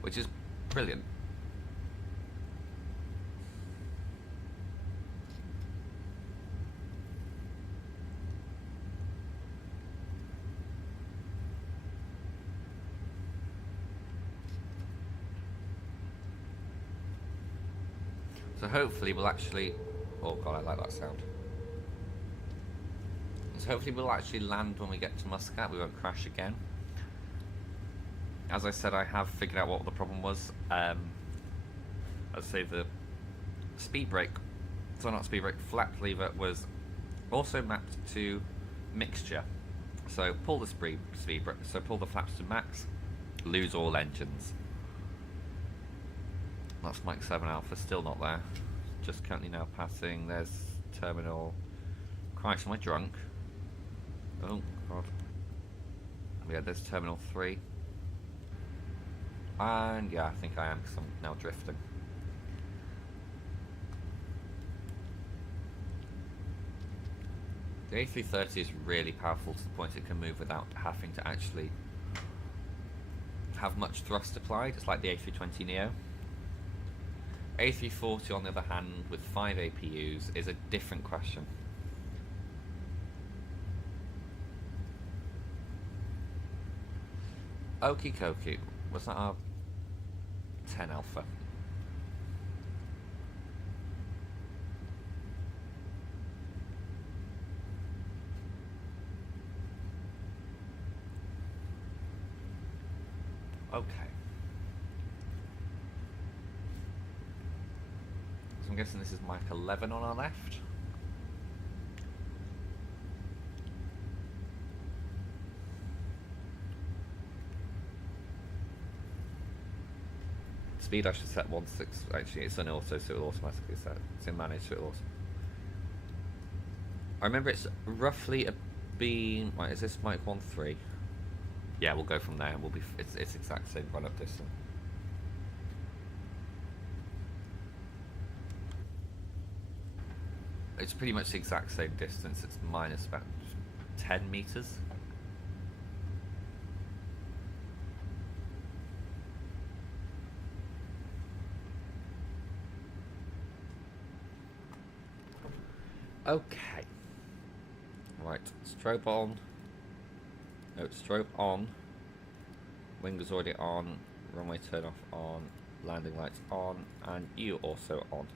Which is brilliant. So hopefully we'll actually... Oh god, I like that sound. So hopefully we'll actually land when we get to Muscat, we won't crash again. As I said, I have figured out what the problem was. I'd say the speed brake, so not speed brake, flap lever was also mapped to mixture. So pull the speed brake, so pull the flaps to max, lose all engines. That's Mike 7 Alpha, still not there. Just currently now passing. There's terminal. Christ, am I drunk? Oh god. Yeah, there's terminal 3. And yeah, I think I am because I'm now drifting. The A330 is really powerful to the point it can move without having to actually have much thrust applied. It's like the A320neo. A340 on the other hand, with 5 APUs, is a different question. Okie dokie, was that our 10 Alpha? Okay. So I'm guessing this is Mike 11 on our left. Speed I should set 1.6. Actually, it's an auto, so it'll automatically set. It's in manage, so it'll also. I remember it's roughly a beam. Right, is this Mike 1.3? Yeah, we'll go from there. We'll be. It's exact same run up distance. It's pretty much the exact same distance. It's minus about 10 meters. Okay. Right, strobe on. No, strobe on. Wing is already on. Runway turn off on. Landing lights on. And you also on.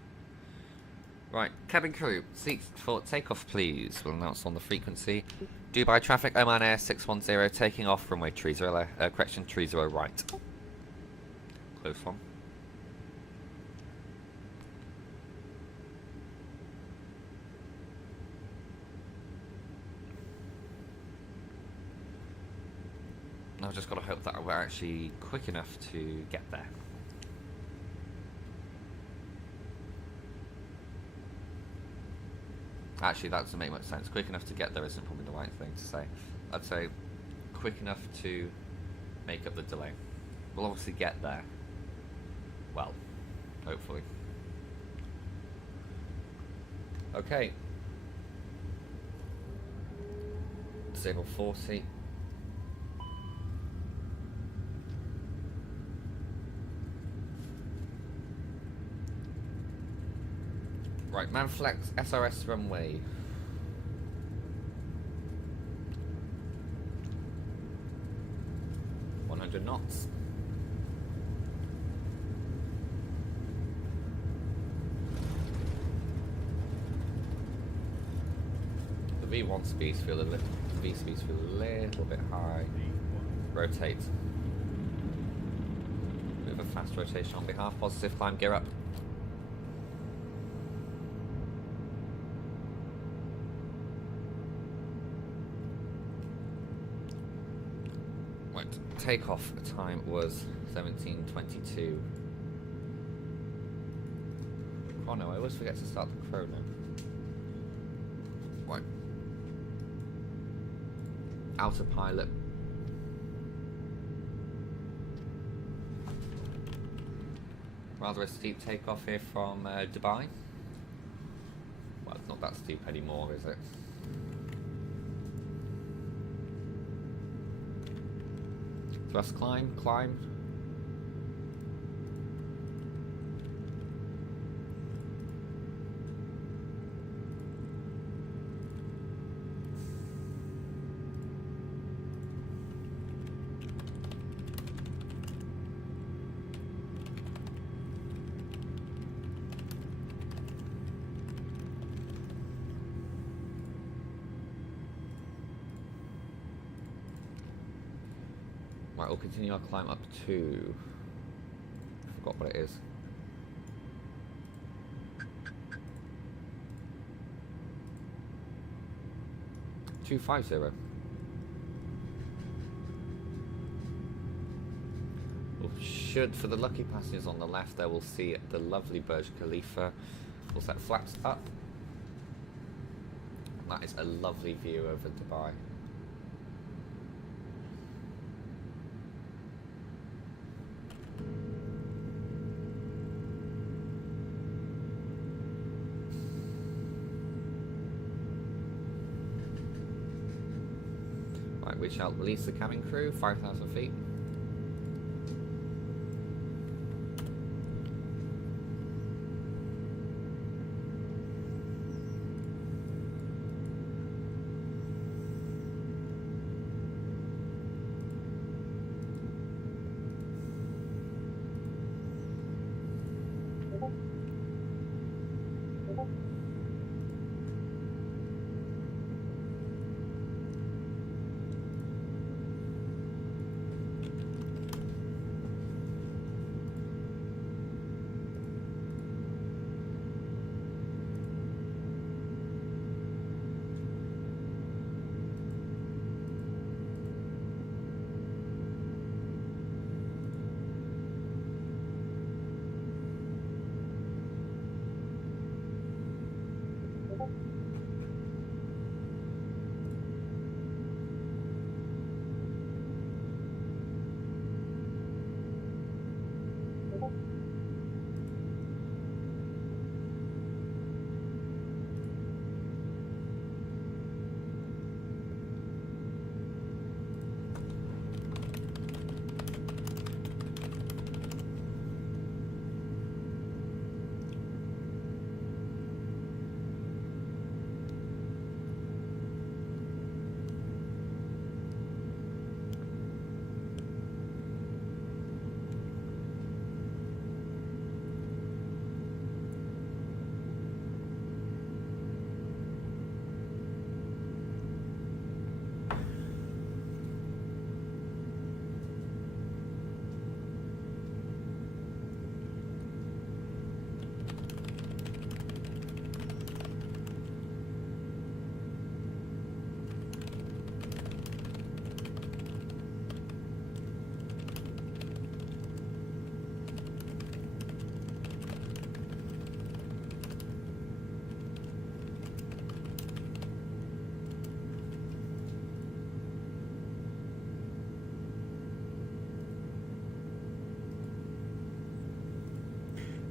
Right, cabin crew, seats for takeoff please. We'll announce on the frequency. Dubai traffic, Oman Air 610, taking off runway 30, correction 30 right. Close one. I've just got to hope that we're actually quick enough to get there. Actually, that doesn't make much sense. Quick enough to get there isn't probably the right thing to say. I'd say quick enough to make up the delay. We'll obviously get there. Well, hopefully. Okay. Disable 40. Right, Manflex SRS runway. Knots. The V1 speeds feel a little, V speeds feel a little bit high. Rotate. Move a fast rotation on behalf. Positive climb, gear up. Takeoff time was 17:22. Chrono, I always forget to start the chrono. Right. Autopilot. Rather a steep takeoff here from Dubai. Well, it's not that steep anymore, is it? Thrust climb, climb. Right, we'll continue our climb up to... I forgot what it is. $250. We should, for the lucky passengers on the left, there we'll see the lovely Burj Khalifa. We'll set flaps up. That is a lovely view over Dubai. We shall release the cabin crew, 5,000 feet.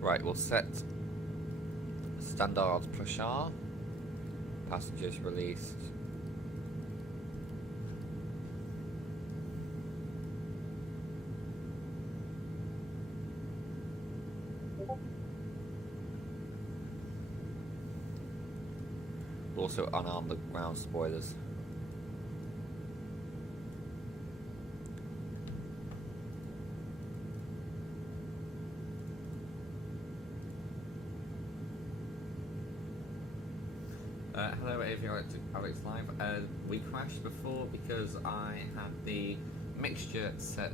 Right, we'll set standard push R. Passengers released. Also unarm the ground spoilers. Hello, Avionics Alex Live. We crashed before because I had the mixture set,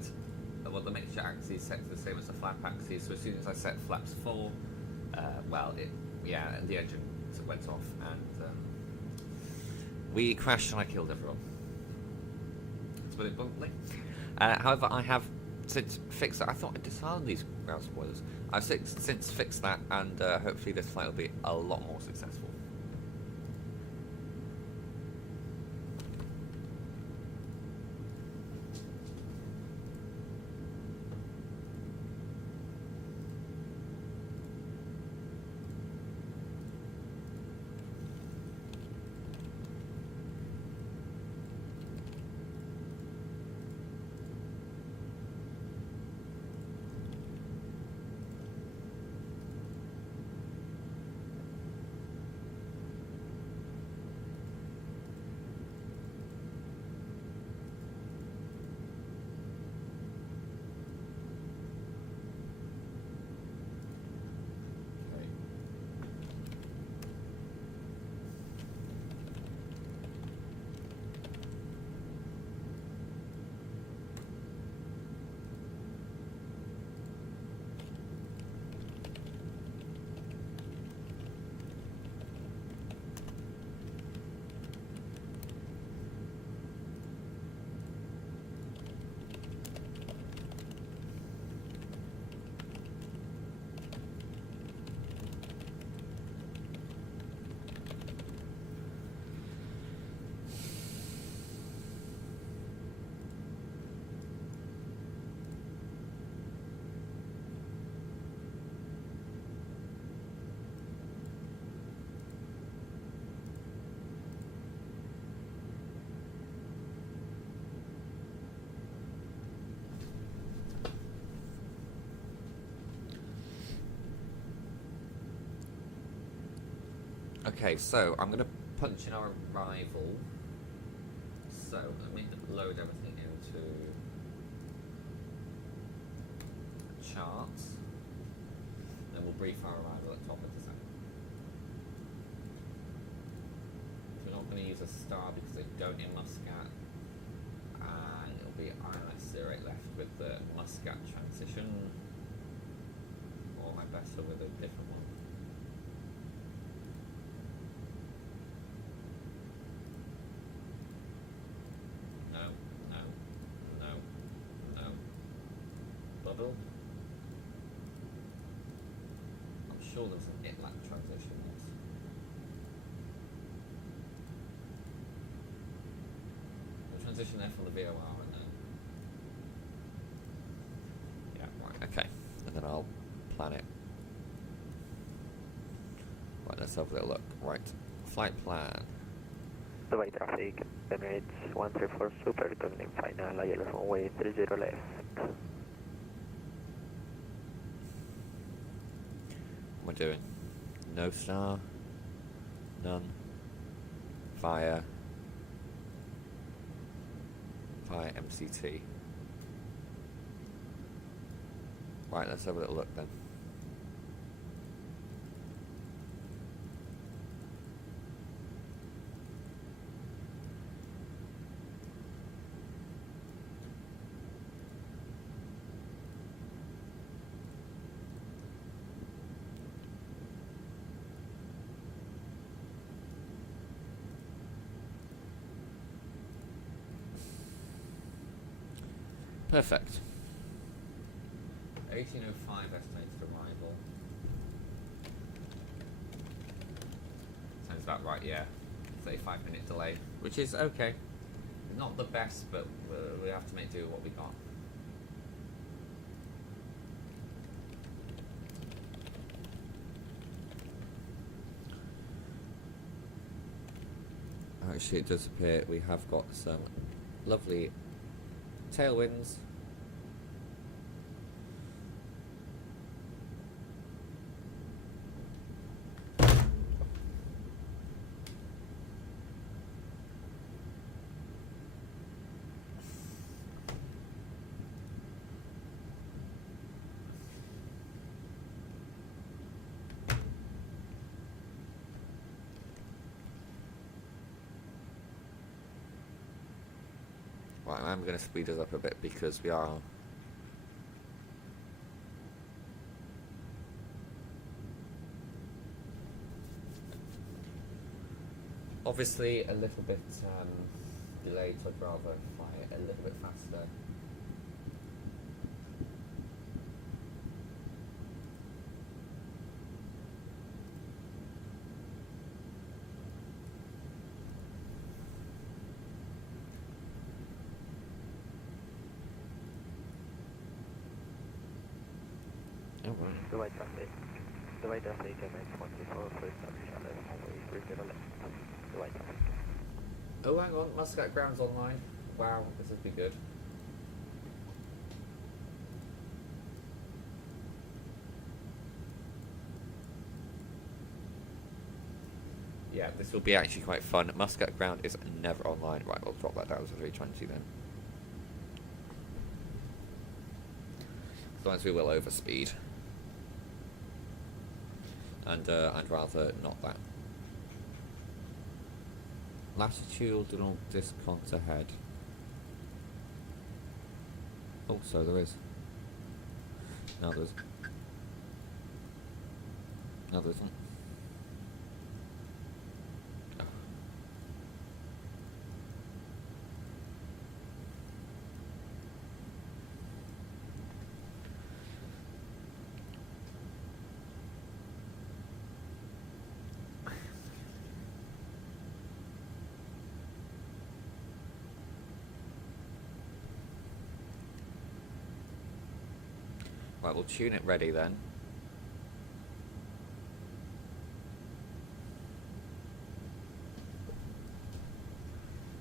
well, the mixture axis set to the same as the flap axis. So as soon as I set flaps full, the engine went off, and we crashed and I killed everyone. To put it bluntly. However, I have since fixed that. I thought I disarmed these ground spoilers. I've since fixed that, and hopefully this flight will be a lot more successful. Okay, so I'm going to punch in our arrival. So let me load everything into charts. Then we'll brief our arrival at top of the second. We're not going to use a star because they don't in Muscat. And it'll be ILS 08 left with the Muscat transition. Or am I better with a different one? Bubble. I'm sure there's an ITLAC transition. The transition there from the VOR, and then right, okay, and then I'll plan it. Right, let's have a little look. Right, flight plan. Dubai traffic, Emirates 134 Super, returning final, yellow runway 30 left. What am I doing? No star, none, via MCT. Right, let's have a little look then. Perfect. 1805 estimated arrival. Sounds about right, yeah. 35-minute delay, which is okay. Not the best, but we have to make do with what we got. Actually, it does appear we have got some lovely tailwinds. Right, I'm going to speed us up a bit because we are obviously a little bit delayed, so I'd rather fly it a little bit faster. Dubai traffic. Dubai traffic, MX124, first Charlotte, runway 30 left. Dubai traffic. Oh, hang on, Muscat ground's online. Wow, this would be good. Yeah, this will be actually quite fun. Muscat ground is never online. Right, we'll drop that down to 320 then. Sometimes we will overspeed. And I'd rather not that. Latitudinal discount ahead. Oh, so there is. Now there's. Now there isn't. Right, we'll tune it ready then.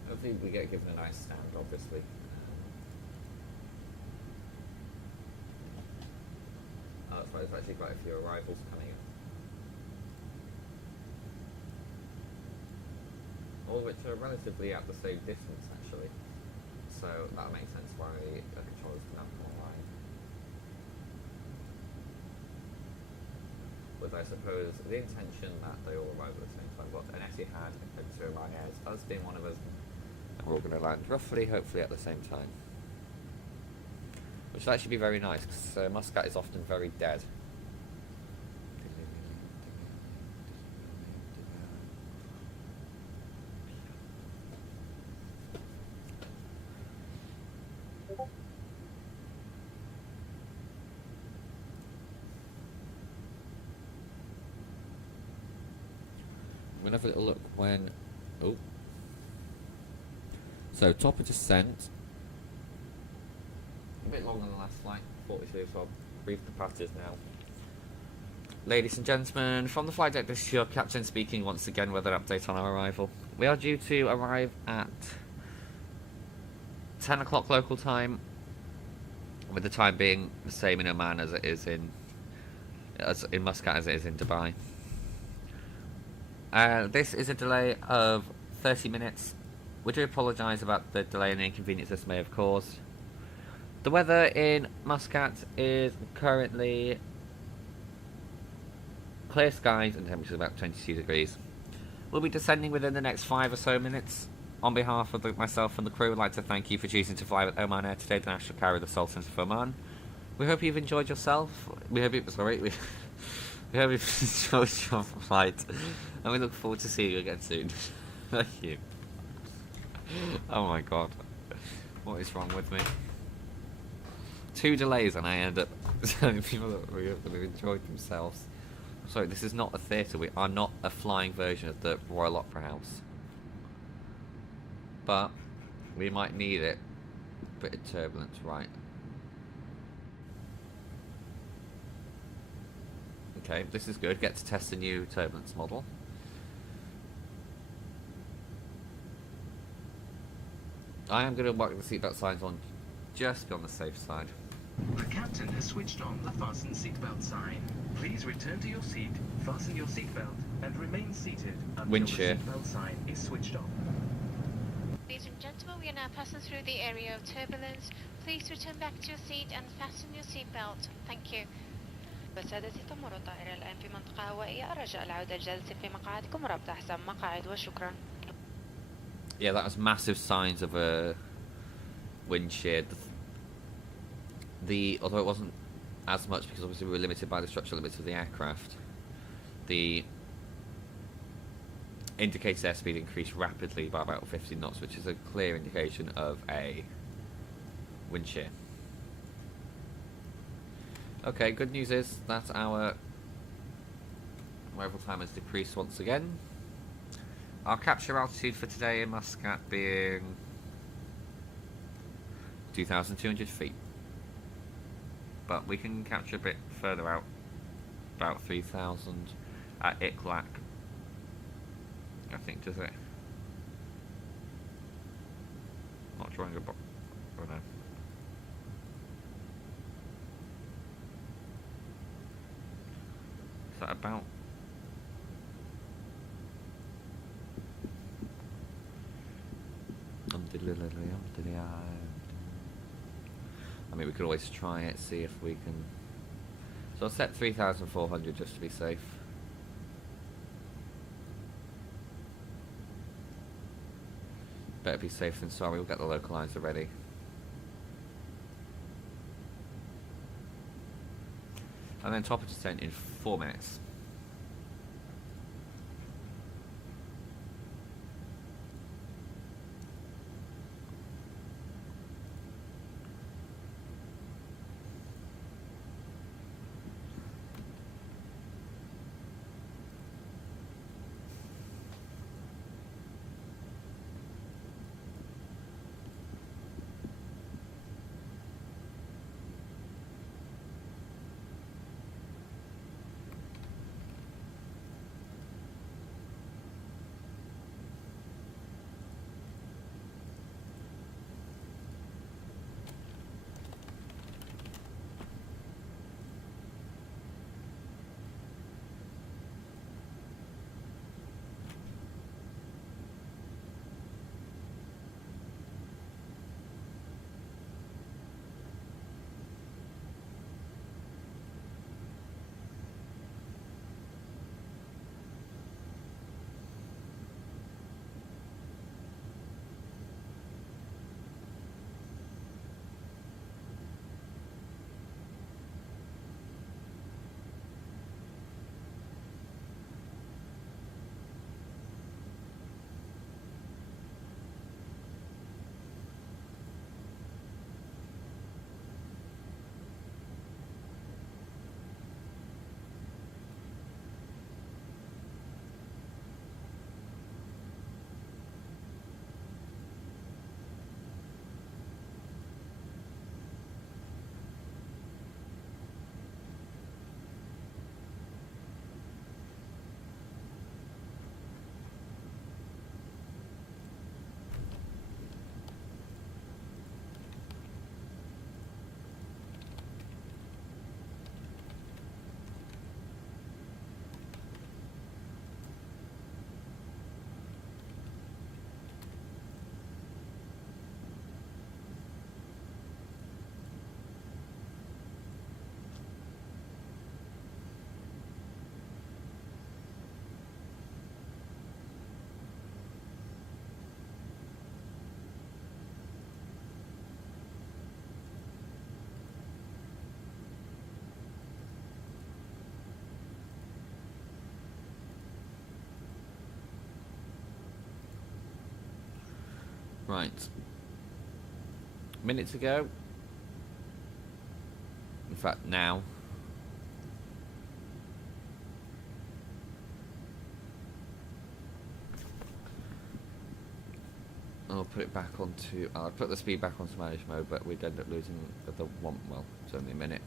Hopefully we get given a nice stand, obviously. Oh, that's right, there's actually quite a few arrivals coming in. All of which are relatively at the same distance, actually. So that makes sense why the controllers can have more line. With, I suppose, the intention that they all arrive at the same time. But an Etihad and two Oman Airs, us being one of us, and we're all going to land roughly, hopefully, at the same time. Which will actually be very nice, because Muscat is often very dead. I'm going to have a little look when... Oh. So, top of descent. A bit longer than the last flight, 42, so I'll brief the passengers now. Ladies and gentlemen, from the flight deck, this is your captain speaking once again with an update on our arrival. We are due to arrive at 10 o'clock local time, with the time being the same in Oman as it is in Muscat as it is in Dubai. This is a delay of 30 minutes. We do apologise about the delay and the inconvenience this may have caused. The weather in Muscat is currently clear skies and temperature about 22 degrees. We'll be descending within the next 5 or so minutes. On behalf of myself and the crew, I'd like to thank you for choosing to fly with Oman Air today, the national carrier of the Sultan of Oman. We hope you've enjoyed yourself. We hope you've enjoyed your flight, and we look forward to seeing you again soon. Thank you. Oh my god, what is wrong with me? 2 delays and I end up telling people that they've enjoyed themselves. Sorry, this is not a theatre. We are not a flying version of the Royal Opera House, but we might need it. Bit of turbulence, right? Okay, this is good. Get to test the new turbulence model. I am going to mark the seatbelt signs on just to be on the safe side. The captain has switched on the fasten seatbelt sign. Please return to your seat, fasten your seatbelt, and remain seated until Wind the shear. seatbelt sign is switched on. Ladies and gentlemen, we are now passing through the area of turbulence. Please return back to your seat and fasten your seatbelt. Thank you. سادتي تمر الطائرة الآن في منطقة هوائية الرجاء العودة الجالسين في مقاعدكم وربط أحزام مقاعد وشكرا. Yeah, that was massive signs of a wind shear. Although it wasn't as much because obviously we were limited by the structural limits of the aircraft, the indicated airspeed increased rapidly by about 50 knots, which is a clear indication of a wind shear. Okay, good news is that our arrival time has decreased once again. Our capture altitude for today in Muscat being 2,200 feet. But we can capture a bit further out, about 3,000 at Iklak. I think, does it? Not drawing a box. Oh no. Is that about? I mean, we could always try it, see if we can. So I'll set 3,400 just to be safe. Better be safe than sorry. We'll get the localizer ready. And then top of descent in 4 minutes. Right. Minutes ago. In fact, now. I'll put it back onto. I'll put the speed back onto manage mode, but we'd end up losing the one. Well, it's only a minute.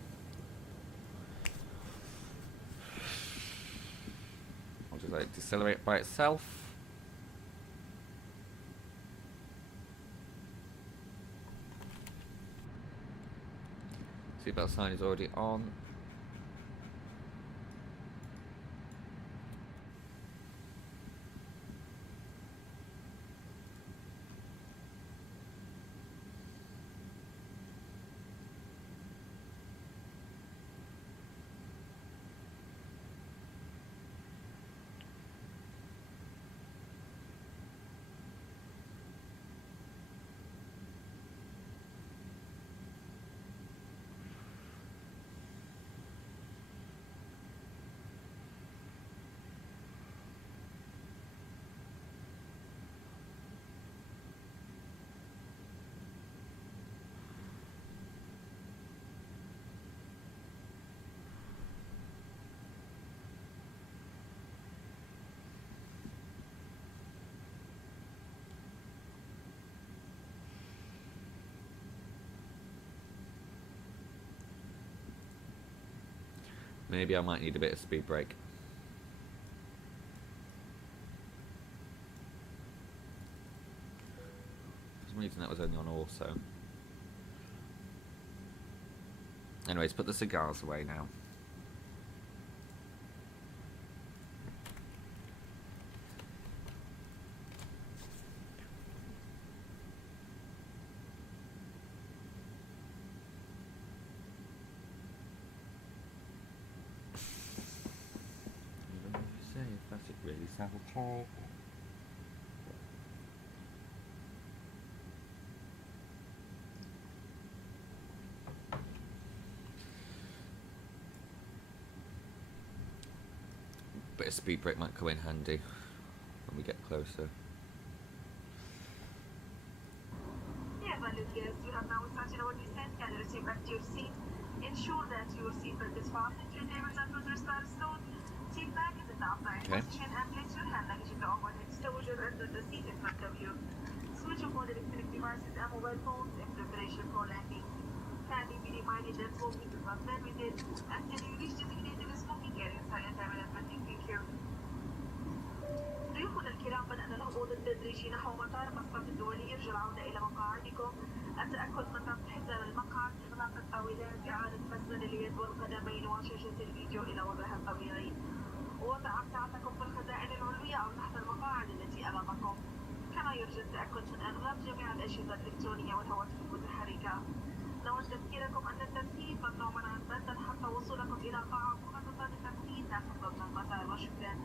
I'll just let it decelerate by itself. Seatbelt sign is already on. Maybe I might need a bit of speed brake. For some reason that was only on also. Anyways, put the cigars away now. Really sabotage. Bit of speed brake might come in handy when we get closer. Dear valued guests, you have now started our descent. Can you receive back to your seat? Ensure that your seatbelt is fastened, your tables and footers are stowed. Seat back is in the upright position and place your hand luggage in the overhead storage under the seat in front of you. Switch off all electronic devices and mobile phones in preparation for landing. Kindly be reminded that smoking is not permitted until you reach designated smoking areas and terminal landing. Thank you. ضيوفنا الكرام بدأنا الهبوط التدريجي نحو مطار مسقط الدولي. يرجى العودة إلى مقاعدكم. التأكد من ربط حزام المقعد، إغلاق الطاولات، إعادة مسند اليد والقدمين وشاشة الفيديو إلى وضعها الطبيعي. وضع أمتعتكم في الخزائن العلوية أو تحت المقاعد التي أمامكم. كما يرجى التأكد من إغلاق جميع الأجهزة الإلكترونية والهواتف المتحركة. نود تذكيركم أن التنفيذ ممنوع منعا باتا حتى وصولكم إلى قاعة مخصصة للتنفيذ داخل ضمن المطار. وشكرا.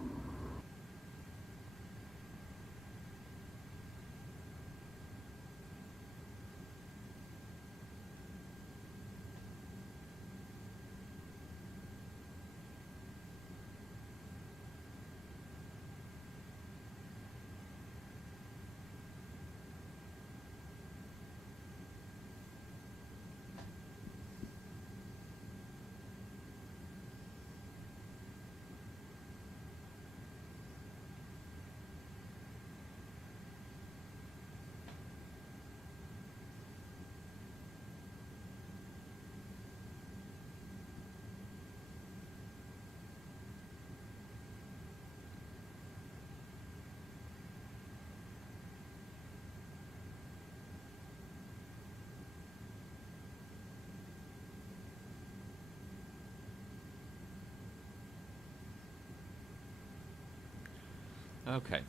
Okay.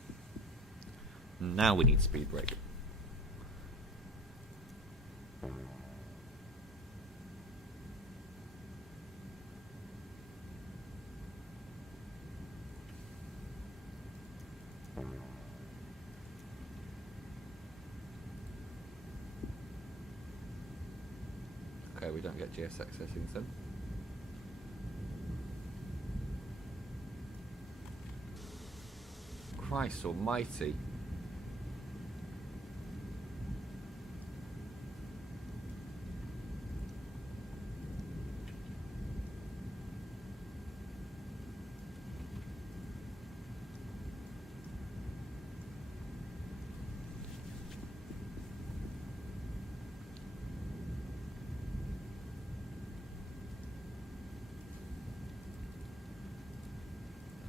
Now we need speed brake. Okay, we don't get GSX settings then. Christ almighty.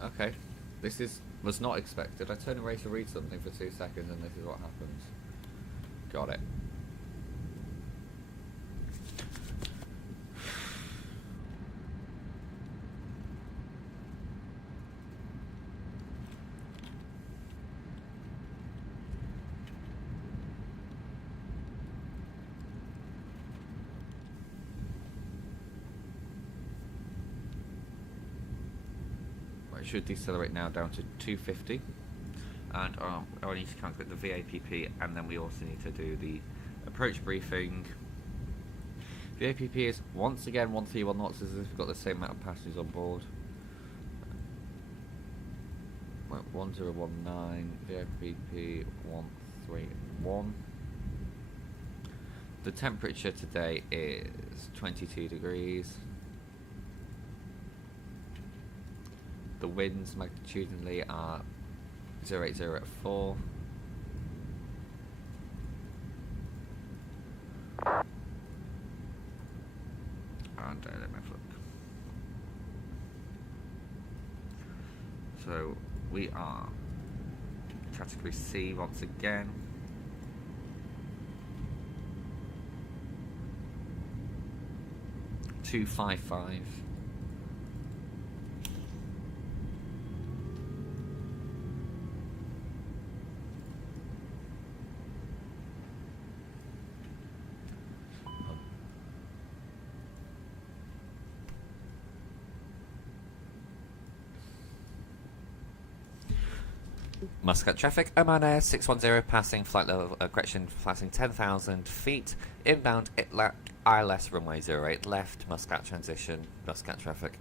Okay, this was not expected. I turn away to read something for 2 seconds and this is what happens. Got it. should decelerate now down to 250. And I need to calculate the VAPP, and then we also need to do the approach briefing. VAPP is once again 131 knots, as if we've got the same amount of passengers on board. 1019, VAPP 131. The temperature today is 22 degrees. The winds magnitudinally are 080 at 4. And let me have a look. So we are category C once again. $255. Muscat traffic, Oman Air 610 passing flight level, correction, passing 10,000 feet, inbound ILS runway 08 left, Muscat transition, Muscat traffic.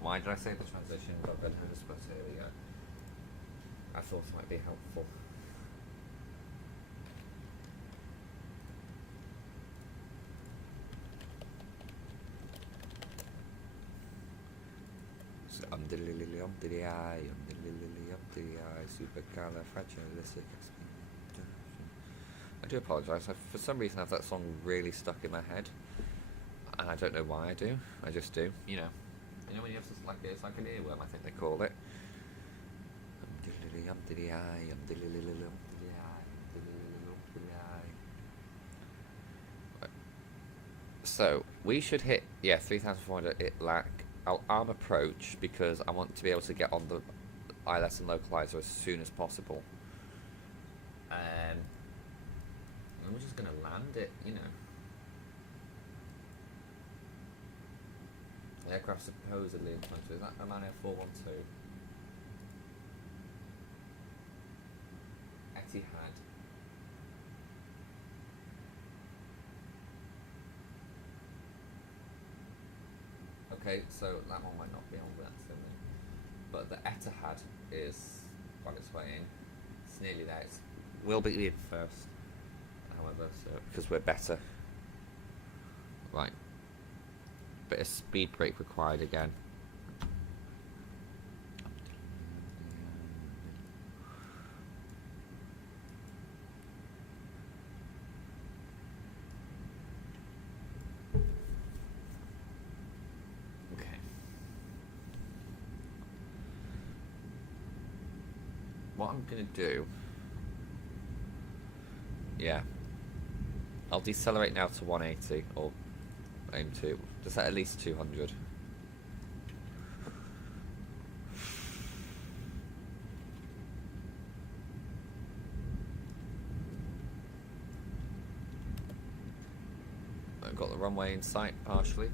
Why did I say the transition? Got rid of the spot, here we go. I thought it might be helpful. So, I do apologise. For some reason I have that song really stuck in my head, and I don't know why I do. I just do. You know when you have this, like, it's like an earworm, I think they call it. So we should hit 3,400 ITLAC. I'll arm approach because I want to be able to get on the ILS and localizer as soon as possible. And we're just going to land it, you know. The aircraft supposedly in front of it. Is that Oman Air 412? Etihad. Okay, so that one might not be on that filming, but the Etihad is on its way in. It's nearly there. We'll be in first, however, so because we're better. Right, bit of speed brake required again. What I'm going to do, I'll decelerate now to 180, or aim to, just at least 200. I've got the runway in sight partially.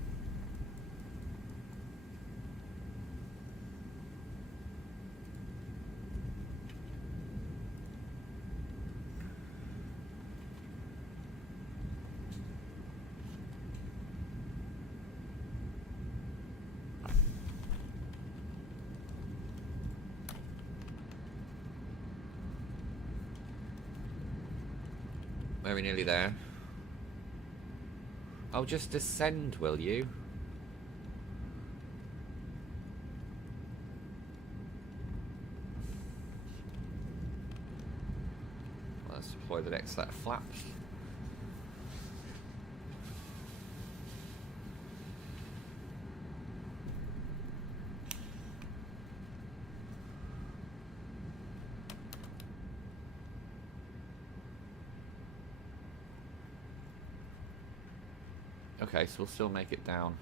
Very nearly there. Oh, just descend, will you? Let's deploy the next set of flaps. Okay, so we'll still make it down.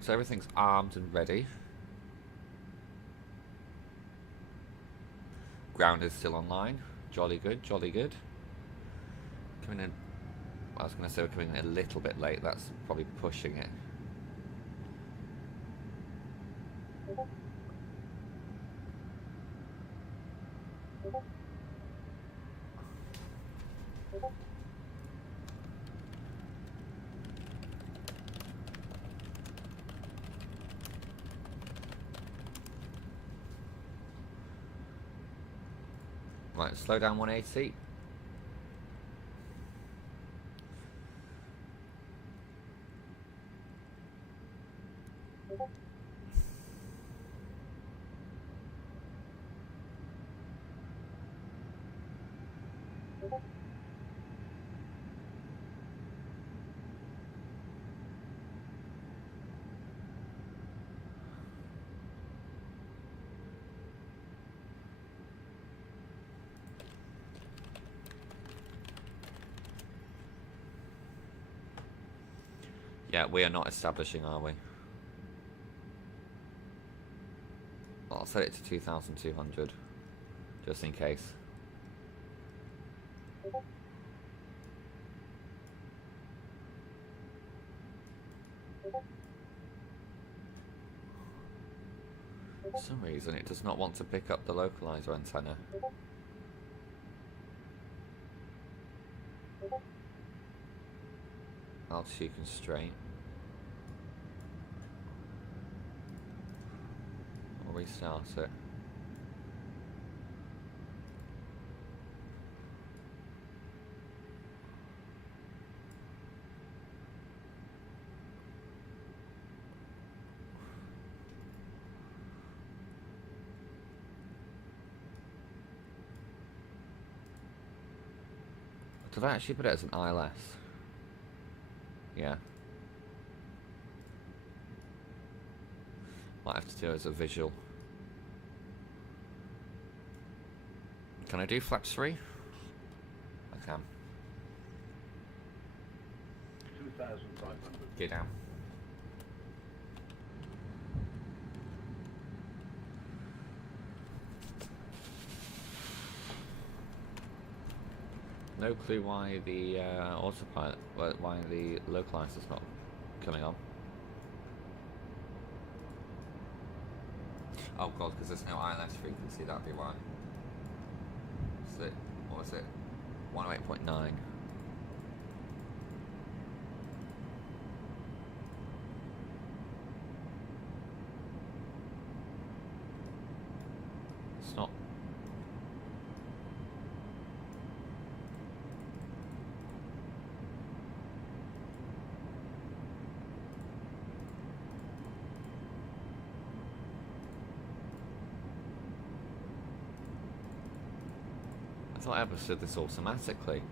So everything's armed and ready. Ground is still online. Jolly good, jolly good. Coming in, I was going to say we're coming in a little bit late. That's probably pushing it. Right, slow down 180. Yeah, we are not establishing, are we? I'll set it to 2,200, just in case. For some reason, it does not want to pick up the localizer antenna. Altitude constraint. I'll restart it. Did I actually put it as an ILS? Yeah. Might have to do it as a visual. Can I do flaps 3? I can. 2,500. Get down. No clue why the autopilot, why the localizer's not coming on. Oh god, because there's no ILS frequency, that'd be why. Is it, what was it? 108.9. It's not. I thought I understood this automatically.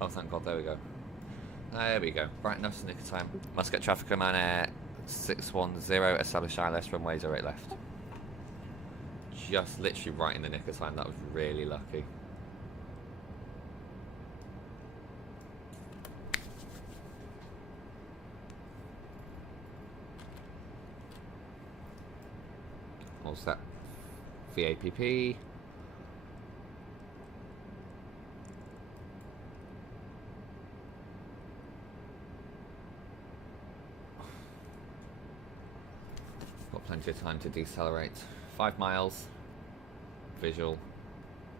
Oh, thank God, there we go. There we go. Right enough to nick of time. Muscat traffic, Oman Air 610, establish ILS runway 08 left. Just literally right in the nick of time. That was really lucky. All set. VAPP. Got plenty of time to decelerate. 5 miles. Visual.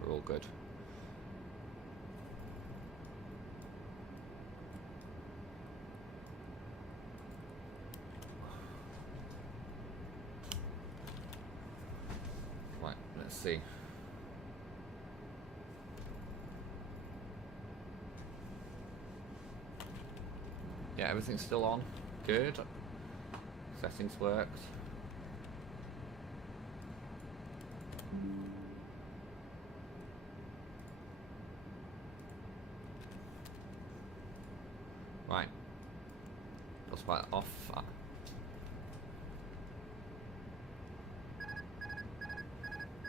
We're all good. Right, let's see. Yeah, everything's still on. Good. Settings worked. Right. Let's put it off.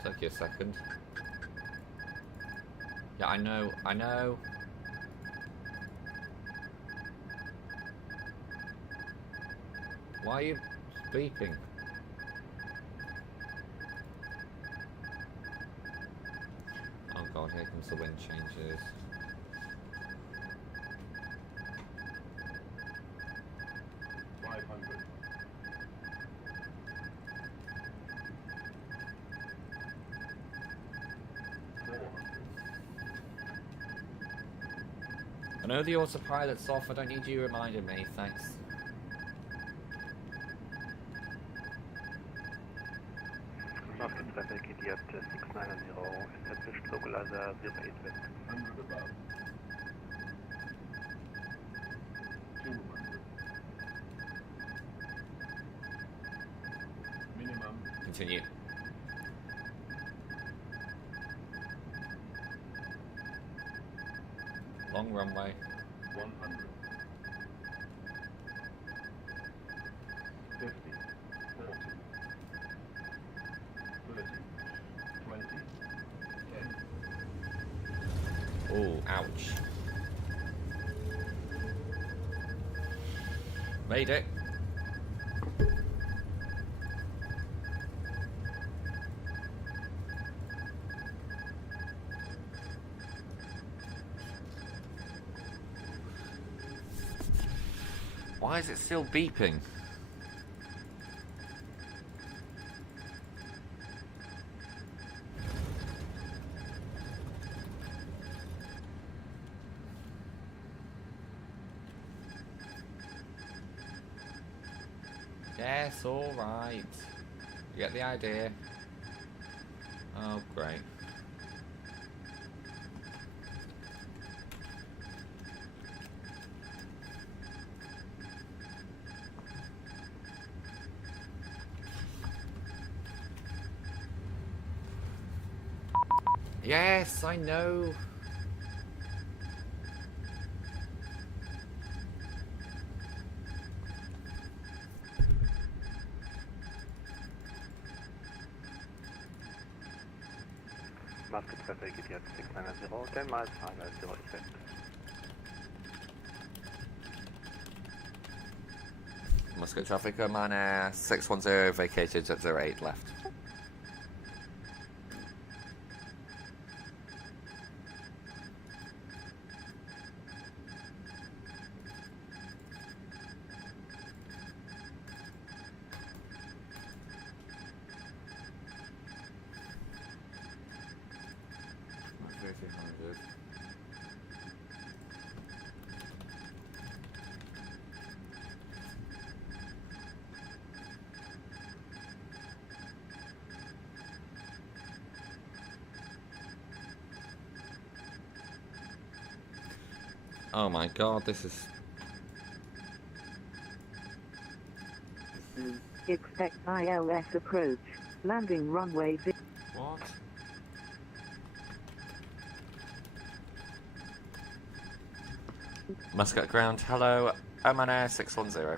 Take you a second. Yeah, I know, I know. Why are you beeping? Oh god, Here comes the wind changes. I know the autopilot's off, I don't need you reminding me, thanks. Muscat traffic, idiot 690, established localizer 08 west. 100 above. 200. Minimum. Continue. Long runway. 100. 50. 40. 30. 20. 10. Oh, ouch. Made it. Why is it still beeping? Yes, alright. You get the idea. Oh, great. Yes, I know. Muscat traffic, idiot 690, 10 miles, 5 west. Muscat traffic, Oman Air 610 vacated at 08 left. Oh my god, this is... Expect ILS approach. Landing runway. What? Muscat ground, hello, Oman Air 610.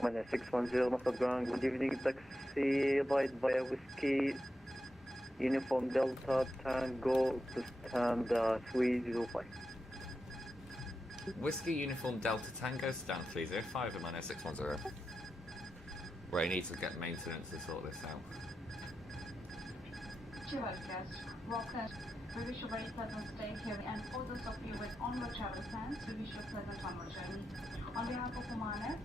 Oman Air 610, Muscat ground, good evening, taxi, right via Whiskey, Uniform Delta, Tango, to stand 305. Whiskey Uniform Delta Tango, stand 305, Oman Air 610. Ray needs to get maintenance to sort this out. Dear guests, welcome. We wish you a very pleasant stay here, and for those of you with onward travel plans, we wish you a pleasant onward journey. On behalf of Oman Air,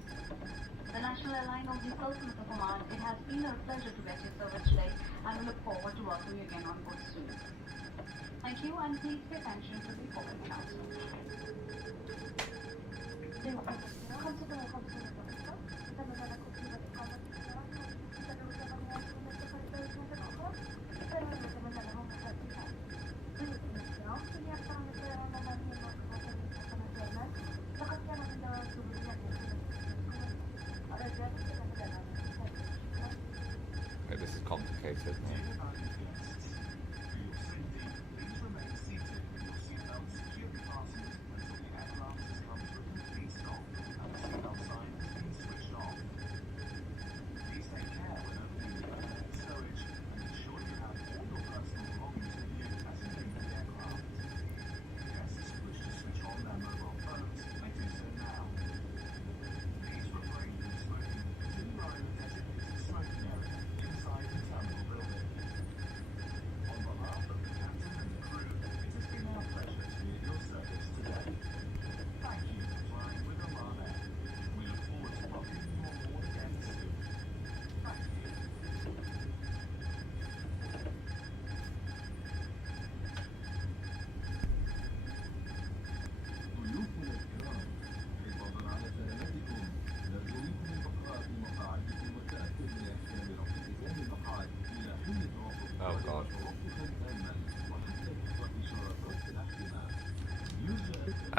the national airline of the Sultanate of Oman, it has been a pleasure to get your service today, and we look forward to welcoming you again on board soon. Thank you, and please pay attention to the following announcement. Okay, this is complicated.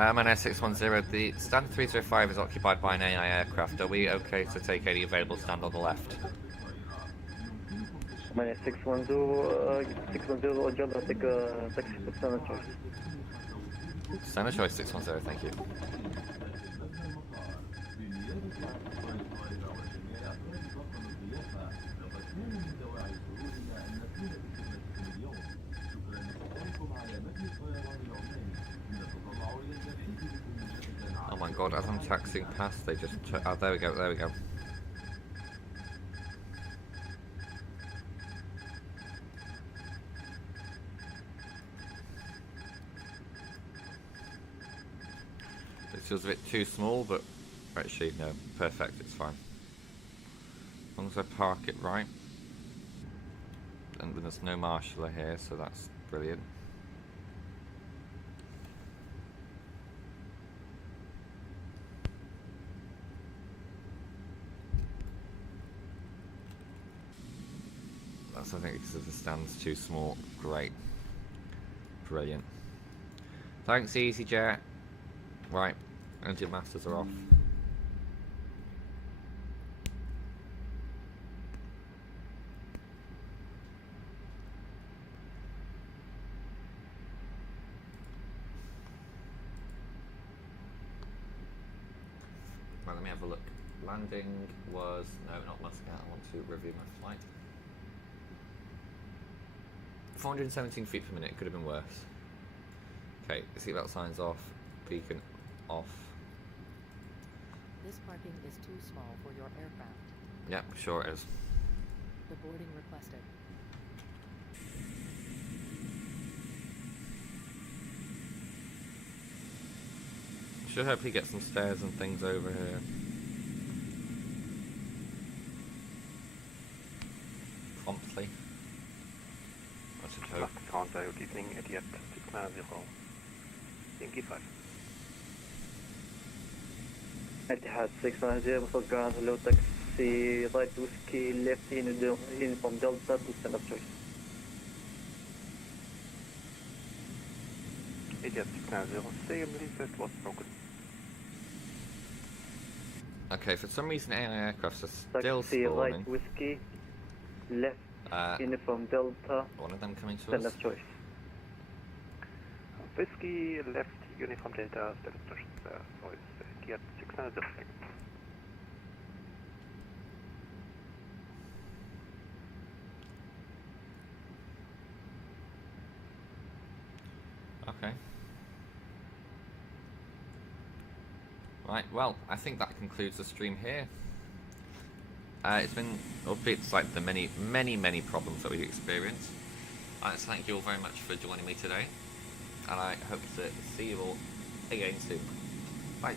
Oman Air 610, the stand 305 is occupied by an AI aircraft. Are we okay to take any available stand on the left? Oman Air 610, 610, Jabba, take a taxi to Standard Choice. Standard Choice 610, thank you. Oh my god, as I'm taxiing past, they just... Oh, there we go, there we go. This feels a bit too small, but actually, no, perfect, it's fine. As long as I park it right. And there's no marshaller here, so that's brilliant. That's, I think, because the stand's too small. Great. Brilliant. Thanks, EasyJet. Right, engine masters are off. Right, let me have a look. Landing was... no, not Muscat. I want to review my flight. 417 feet per minute. Could have been worse. Okay, seatbelt signs off. Beacon off. This parking is too small for your aircraft. Yep, sure it is. The boarding requested. Should hopefully get some stairs and things over here. Promptly. I should hope. Counter, good evening, Etihad 690. Yankee 5. Etihad 690, Muscat ground, hello taxi, right whiskey, left uniform Delta to Standard Choice. Etihad 690, same reset was broken. Okay, for some reason AI aircrafts are still Taxi, spawning. right whiskey, left uniform Delta, one of them coming to Standard us. Choice. Whiskey, left uniform Delta, Standard Choice, so it's Etihad 690. Okay. Right, well, I think that concludes the stream here. It's been, albeit it's like the many problems that we've experienced. I'd like to thank you all very much for joining me today, and I hope to see you all again soon. Bye.